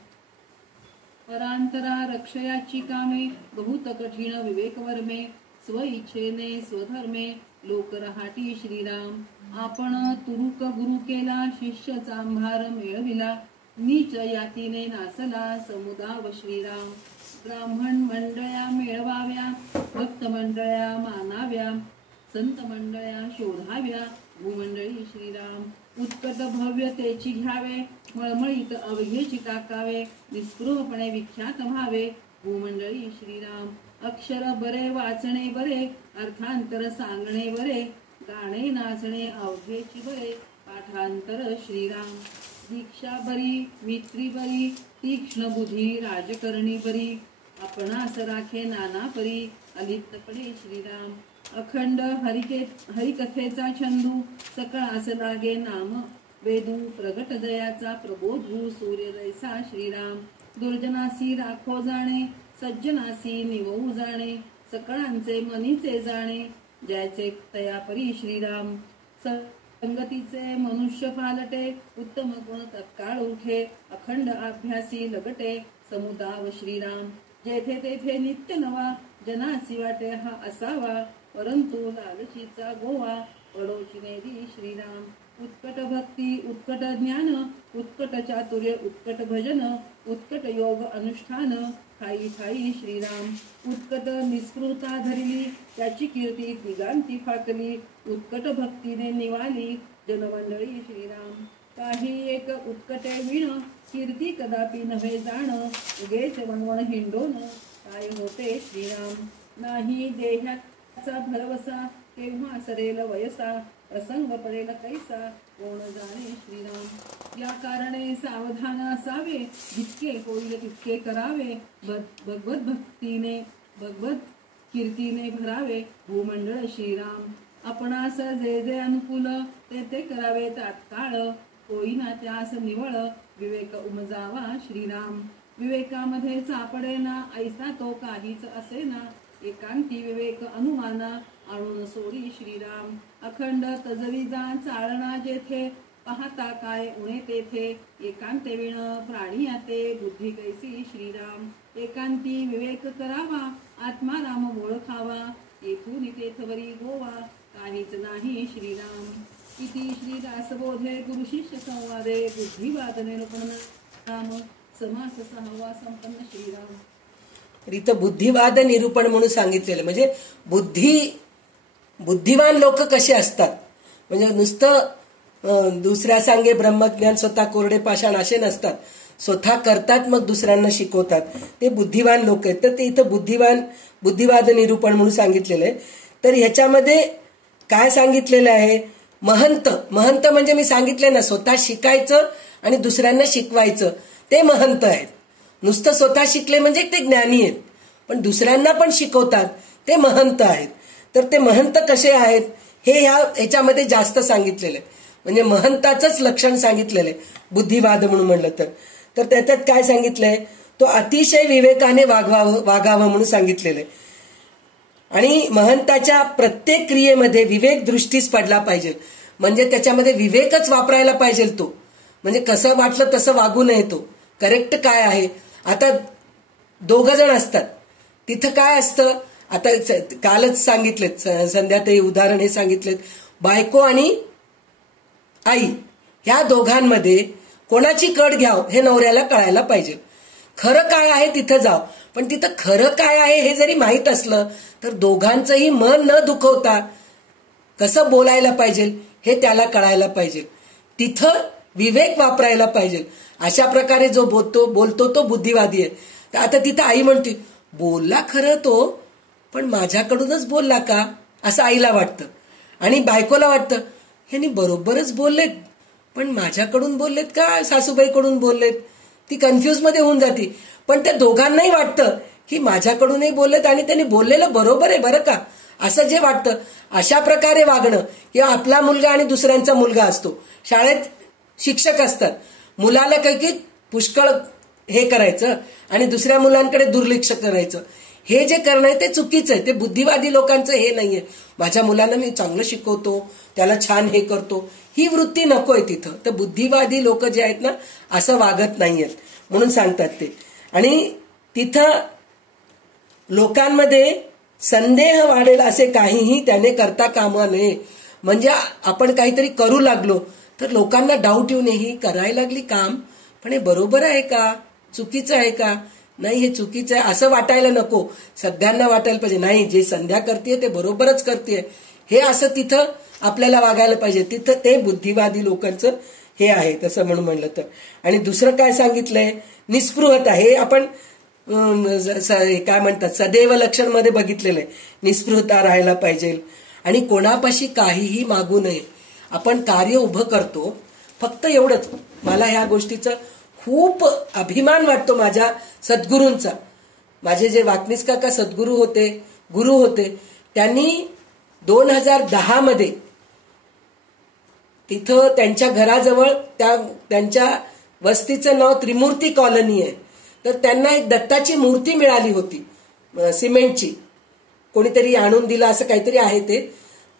परांतरा रक्षयाची कामे बहुत कठीण विवेक वर्मे, स्व इच्छेने स्वधर्मे लोक रहाटी श्रीराम. आपण तुरुक गुरु केला शिष्य चांभार मिळविला, नीच यातीने नासला समुदाव श्रीराम. ब्राह्मण मंडळ्या मिळवाव्या, भक्त मंडळ्या मानाव्या, संत मंडळ्या शोधाव्या भूमंडळी श्रीराम. उत्कट भव्यतेची घ्यावे, मळमळीत अवघेची टाकावे, निस्पृहपणे विख्यात व्हावे भूमंडळी श्रीराम. अक्षर बरे वाचणे बरे, अर्थांतर सांगणे बरे, गाणे नाचणे अवघेची बरे पाठांतर श्रीराम. दीक्षा बरी मित्री बरी तीक्ष्ण बुद्धी राजकरणी बरी आपणास राखे नाना परी अलिप्तपणे श्रीराम. अखंड हरिकथेचा छंदू सकळास लागे नाम वेदू प्रगट दयाचा प्रबोधू सूर्य जैसा श्रीराम. दुर्जनासी राखो जाणे सज्जनासी निवऊ जाणे सकळांचे मनीचे जाणे जयाचे तयापरी श्रीराम. संगतीचे मनुष्य पालटे उत्तम गुण तत्काळ उठे अखंड अभ्यासी लगटे समुदाव श्रीराम. जेथे तेथे नित्य नवा जनासी वाटे हा असावा परंतु लालचीचा गोवा पडोची नेरी श्रीराम. उत्कट भक्ती उत्कट ज्ञान उत्कट चातुर्य उत्कट भजन उत्कट योग अनुष्ठान ठाई ठाई श्रीराम. उत्कट निस्पृहता धरली त्याची कीर्ती दिगांती फाकली उत्कट भक्तीने निवाली जनमंडळी श्रीराम. काही एक उत्कटे विण कीर्ती कदापि नव्हे जाण उगेच वणवण हिंडोन काय होते श्रीराम. नाही देहाचा भरवसा केव्हा सरेल वयसा प्रसंग पडेल कैसा कोण जाणे श्रीराम. या कारणे सावधान असावे जितके होईल तितके करावे भगवत भक्तीने भगवत कीर्तीने भरावे भूमंडळ श्रीराम. आपणास जे जे अनुकूल ते ते करावे तात्काळ होईना त्यास निवळ विवेक उमजावा श्रीराम. विवेकामध्ये सापडेना ऐसा तो काहीच असेना एकांती विवेक अनुमाना आणून सोडी श्रीराम. अखंड तजविजा चालना जेथे पाहता काय उणे तेथे एकांते विण प्राणी आते बुद्धी कैसी श्रीराम. एकांती विवेक करावा आत्माराम ओळखावा येथून तेथवरी गोवा काहीच नाही श्रीराम. इति श्री दासबोधे गुरुशिष्य संवादे बुद्धिवाद निरूपण नाम समास 6वा संपन्न श्रीराम. इथं बुद्धिवाद निरूपण म्हणून सांगितलेलं म्हणजे बुद्धिवान लोक कसे असतात म्हणजे नुसतं दुसऱ्या सांगे ब्रह्मज्ञान स्वतः कोरडे पाषाण असे नसतात. स्वतः करतात मग दुसऱ्यांना शिकवतात ते बुद्धिवान लोक आहेत. तर ते इथं बुद्धिवाद निरूपण म्हणून सांगितलेलं आहे. तर ह्याच्यामध्ये काय सांगितलेलं आहे महंत म्हणजे मी सांगितले ना स्वतः शिकायचं आणि दुसऱ्यांना शिकवायचं ते महंत आहेत. नुसतं स्वतः शिकले म्हणजे ते ज्ञानी आहेत पण दुसऱ्यांना पण शिकवतात ते महंत आहेत. तर ते महंत कसे आहेत हे ह्याच्यामध्ये जास्त सांगितलेलं आहे. म्हणजे महंताचंच लक्षण सांगितलेलं आहे बुद्धिवाद म्हणून म्हणलं तर त्याच्यात काय सांगितलंय तो अतिशय विवेकाने वागावं म्हणून सांगितलेलं आहे. आणि महंताच्या प्रत्येक क्रियेमध्ये विवेक दृष्टीस पडला पाहिजे म्हणजे त्याच्यामध्ये विवेकच वापरायला पाहिजे. तो म्हणजे कसं वाटलं तसं वागू नये. तो करेक्ट काय आहे. आता 2 जण असतात तिथं काय असतं आता कालच सांगितलेत संध्याताई उदाहरण हे सांगितलेत बायको आणि आई ह्या दोघांमध्ये कोणाची कड घ्याव हे नवऱ्याला कळायला पाहिजे. खरं काय आहे तिथं जाव पण तिथं खरं काय आहे हे जरी माहीत असलं तर दोघांचंही मन न दुखवता कसं बोलायला पाहिजे हे त्याला कळायला पाहिजे. तिथं विवेक वापरायला पाहिजे. अशा प्रकारे जो बोलतो तो बुद्धिवादी आहे. तर आता तिथं आई म्हणते बोलला खरं तो पण माझ्याकडूनच बोलला का असं आईला वाटतं आणि बायकोला वाटतं ह्यांनी बरोबरच बोललेत पण माझ्याकडून बोललेत का सासूबाईकडून बोललेत. ती कन्फ्युज मध्ये होऊन जाते. पण त्या दोघांनाही वाटतं की माझ्याकडूनही बोललेत आणि त्यांनी बोललेलं बरोबर आहे बरं का असं जे वाटतं. अशा प्रकारे वागणं किंवा आपला मुलगा आणि दुसऱ्यांचा मुलगा असतो शाळेत शिक्षक असतात मुलाला काही पुष्कळ हे करायचं आणि दुसऱ्या मुलांकडे दुर्लक्ष करायचं हे जे करणं आहे ते चुकीचं आहे. ते बुद्धिवादी लोकांचं हे नाहीये. माझ्या मुलांना मी चांगलं शिकवतो त्याला छान हे करतो ही वृत्ती नकोय तिथं. तर बुद्धिवादी लोक जे आहेत ना असं वागत नाहीयेत म्हणून सांगतात ते. आणि तिथं लोकांमध्ये संदेह वाढेल असे काहीही त्याने करता कामा नये. म्हणजे आपण काहीतरी करू लागलो तर लोकांना डाऊट येऊन ही करायला लागली काम पण हे बरोबर आहे का चुकीचं आहे का नाही हे चुकीचं आहे असं वाटायला नको. सगळ्यांना वाटायला पाहिजे नाही जे संध्या करतेय ते बरोबरच करतेय हे असं तिथं आपल्याला वागायला पाहिजे. तिथं ते बुद्धिवादी लोकांचं हे आहे तसं म्हणून म्हणलं तर. आणि दुसरं काय सांगितलंय निस्पृहता हे आपण काय म्हणतात सदैव लक्षण मध्ये बघितलेलं आहे. निस्पृहता राहायला पाहिजे आणि कोणापाशी काहीही मागू नये. आपण कार्य उभं करतो, फक्त एवढंच. मला ह्या गोष्टीचा खूप अभिमान वाटतो माझ्या सद्गुरूंचा. माझे जे वाकनीस काका सद्गुरू होते, गुरु होते, त्यांनी 2010 मध्ये तिथं त्यांच्या घराजवळ त्यांच्या वस्तीचं नाव त्रिमूर्ती कॉलनी आहे. तर त्यांना एक दत्ताची मूर्ती मिळाली होती सिमेंटची, कोणीतरी आणून दिला असं काहीतरी आहे ते.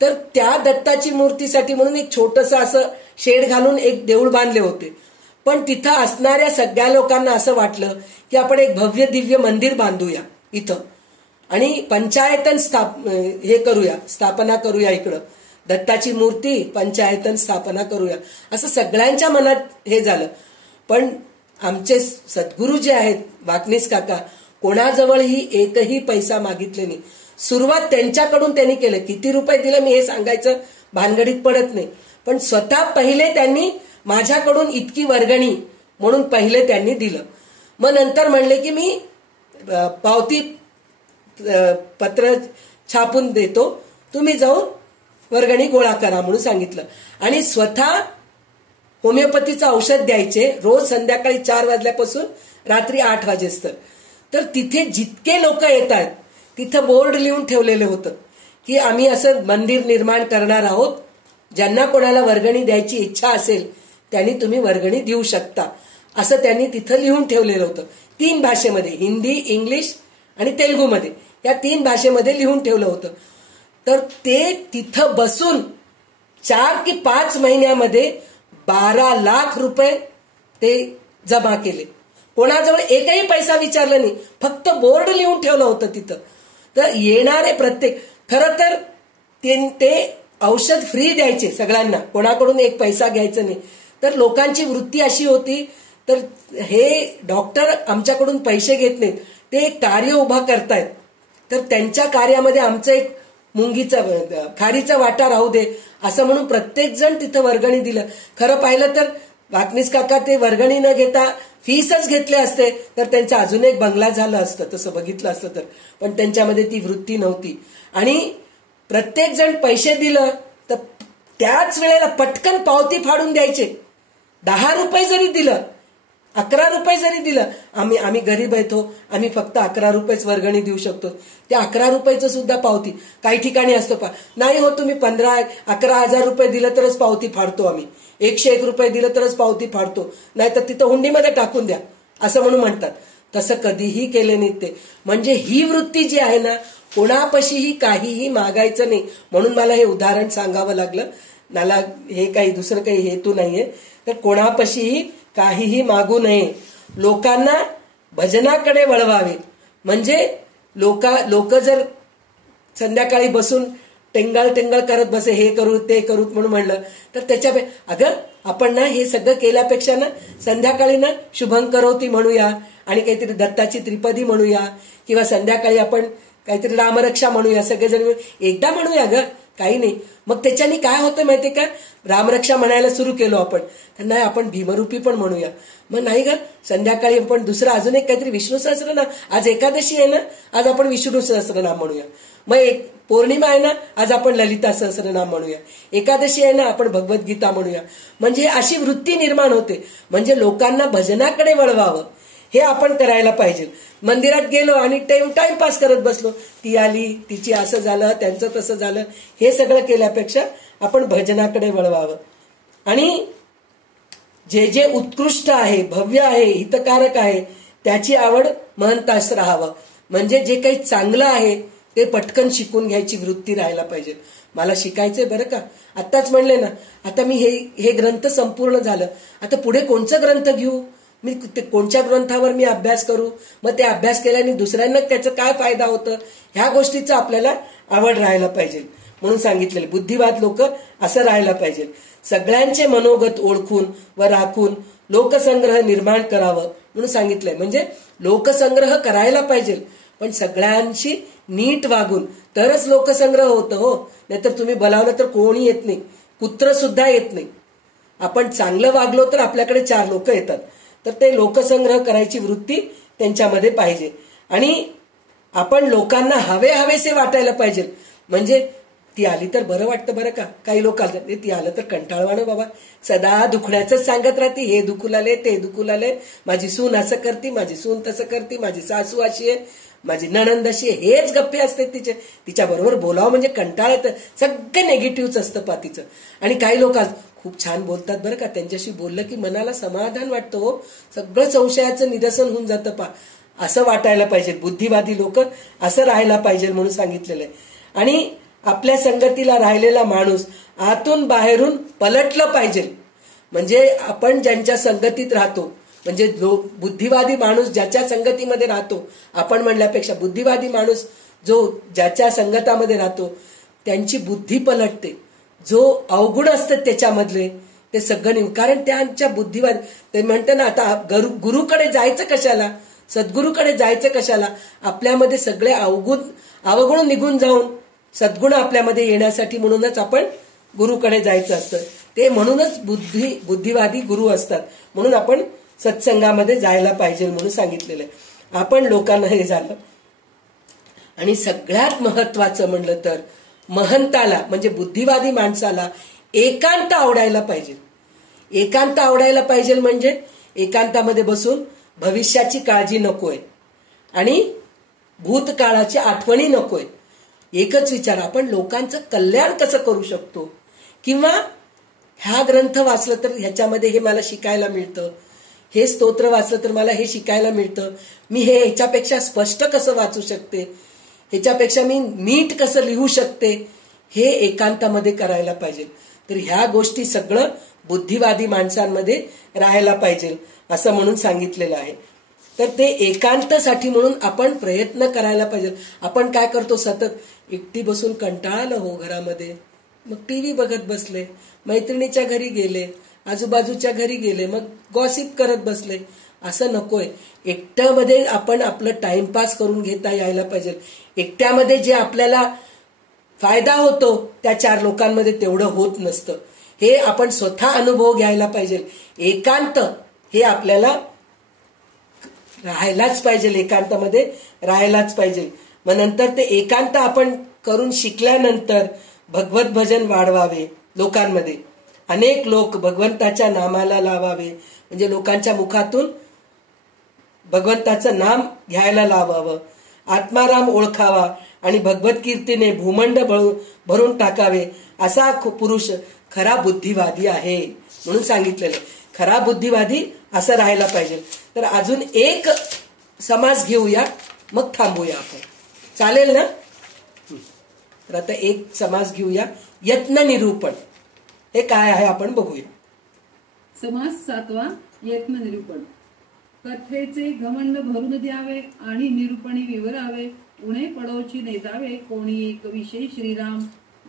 तर त्या दत्ताची मूर्तीसाठी म्हणून एक छोटंसं असं शेड घालून एक देऊळ बांधले होते. पण तिथं असणाऱ्या सगळ्या लोकांना असं वाटलं की आपण एक भव्य दिव्य मंदिर बांधूया इथं आणि पंचायतन स्थापना करूया इकडं, दत्ताची मूर्ती पंचायतन स्थापना करूया, असं सगळ्यांच्या मनात हे झालं. पण आमचे सद्गुरू जे आहेत वाकनीस काका, कोणाजवळही एकही पैसा मागितले नाही. सुरुवात त्यांच्याकडून त्यांनी केलं. किती रुपये दिले मी हे सांगायचं भानगडीत पडत नाही, पण स्वतः पहिले त्यांनी माझ्याकडून इतकी वर्गणी म्हणून पहिले त्यांनी दिलं. मग नंतर म्हणले की मी पावती पत्र छापून देतो, तुम्ही जाऊन वर्गणी गोळा करा म्हणून सांगितलं. आणि स्वतः होमिओपॅथीचं औषध द्यायचे रोज संध्याकाळी 4 वाजल्यापासून रात्री 8 वाजेस्तर. तर तिथे जितके लोक येतात तिथं बोर्ड लिहून ठेवलेले होतं की आम्ही असं मंदिर निर्माण करणार आहोत, ज्यांना कोणाला वर्गणी द्यायची इच्छा असेल त्यांनी तुम्ही वर्गणी देऊ शकता, असं त्यांनी तिथं लिहून ठेवलेलं होतं. 3 भाषेमध्ये, हिंदी, इंग्लिश आणि तेलुगूमध्ये, या 3 भाषेमध्ये लिहून ठेवलं होतं. तर ते तिथं बसून 4 की 5 महिन्यामध्ये 12 लाख रुपये ते जमा केले. कोणाजवळ एकही पैसा विचारला नाही, फक्त बोर्ड लिहून ठेवलं होतं तिथं. तर येणारे प्रत्येक, खरं तर ते औषध फ्री द्यायचे सगळ्यांना, कोणाकडून एक पैसा घ्यायचा नाही. तर लोकांची वृत्ती अशी होती, तर हे डॉक्टर आमच्याकडून पैसे घेत नाहीत, ते एक कार्य उभा करतायत, तर त्यांच्या कार्यामध्ये आमचं एक मुंगीचा खारीचा वाटा राहू दे असं म्हणून प्रत्येक जण तिथं वर्गणी दिलं. खरं पाहिलं तर वाकनीस काका ते वर्गणी न घेता फीसच घेतले असते तर त्यांचा अजून एक बंगला झालं असतं, तसं बघितलं असतं तर. पण त्यांच्यामध्ये ती वृत्ती नव्हती. आणि प्रत्येक जण पैसे दिलं तर त्याच वेळेला पटकन पावती फाडून द्यायचे. 10 रुपये जरी दिलं, 11 रुपये जरी दिलं, आम्ही गरीब येतो, आम्ही फक्त 11 रुपयेच वर्गणी देऊ शकतो, त्या 11 रुपयाचं सुद्धा पावती काही ठिकाणी असतो. नाही हो, तुम्ही 11,000 रुपये दिलं तरच पावती फाडतो आम्ही, 101 रुपये दिलं तरच पावती फाडतो, नाही तर तिथं हुंडीमध्ये टाकून द्या असं म्हणून म्हणतात. तसं कधीही केले नाही ते. म्हणजे ही वृत्ती जी आहे ना, कोणापाशीही काहीही मागायचं नाही. म्हणून मला हे उदाहरण सांगावं लागलं. मला हे काही दुसरं काही हेतू नाहीये. तर कोणापाशीही काहीही मागू नये, लोकांना भजनाकडे वळवावे. म्हणजे लोक जर संध्याकाळी बसून टेंगळ करत बसे, हे करू ते करू म्हणून म्हणलं तर त्याच्या अगं आपण ना हे सगळं केल्यापेक्षा ना संध्याकाळी ना शुभंकरोती म्हणूया आणि काहीतरी दत्ताची त्रिपदी म्हणूया, किंवा संध्याकाळी आपण काहीतरी रामरक्षा म्हणूया, सगळेजण एकदा म्हणूया ग, काही नाही. मग त्याच्याने काय होतं माहितीये का, रामरक्षा म्हणायला सुरू केलो आपण, नाही आपण भीमरूपी पण म्हणूया. मग नाही ग, संध्याकाळी आपण दुसरं अजून एक काहीतरी विष्णू सहस्रनाम, आज एकादशी आहे ना, आज आपण विष्णू सहस्रनाम म्हणूया. मग एक पौर्णिमा आहे ना, आज आपण ललिता सहस्रनाम म्हणूया. एकादशी आहे ना, आपण भगवद्गीता म्हणूया. म्हणजे अशी वृत्ती निर्माण होते. म्हणजे लोकांना भजनाकडे वळवावं हे आपण करायला पाहिजे. मंदिरात गेलो आणि टाइमपास करत बसलो, ती आली, तिची असं झालं, त्यांचं तसं झालं, हे सगळं केल्यापेक्षा आपण भजनाकडे वळवावं. आणि जे जे उत्कृष्ट आहे, भव्य आहे, हितकारक आहे, त्याची आवड महंतास राहावं. म्हणजे जे काही चांगलं आहे ते पटकन शिकून घ्यायची वृत्ती राहायला पाहिजे. मला शिकायचंय बरं का, आत्ताच म्हणले ना, आता मी हे ग्रंथ संपूर्ण झालं, आता पुढे कोणचं ग्रंथ घेऊ, मी कोणत्या ग्रंथावर मी अभ्यास करू, मग ते अभ्यास केल्याने दुसऱ्यांना त्याचा काय फायदा होतं, ह्या गोष्टीचं आपल्याला आवड राहायला पाहिजे. म्हणून सांगितलेले बुद्धिवाद लोक असं राहायला पाहिजे. सगळ्यांचे मनोगत ओळखून व राखून लोकसंग्रह निर्माण करावं म्हणून सांगितलंय. म्हणजे लोकसंग्रह करायला पाहिजे, पण सगळ्यांशी नीट वागून तरच लोकसंग्रह होतं हो. नाहीतर तुम्ही बोलावलं तर कोणी येत नाही, कुत्र सुद्धा येत नाही. आपण चांगलं वागलो तर आपल्याकडे 4 लोक येतात. तर ते लोकसंग्रह करायची वृत्ती त्यांच्यामध्ये पाहिजे. आणि आपण लोकांना हवेसे वाटायला पाहिजे. म्हणजे ती आली तर बरं वाटतं बरं का. काही लोक ती आलं तर कंटाळवाणं बाबा, सदा दुखण्याच सांगत राहते, हे दुखू लागले ते दुखू लागले, माझी सून असं करते, माझी सून तसं करते, माझी सासू अशी आहे, माझी नणंद अशी आहे, हेच गप्पे असते तिचे. तिच्या बरोबर बोलावं म्हणजे कंटाळ येतं, सगळं नेगेटिव्हच असतं पा तिचं. आणि काही लोक खूप छान बोलतात बरं का, त्यांच्याशी बोललं की मनाला समाधान वाटतं हो, सगळं संशयाचं निरसन होऊन जातं पा. असं वाटायला पाहिजे, बुद्धिवादी लोक असं राहायला पाहिजे म्हणून सांगितलेलं आहे. आणि आपल्या संगतीला राहिलेला माणूस आतून बाहेरून पलटलं पाहिजे. म्हणजे आपण ज्यांच्या संगतीत राहतो, म्हणजे बुद्धिवादी माणूस ज्याच्या संगतीमध्ये राहतो, आपण म्हणल्यापेक्षा बुद्धिवादी माणूस जो ज्याच्या संगतामध्ये राहतो त्यांची बुद्धी पलटते. जो अवगुण असतं त्याच्यामधले ते सगळं कारण त्यांच्या बुद्धिवाद, ते म्हणते ना आता गुरुकडे जायचं कशाला, सद्गुरूकडे जायचं कशाला, आपल्यामध्ये सगळे अवगुण निघून जाऊन सद्गुण आपल्यामध्ये येण्यासाठी म्हणूनच आपण गुरुकडे जायचं असतं. ते म्हणूनच बुद्धिवादी गुरु असतात, म्हणून आपण सत्संगामध्ये जायला पाहिजे म्हणून सांगितलेलं आहे. आपण लोकांना हे झालं. आणि सगळ्यात महत्वाचं म्हणलं तर महंताला म्हणजे बुद्धिवादी माणसाला एकांत आवडायला पाहिजे. एकांत आवडायला पाहिजे म्हणजे एकांतामध्ये बसून भविष्याची काळजी नकोय आणि भूतकाळाची आठवणी नकोय. एकच विचार, आपण लोकांचं कल्याण कसं करू शकतो, किंवा हा ग्रंथ वाचलं तर ह्याच्यामध्ये हे मला शिकायला मिळतं, हे स्तोत्र वाचलं तर मला हे शिकायला मिळतं, मी हे ह्याच्यापेक्षा स्पष्ट कसं वाचू शकते, ह्याच्यापेक्षा मी नीट कसं लिहू शकते, हे एकांतामध्ये करायला पाहिजे. तर ह्या गोष्टी सगळं बुद्धिवादी माणसांमध्ये राहायला पाहिजे असं म्हणून सांगितलेलं आहे. तर ते एकांतासाठी म्हणून आपण प्रयत्न करायला पाहिजे. आपण काय करतो, सतत एकटी बसून कंटाळलं हो घरामध्ये, मग टीव्ही बघत बसले, मैत्रिणीच्या घरी गेले, आजूबाजूच्या घरी गेले, मग गॉसिप करत बसले. असं नकोय. एकट्यामध्ये आपण आपलं टाइमपास करून घेता यायला पाहिजे. एकट्यामध्ये जे आपल्याला फायदा होतो त्या चार लोकांमध्ये तेवढं होत नसतं. हे आपण स्वतः अनुभव घ्यायला पाहिजे. एकांत हे आपल्याला राहायलाच पाहिजे, एकांतामध्ये राहायलाच पाहिजे. मग नंतर ते एकांत आपण करून शिकल्यानंतर भगवत भजन वाढवावे लोकांमध्ये. अनेक लोक भगवंताच्या नामाला लावावे, म्हणजे लोकांच्या मुखातून भगवंताचं नाम घ्यायला लावावं. आत्माराम ओळखावा आणि भगवत कीर्तीने भूमंड भरून टाकावे. असा पुरुष खरा बुद्धिवादी आहे म्हणून सांगितलेलं. खरा बुद्धिवादी असं राहायला पाहिजे. तर अजून एक समास घेऊया, मग थांबूया आपण, चालेल ना? तर आता एक समास घेऊया, यत्न निरूपण. हे काय आहे आपण बघूया. समास 7वा, यत्न निरूपण. कथेचे घमंड भरून द्यावे आणि निरूपणी विवरावे. उणे पडोची नेदावे कोणी एक विषय श्रीराम.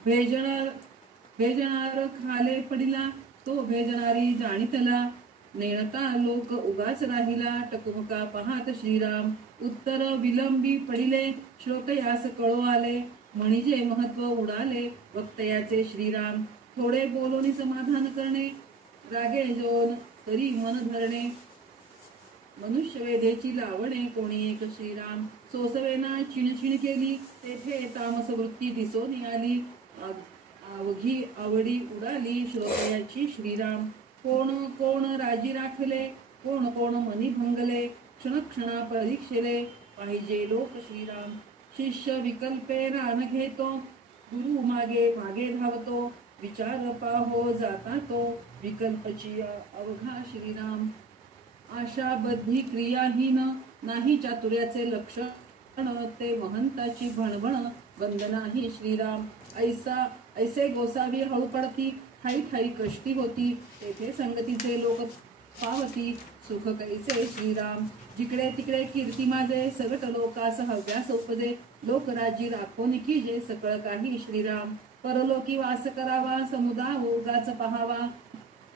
भेजणार खाले पडिला तो भेजणारी जाणीतला. नेणता लोक उगाच राहिला टकमका पाहात श्रीराम. उत्तर विलंबी पडिले श्रोतयास कळो आले. म्हणजे महत्व उडाले वक्तयाचे श्रीराम. थोडे बोलून समाधान करणे रागे जोन तरी मन धरणे. मनुष्य वेधेची लावणे कोणी एक श्रीराम. सोसवेना चिणचिण केली तेथे तामस वृत्ती दिसोनी आली. अवघी आवडी उडाली श्रोतयाची श्रीराम. कोण कोण राजी राखले कोण कोण मनी भंगले. क्षणक्षणा परीक्षेले पाहिजे लोक श्रीराम. शिष्य विकल्पे रान घेतो गुरु मागे मागे धावतो. विचार पाहो जाता तो विकल्पची अवघा श्रीराम. आशाबद्धी क्रियाहीन नाही चातुर्याचे लक्षण. ते महंताची भणभण बंद नाही श्रीराम. ऐसे गोसावी हळू पडती ठाई ठाई कष्टी होती. तेथे संगतीचे लोक पावती सुख कैसे श्रीराम. जिकडे तिकडे कीर्ती माझे सगट लोकास हव्यास उपजे. लोकराजी राखोनी कीजे सकळ काही श्रीराम. परलोकी वास करावा समुदा उगाच पहावा.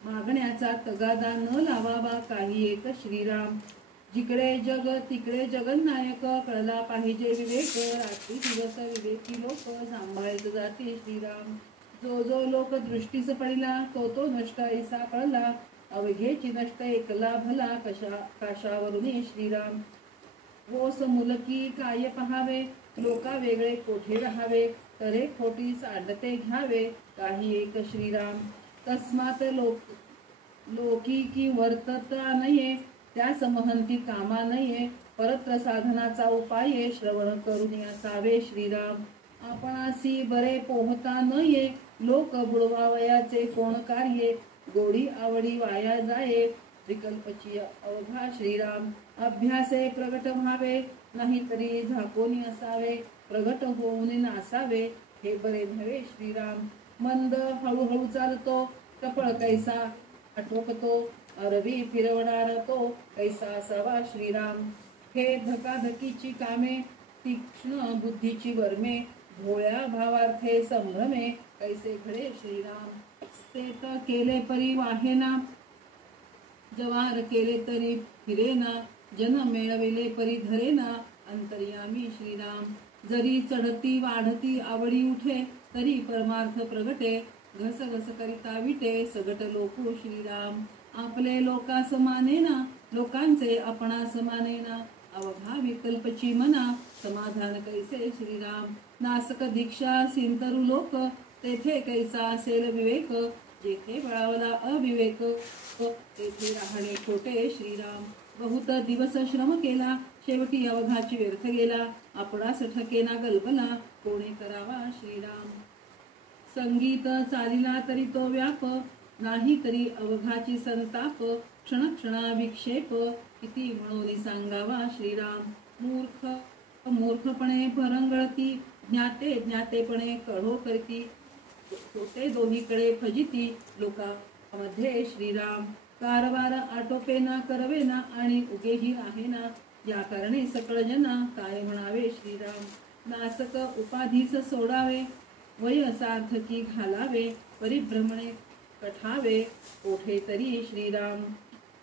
मागण्याचा तगादा न लावावा काही एक श्रीराम. जिकडे जग तिकडे जगन्नायक कळला पाहिजे विवेक. रात्री दिवस विवेकी लोक सांभाळत जाते श्रीराम. जो जो लोक दृष्टीस पडिला तो तो नष्ट ऐसा कळला. अवघेची नष्ट एकला भला काशावरून श्रीराम. ओस मुलकी काय पहावे लोका वेगळे कोठे राहावे, तरे खोटी सांडते घ्यावे, काही एक श्रीराम. तस्मात लोकी की वर्तता नये, त्या समहंती कामा नये, परत्र साधनाचा उपाये श्रवण करून असावे श्रीराम. आपणासी बरे पोहता नये, लोक बुडवावयाचे कोण कार्ये, गोडी आवडी वाया जाये, विकल्पची अवघा श्रीराम. अभ्यासे प्रगट व्हावे, नाहीतरी झाकोनी असावे, प्रगट होऊन नासावे, हे बरे नव्हे श्रीराम. मंद हळूहळू चालतो, कपळ कैसा आटोपतो, अरवी फिरवणार तो कैसा असावा श्रीराम. हे धकाधकीची कामे, तीक्ष्ण बुद्धीची वर्मे, भोळ्या भावार्थे संभ्रमे, कैसे घडे श्रीराम. स्तेत केले परी वाहेना, जवार केले तरी फिरेना, जन मिळविले परी धरेना, अंतर्यामी श्रीराम. जरी चढती वाढती आवडी उठे, तरी परमार्थ प्रगटे, घस घस करिता विटे, सगट लोको श्रीराम. आपले लोका समानेना, लोकांचे आपणा समानेना, अवघा विकल्पची मना, समाधान कैसे श्रीराम. नासक दीक्षा सिंतरू लोक, तेथे कैसा असेल विवेक, जेथे बळावला अविवेक, तेथे राहणे छोटे श्रीराम. बहुत दिवस श्रम केला, शेवटी अवघाची व्यर्थ गेला, आपणास ठकेना गल्पना, कोणी करावा श्रीराम. संगीत चालिला तरी तो व्याप, नाही तरी अवघाची संताप, क्षणक्षणा विक्षेप, किती म्हणून सांगावा श्रीराम. मूर्खपणे भरंगळती, ज्ञातेपणे कळो करती, तोटे दोन्हीकडे फजिती, लोकांमध्ये श्रीराम. कारभार आटोपेना करवेना, आणि उगेही आहेना, या कारणे सकळ जना, काय म्हणावे श्रीराम. नासक उपाधीस सोडावे, वय सार्थकी घालावे, परिभ्रमणे कठावे, कोठे तरी श्रीराम.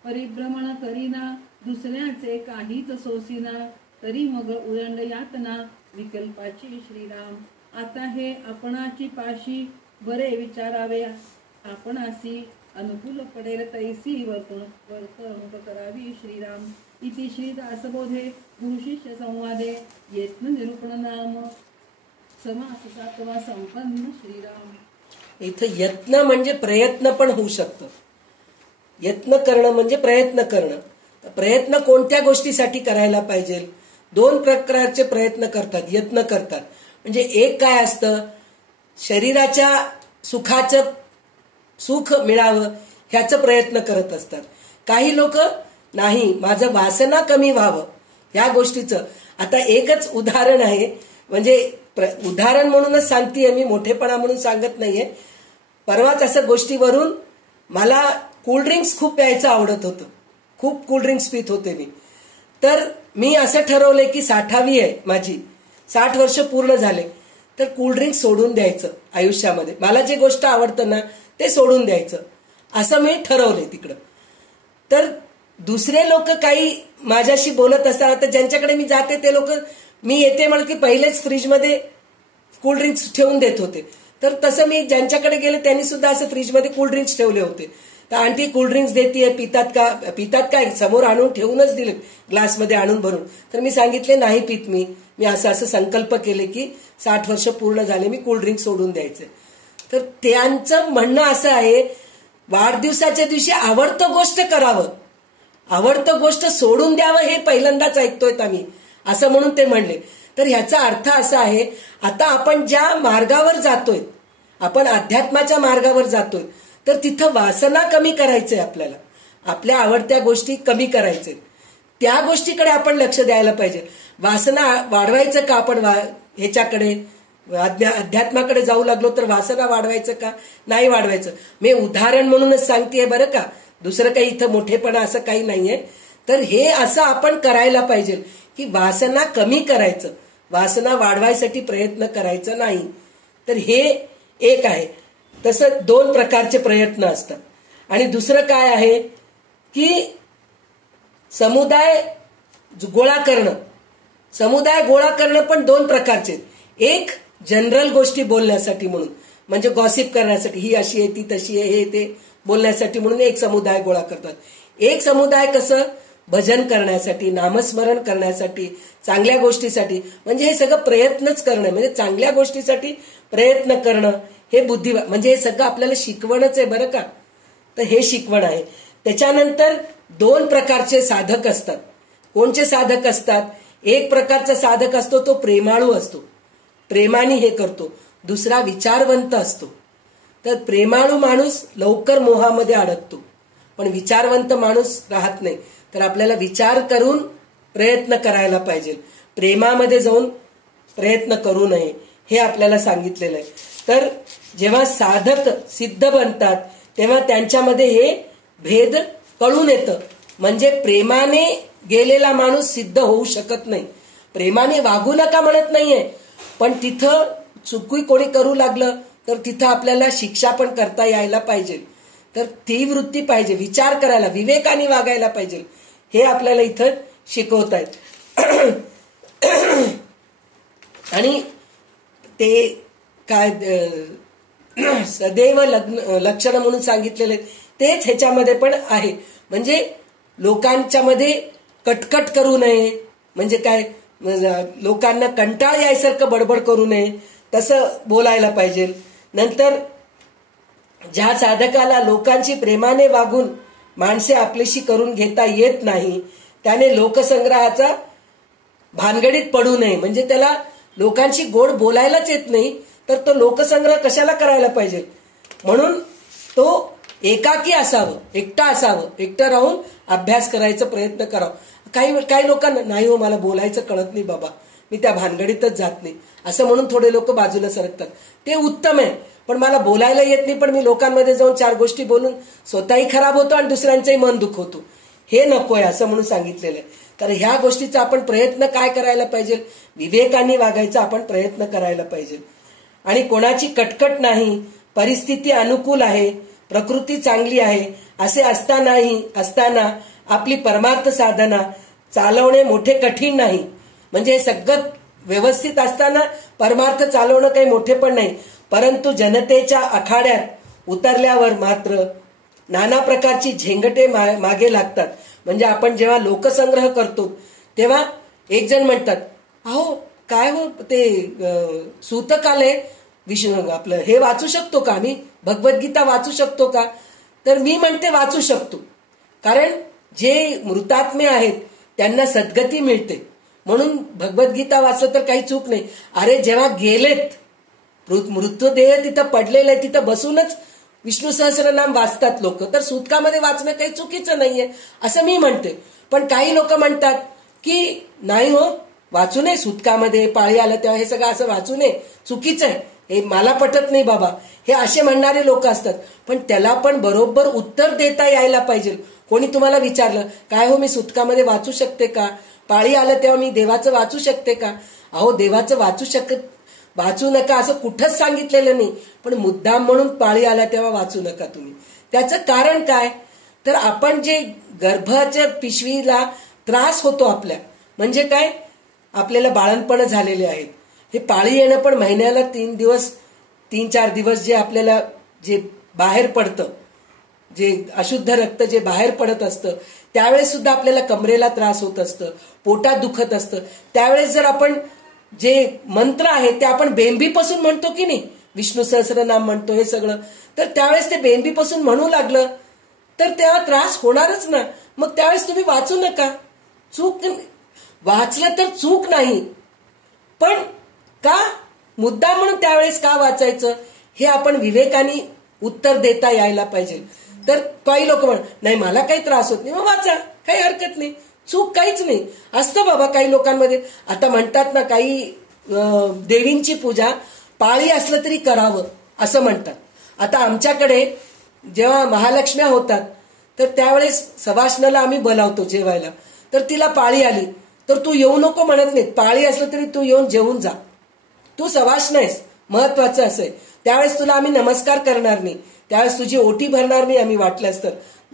परिभ्रमण करीना, दुसऱ्याचे काहीच सोसीना, तरी मग उदंड यातना, विकल्पाची श्रीराम. आता हे आपणाची पाशी, बरे विचारावे आपणासी, अनुकूल पडेल तैसी वर्तणूक करावी श्रीराम. इति श्री दासबोधे गुरु शिष्य संवादे यत्न निरूपण नाम समास 7वा संपन्न श्रीराम. इथं यत्न म्हणजे प्रयत्न पण होऊ शकतं. यत्न करणं म्हणजे प्रयत्न करणं. प्रयत्न कोणत्या गोष्टीसाठी करायला पाहिजे? 2 प्रकारचे प्रयत्न करतात, यत्न करतात. म्हणजे एक काय असतं, शरीराच्या सुखाचं सुख मिळावं ह्याचं प्रयत्न करत असतात. काही लोक नाही, माझं वासना कमी व्हावं ह्या गोष्टीचं. आता एकच उदाहरण आहे, म्हणजे उदाहरण म्हणूनच सांगतेय मी, मोठेपणा म्हणून सांगत नाहीये. परवाच असं गोष्टीवरून मला कोल्ड्रिंक्स खूप प्यायचं आवडत होतं, खूप कोल्ड्रिंक्स पित होते मी. तर मी असं ठरवलंय की 60वी आहे माझी, 60 वर्ष पूर्ण झाले, तर कोल्ड्रिंक्स सोडून द्यायचं आयुष्यामध्ये. मला जे गोष्ट आवडतं ना ते सोडून द्यायचं असं मी ठरवलंय तिकडं. तर दुसरे लोक काही माझ्याशी बोलत असतात, तर ज्यांच्याकडे मी जाते ते लोक, मी येते म्हणून की पहिलेच फ्रीजमध्ये कोल्ड्रिंक्स ठेवून देत होते. तर तसं मी ज्यांच्याकडे गेले त्यांनी सुद्धा असं फ्रीजमध्ये कोल्ड्रिंक्स ठेवले होते. तर आंटी कोल्ड्रिंक्स देतीये, पितात काय, समोर आणून ठेवूनच दिले ग्लासमध्ये आणून भरून. तर मी सांगितले नाही पित मी असं संकल्प केले की 60 वर्ष पूर्ण झाले, मी कोल्ड्रिंक्स सोडून द्यायचे. तर त्यांचं म्हणणं असं आहे, वाढदिवसाच्या दिवशी आवडतं गोष्ट करावं, आवडतं गोष्ट सोडून द्यावं, हे पहिल्यांदाच ऐकतोय आम्ही, असं म्हणून ते म्हणले. तर ह्याचा अर्थ असा आहे, आता आपण ज्या मार्गावर जातोय, आपण अध्यात्माच्या मार्गावर जातोय, तर तिथं वासना कमी करायचंय आपल्याला, आपल्या आवडत्या गोष्टी कमी करायचे, त्या गोष्टीकडे आपण लक्ष द्यायला पाहिजे. वासना वाढवायचं का आपण ह्याच्याकडे अध्यात्माकडे जाऊ लागलो तर वासना वाढवायचं का, नाही वाढवायचं. मी उदाहरण म्हणूनच सांगतेय बरं का, दुसरं काही इथं मोठेपणा असं काही नाहीये. तर हे असं आपण करायला पाहिजे की वासना कमी करायचं, वासना वाढवायसाठी प्रयत्न करायचं नाही. तर हे एक आहे. तसं 2 प्रकारचे प्रयत्न असतात. आणि दुसरं काय आहे की समुदाय गोळा करणं. समुदाय गोळा करणं पण 2 प्रकारचे. एक जनरल गोष्टी बोलण्यासाठी म्हणून, म्हणजे गॉसिप करण्यासाठी, ही अशी आहे ती तशी आहे हे ते बोलण्यासाठी म्हणून एक समुदाय गोळा करतात. एक समुदाय कसं भजन करण्यासाठी, नामस्मरण करण्यासाठी, चांगल्या गोष्टीसाठी, म्हणजे हे सगळं प्रयत्नच करणं, म्हणजे चांगल्या गोष्टीसाठी प्रयत्न करणं हे बुद्धी, म्हणजे हे सगळं आपल्याला शिकवणच आहे बरं का. तर हे शिकवण आहे. त्याच्यानंतर 2 प्रकारचे साधक असतात. कोणचे साधक असतात? एक प्रकारचा साधक असतो तो प्रेमाळू असतो, प्रेमाने हे करतो. दुसरा विचारवंत असतो. तर प्रेमाळू माणूस लवकर मोहामध्ये अडकतो, पण विचारवंत माणूस राहत नाही. तर आपल्याला विचार करून प्रयत्न करायला पाहिजे, प्रेमामध्ये जाऊन प्रयत्न करू नये, हे आपल्याला सांगितलेलं आहे. तर जेव्हा साधक सिद्ध बनतात तेव्हा त्यांच्यामध्ये हे भेद कळून येतं. म्हणजे प्रेमाने गेलेला माणूस सिद्ध होऊ शकत नाही. प्रेमाने वागू नका म्हणत नाहीये, पण तिथं चुकी कोणी करू लागलं तर तिथं आपल्याला शिक्षा पण करता यायला पाहिजे. तर ती वृत्ती पाहिजे, विचार करायला, विवेकाने वागायला पाहिजे, हे आपल्याला इथं शिकवत आहेत. आणि ते काय सदैव लक्षण म्हणून सांगितलेले तेच ह्याच्यामध्ये पण आहे. म्हणजे लोकांच्या मध्ये कटकट करू नये, म्हणजे काय, लोकांना कंटाळ यायसारखं बडबड करू नये, तसं बोलायला पाहिजे. नंतर ज्या साधकाला लोकांची प्रेमाने वागून माणसे आपलीशी करून घेता येत नाही त्याने लोकसंग्रहाचा भानगडीत पडू नये. म्हणजे त्याला लोकांशी गोड बोलायलाच येत नाही तर तो लोकसंग्रह कशाला करायला पाहिजे. म्हणून तो एकाकी असावं, एकटा असावं, एकटं राहून अभ्यास करायचा प्रयत्न करावा. काही लोकांना नाही हो, मला बोलायचं कळत नाही बाबा, मी त्या भानगडीतच जात नाही, असं म्हणून थोडे लोक बाजूला सरकतात. ते उत्तम आहे, पण मला बोलायला येत नाही, पण मी लोकांमध्ये जाऊन 4 गोष्टी बोलून स्वतःही खराब होतो आणि दुसऱ्यांचंही मन दुखवतो, हे नकोय असं म्हणून सांगितलेलं आहे. तर ह्या गोष्टीचा आपण प्रयत्न काय करायला पाहिजे, विवेकाने वागायचा आपण प्रयत्न करायला पाहिजे. आणि कोणाची कटकट नाही, परिस्थिती अनुकूल आहे, प्रकृती चांगली आहे असे असताना आपली परमार्थ साधना चालवणे मोठे कठीण नाही. म्हणजे हे सगळं व्यवस्थित असताना परमार्थ चालवणं काही मोठे पण नाही. परंतु जनतेच्या आखाड्यात उतरल्यावर मात्र नाना प्रकारची झेंगटे मागे लागतात. म्हणजे आपण जेव्हा लोकसंग्रह करतो तेव्हा एक जण म्हणतात, अहो काय हो ते सूतकालय आपलं हे वाचू शकतो का, मी भगवद्गीता वाचू शकतो का. तर मी म्हणते वाचू शकतो, कारण जे मृतात्मे आहेत त्यांना सद्गती मिळते, म्हणून भगवद्गीता वाचलं तर काही चूक नाही. अरे जेव्हा गेलेत, मृत्यूदेह तिथं पडलेलं आहे, तिथं बसूनच विष्णू सहस्रनाम वाचतात लोक, तर सूतकामध्ये वाचणं काही चुकीचं नाहीये असं मी म्हणते. पण काही लोक म्हणतात की नाही हो, वाचू नये सूतकामध्ये, पाळी आलं तेव्हा हे सगळं असं वाचू नये, चुकीचं आहे, हे मला पटत नाही बाबा, हे असे म्हणणारे लोक असतात. पण त्याला पण बरोबर उत्तर देता यायला पाहिजे. कोणी तुम्हाला विचारलं, काय हो मी सूतकामध्ये वाचू शकते का, पाळी आलं तेव्हा मी देवाचं वाचू शकते का. अहो देवाचं वाचू नका असं कुठंच सांगितलेलं नाही, पण मुद्दाम म्हणून पाळी आला तेव्हा वाचू नका तुम्ही. त्याचं कारण काय, तर आपण जे गर्भाच्या पिशवीला त्रास होतो आपल्या, म्हणजे काय आपल्याला बाळणपण झालेले आहेत, हे पाळी येणं पण महिन्याला 3-4 दिवस जे आपल्याला जे बाहेर पडतं, जे अशुद्ध रक्त जे बाहेर पडत असतं, त्यावेळेस सुद्धा आपल्याला कमरेला त्रास होत असतं, पोटात दुखत असतं. त्यावेळेस जर आपण जे मंत्र आहे ते आपण बेंबीपासून म्हणतो की नाही, विष्णू सहस्रनाम म्हणतो हे सगळं, तर त्यावेळेस ते बेंबीपासून म्हणू लागलं तर तेव्हा त्रास होणारच ना. मग त्यावेळेस तुम्ही वाचू नका. वाचलं तर चूक नाही, पण का मुद्दा म्हणून त्यावेळेस का वाचायचं, हे आपण विवेकाने उत्तर देता यायला पाहिजे. तर काही लोक नाही मला काही त्रास होत नाही, मग वाचा, काही हरकत नाही, चूक काहीच नाही. असतं बाबा काही लोकांमध्ये. आता म्हणतात ना, काही देवींची पूजा पाळी असलं तरी करावं असं म्हणतात. आता आमच्याकडे जेव्हा महालक्ष्म्या होतात तर त्यावेळेस सवाष्णाला आम्ही बोलावतो जेवायला, तर तिला पाळी आली तर तू येऊ नको म्हणत नाही, पाळी असलं तरी तू येऊन जेवून जा, तू सवाष्ण आहेस, महत्वाचं असं आहे. त्यावेळेस तुला आम्ही नमस्कार करणार नाही, त्यावेळेस तुझी ओटी भरणार नाही आम्ही, वाटल्यास तर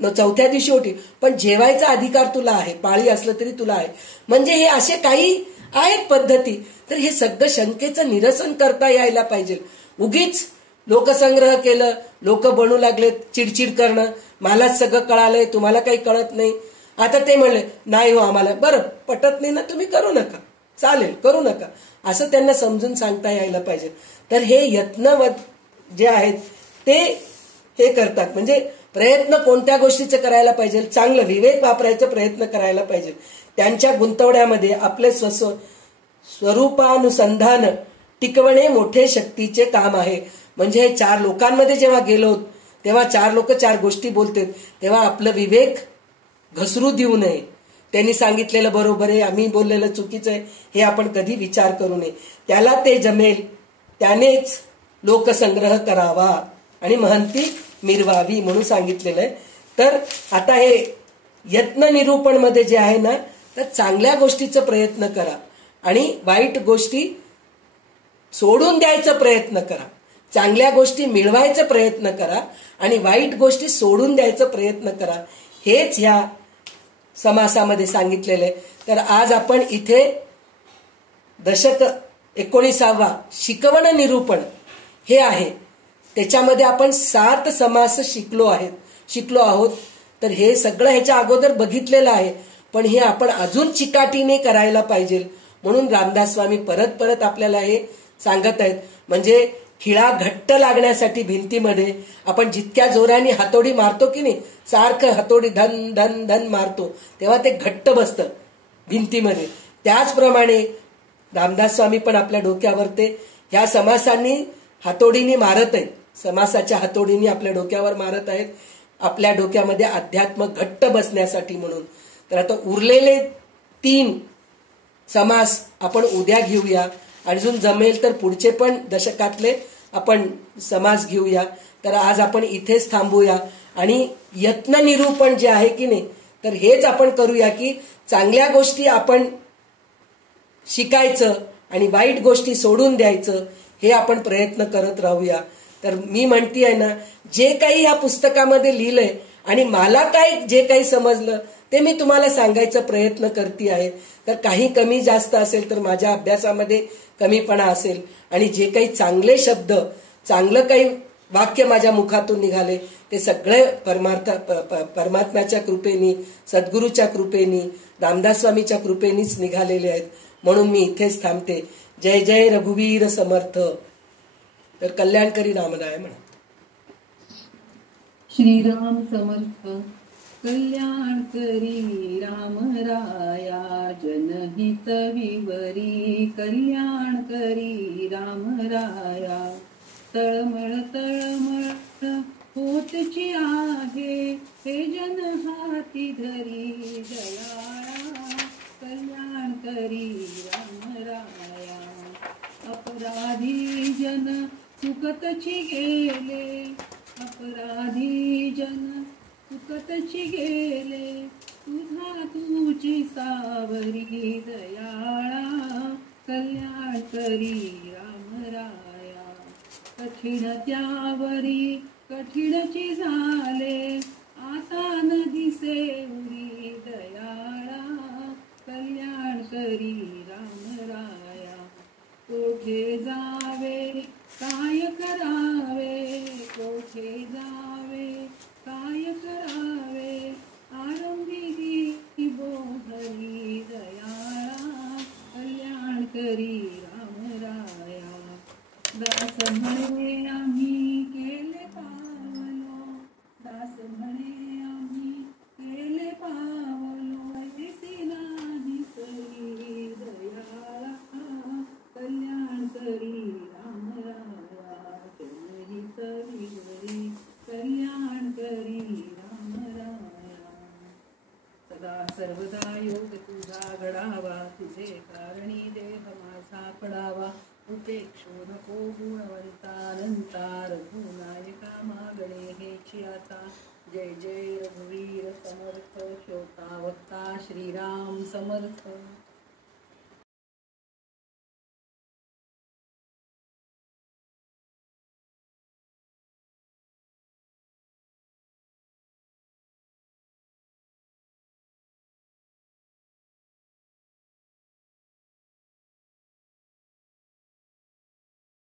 4थ्या दिवशी ओटी, पण जेवायचा अधिकार तुला आहे, पाळी असलं तरी तुला आहे. म्हणजे हे असे काही आहेत पद्धती. तर हे सगळं शंकेचं निरसन करता यायला पाहिजे. उगीच लोकसंग्रह केलं, लोक बनू लागले चिडचिड करणं, मलाच सगळं कळालंय तुम्हाला काही कळत नाही, आता ते म्हणले नाही हो आम्हाला, बरं पटत नाही ना तुम्ही करू नका, चालेल करू नका, असं त्यांना समजून सांगता यायला पाहिजे. तर हे यत्नवत जे आहेत ते हे करतात. म्हणजे प्रयत्न कोणत्या गोष्टीचे करायला पाहिजे, चांगलं विवेक वापरायचा प्रयत्न करायला पाहिजे. त्यांच्या गुंतवण्यामध्ये आपले स्वरूपानुसंधान टिकवणे मोठे शक्तीचे काम आहे. म्हणजे हे 4 लोकांमध्ये जेव्हा गेलो तेव्हा 4 लोक 4 गोष्टी बोलतात, तेव्हा आपलं विवेक घसरू देऊ नये. त्यांनी सांगितलेलं बरोबर आहे, आम्ही बोललेलं चुकीचं आहे, हे आपण कधी विचार करू नये. त्याला ते जमेल त्यानेच लोकसंग्रह करावा आणि महंती मिरवावी म्हणून सांगितलेलं आहे. तर आता हे यत्न निरूपण मध्ये जे आहे ना, तर चांगल्या गोष्टीचा प्रयत्न करा आणि वाईट गोष्टी सोडून द्यायचा प्रयत्न करा. चांगल्या गोष्टी मिळवायचा प्रयत्न करा आणि वाईट गोष्टी सोडून द्यायचा प्रयत्न करा. हेच ह्या समासामध्ये सांगितलेलं आहे. तर आज आपण इथे दशक 19 शिकवण निरूपण हे आहे, त्याच्यामध्ये आपण 7 समास शिकलो आहोत. तर हे सगळं ह्याच्या अगोदर बघितलेलं आहे, पण हे आपण अजून चिकाटीने करायला पाहिजे. म्हणून रामदास स्वामी परत परत आपल्याला हे सांगत आहेत. म्हणजे खिळा घट्ट लागण्यासाठी भिंतीमध्ये आपण जितक्या जोराने हातोडी मारतो की नाही, सारखं हातोडी धन धन धन मारतो, तेव्हा ते घट्ट बसतं भिंतीमध्ये. त्याचप्रमाणे रामदास स्वामी पण आपल्या डोक्यावर ते ह्या समासांनी हातोडीने मारत आहेत, समासाच्या हातोडीने आपल्या डोक्यावर मारत आहेत, आपल्या डोक्यामध्ये अध्यात्म घट्ट बसण्यासाठी म्हणून. तर आता उरलेले 3 समास आपण उद्या घेऊया. अजून जमेल तर पुढचे पण दशकातले आपण समास घेऊया. तर आज आपण इथेच थांबूया आणि यत्न निरूपण जे आहे की नाही, तर हेच आपण करूया की चांगल्या गोष्टी आपण शिकायचं आणि वाईट गोष्टी सोडून द्यायचं, हे आपण प्रयत्न करत राहूया. तर मी म्हणते आहे ना, जे काही या पुस्तकामध्ये लिहिलंय आणि मला जे काही समजलं ते मी तुम्हाला सांगायचा प्रयत्न करते आहे. तर काही कमी जास्त असेल तर माझ्या अभ्यासामध्ये कमीपणा असेल, आणि जे काही चांगले शब्द, चांगलं काही वाक्य माझ्या मुखातून निघाले ते सगळे परमात्म्याच्या कृपेनी, सद्गुरूच्या कृपेनी, रामदास स्वामीच्या कृपेनीच निघालेले आहेत. म्हणून मी इथेच थांबते. जय जय रघुवीर समर्थ. तर कल्याणकरी रामराय म्हणा. श्रीराम समर्थ. कल्याण करी राम राया, जनहित विवरी कल्याण करी राम राया. तळमळ तळमळ होतची आहे, हे जन हाती धरी दयाळा. कल्याण करी राम राया. अपराधी जन चुकतची गेले, अपराधी जन चुकतची गेले, तुझी सावरी दयाळा. कल्याण करी राम राया. कठीण त्यावरी कठीणची झाले, आता न दिसे उरी दयाळा. कल्याण करी राम राया. कोठे जावे काय करावे, कोठे जावे काय करावे, आरंभी बोधरी दयाळा. कल्याण करी राम राया. दास म्हणे आम्ही केले पावलो, दास म्हणे आम्ही केले पावलो, ऐसी नाही तरी दयाळा. कल्याण करी राम राया. जनहित विवरी कल्याण करी राम राया. सदा सर्वदा योग तुझा घडावा, तुझे कारणी देह माझा पडावा. उपेक्षो नको गुणवंता अनंता, रघुनायका मागणे हेची आता. जय जय रघुवीर समर्थ. श्रोता वक्ता श्रीराम समर्थ.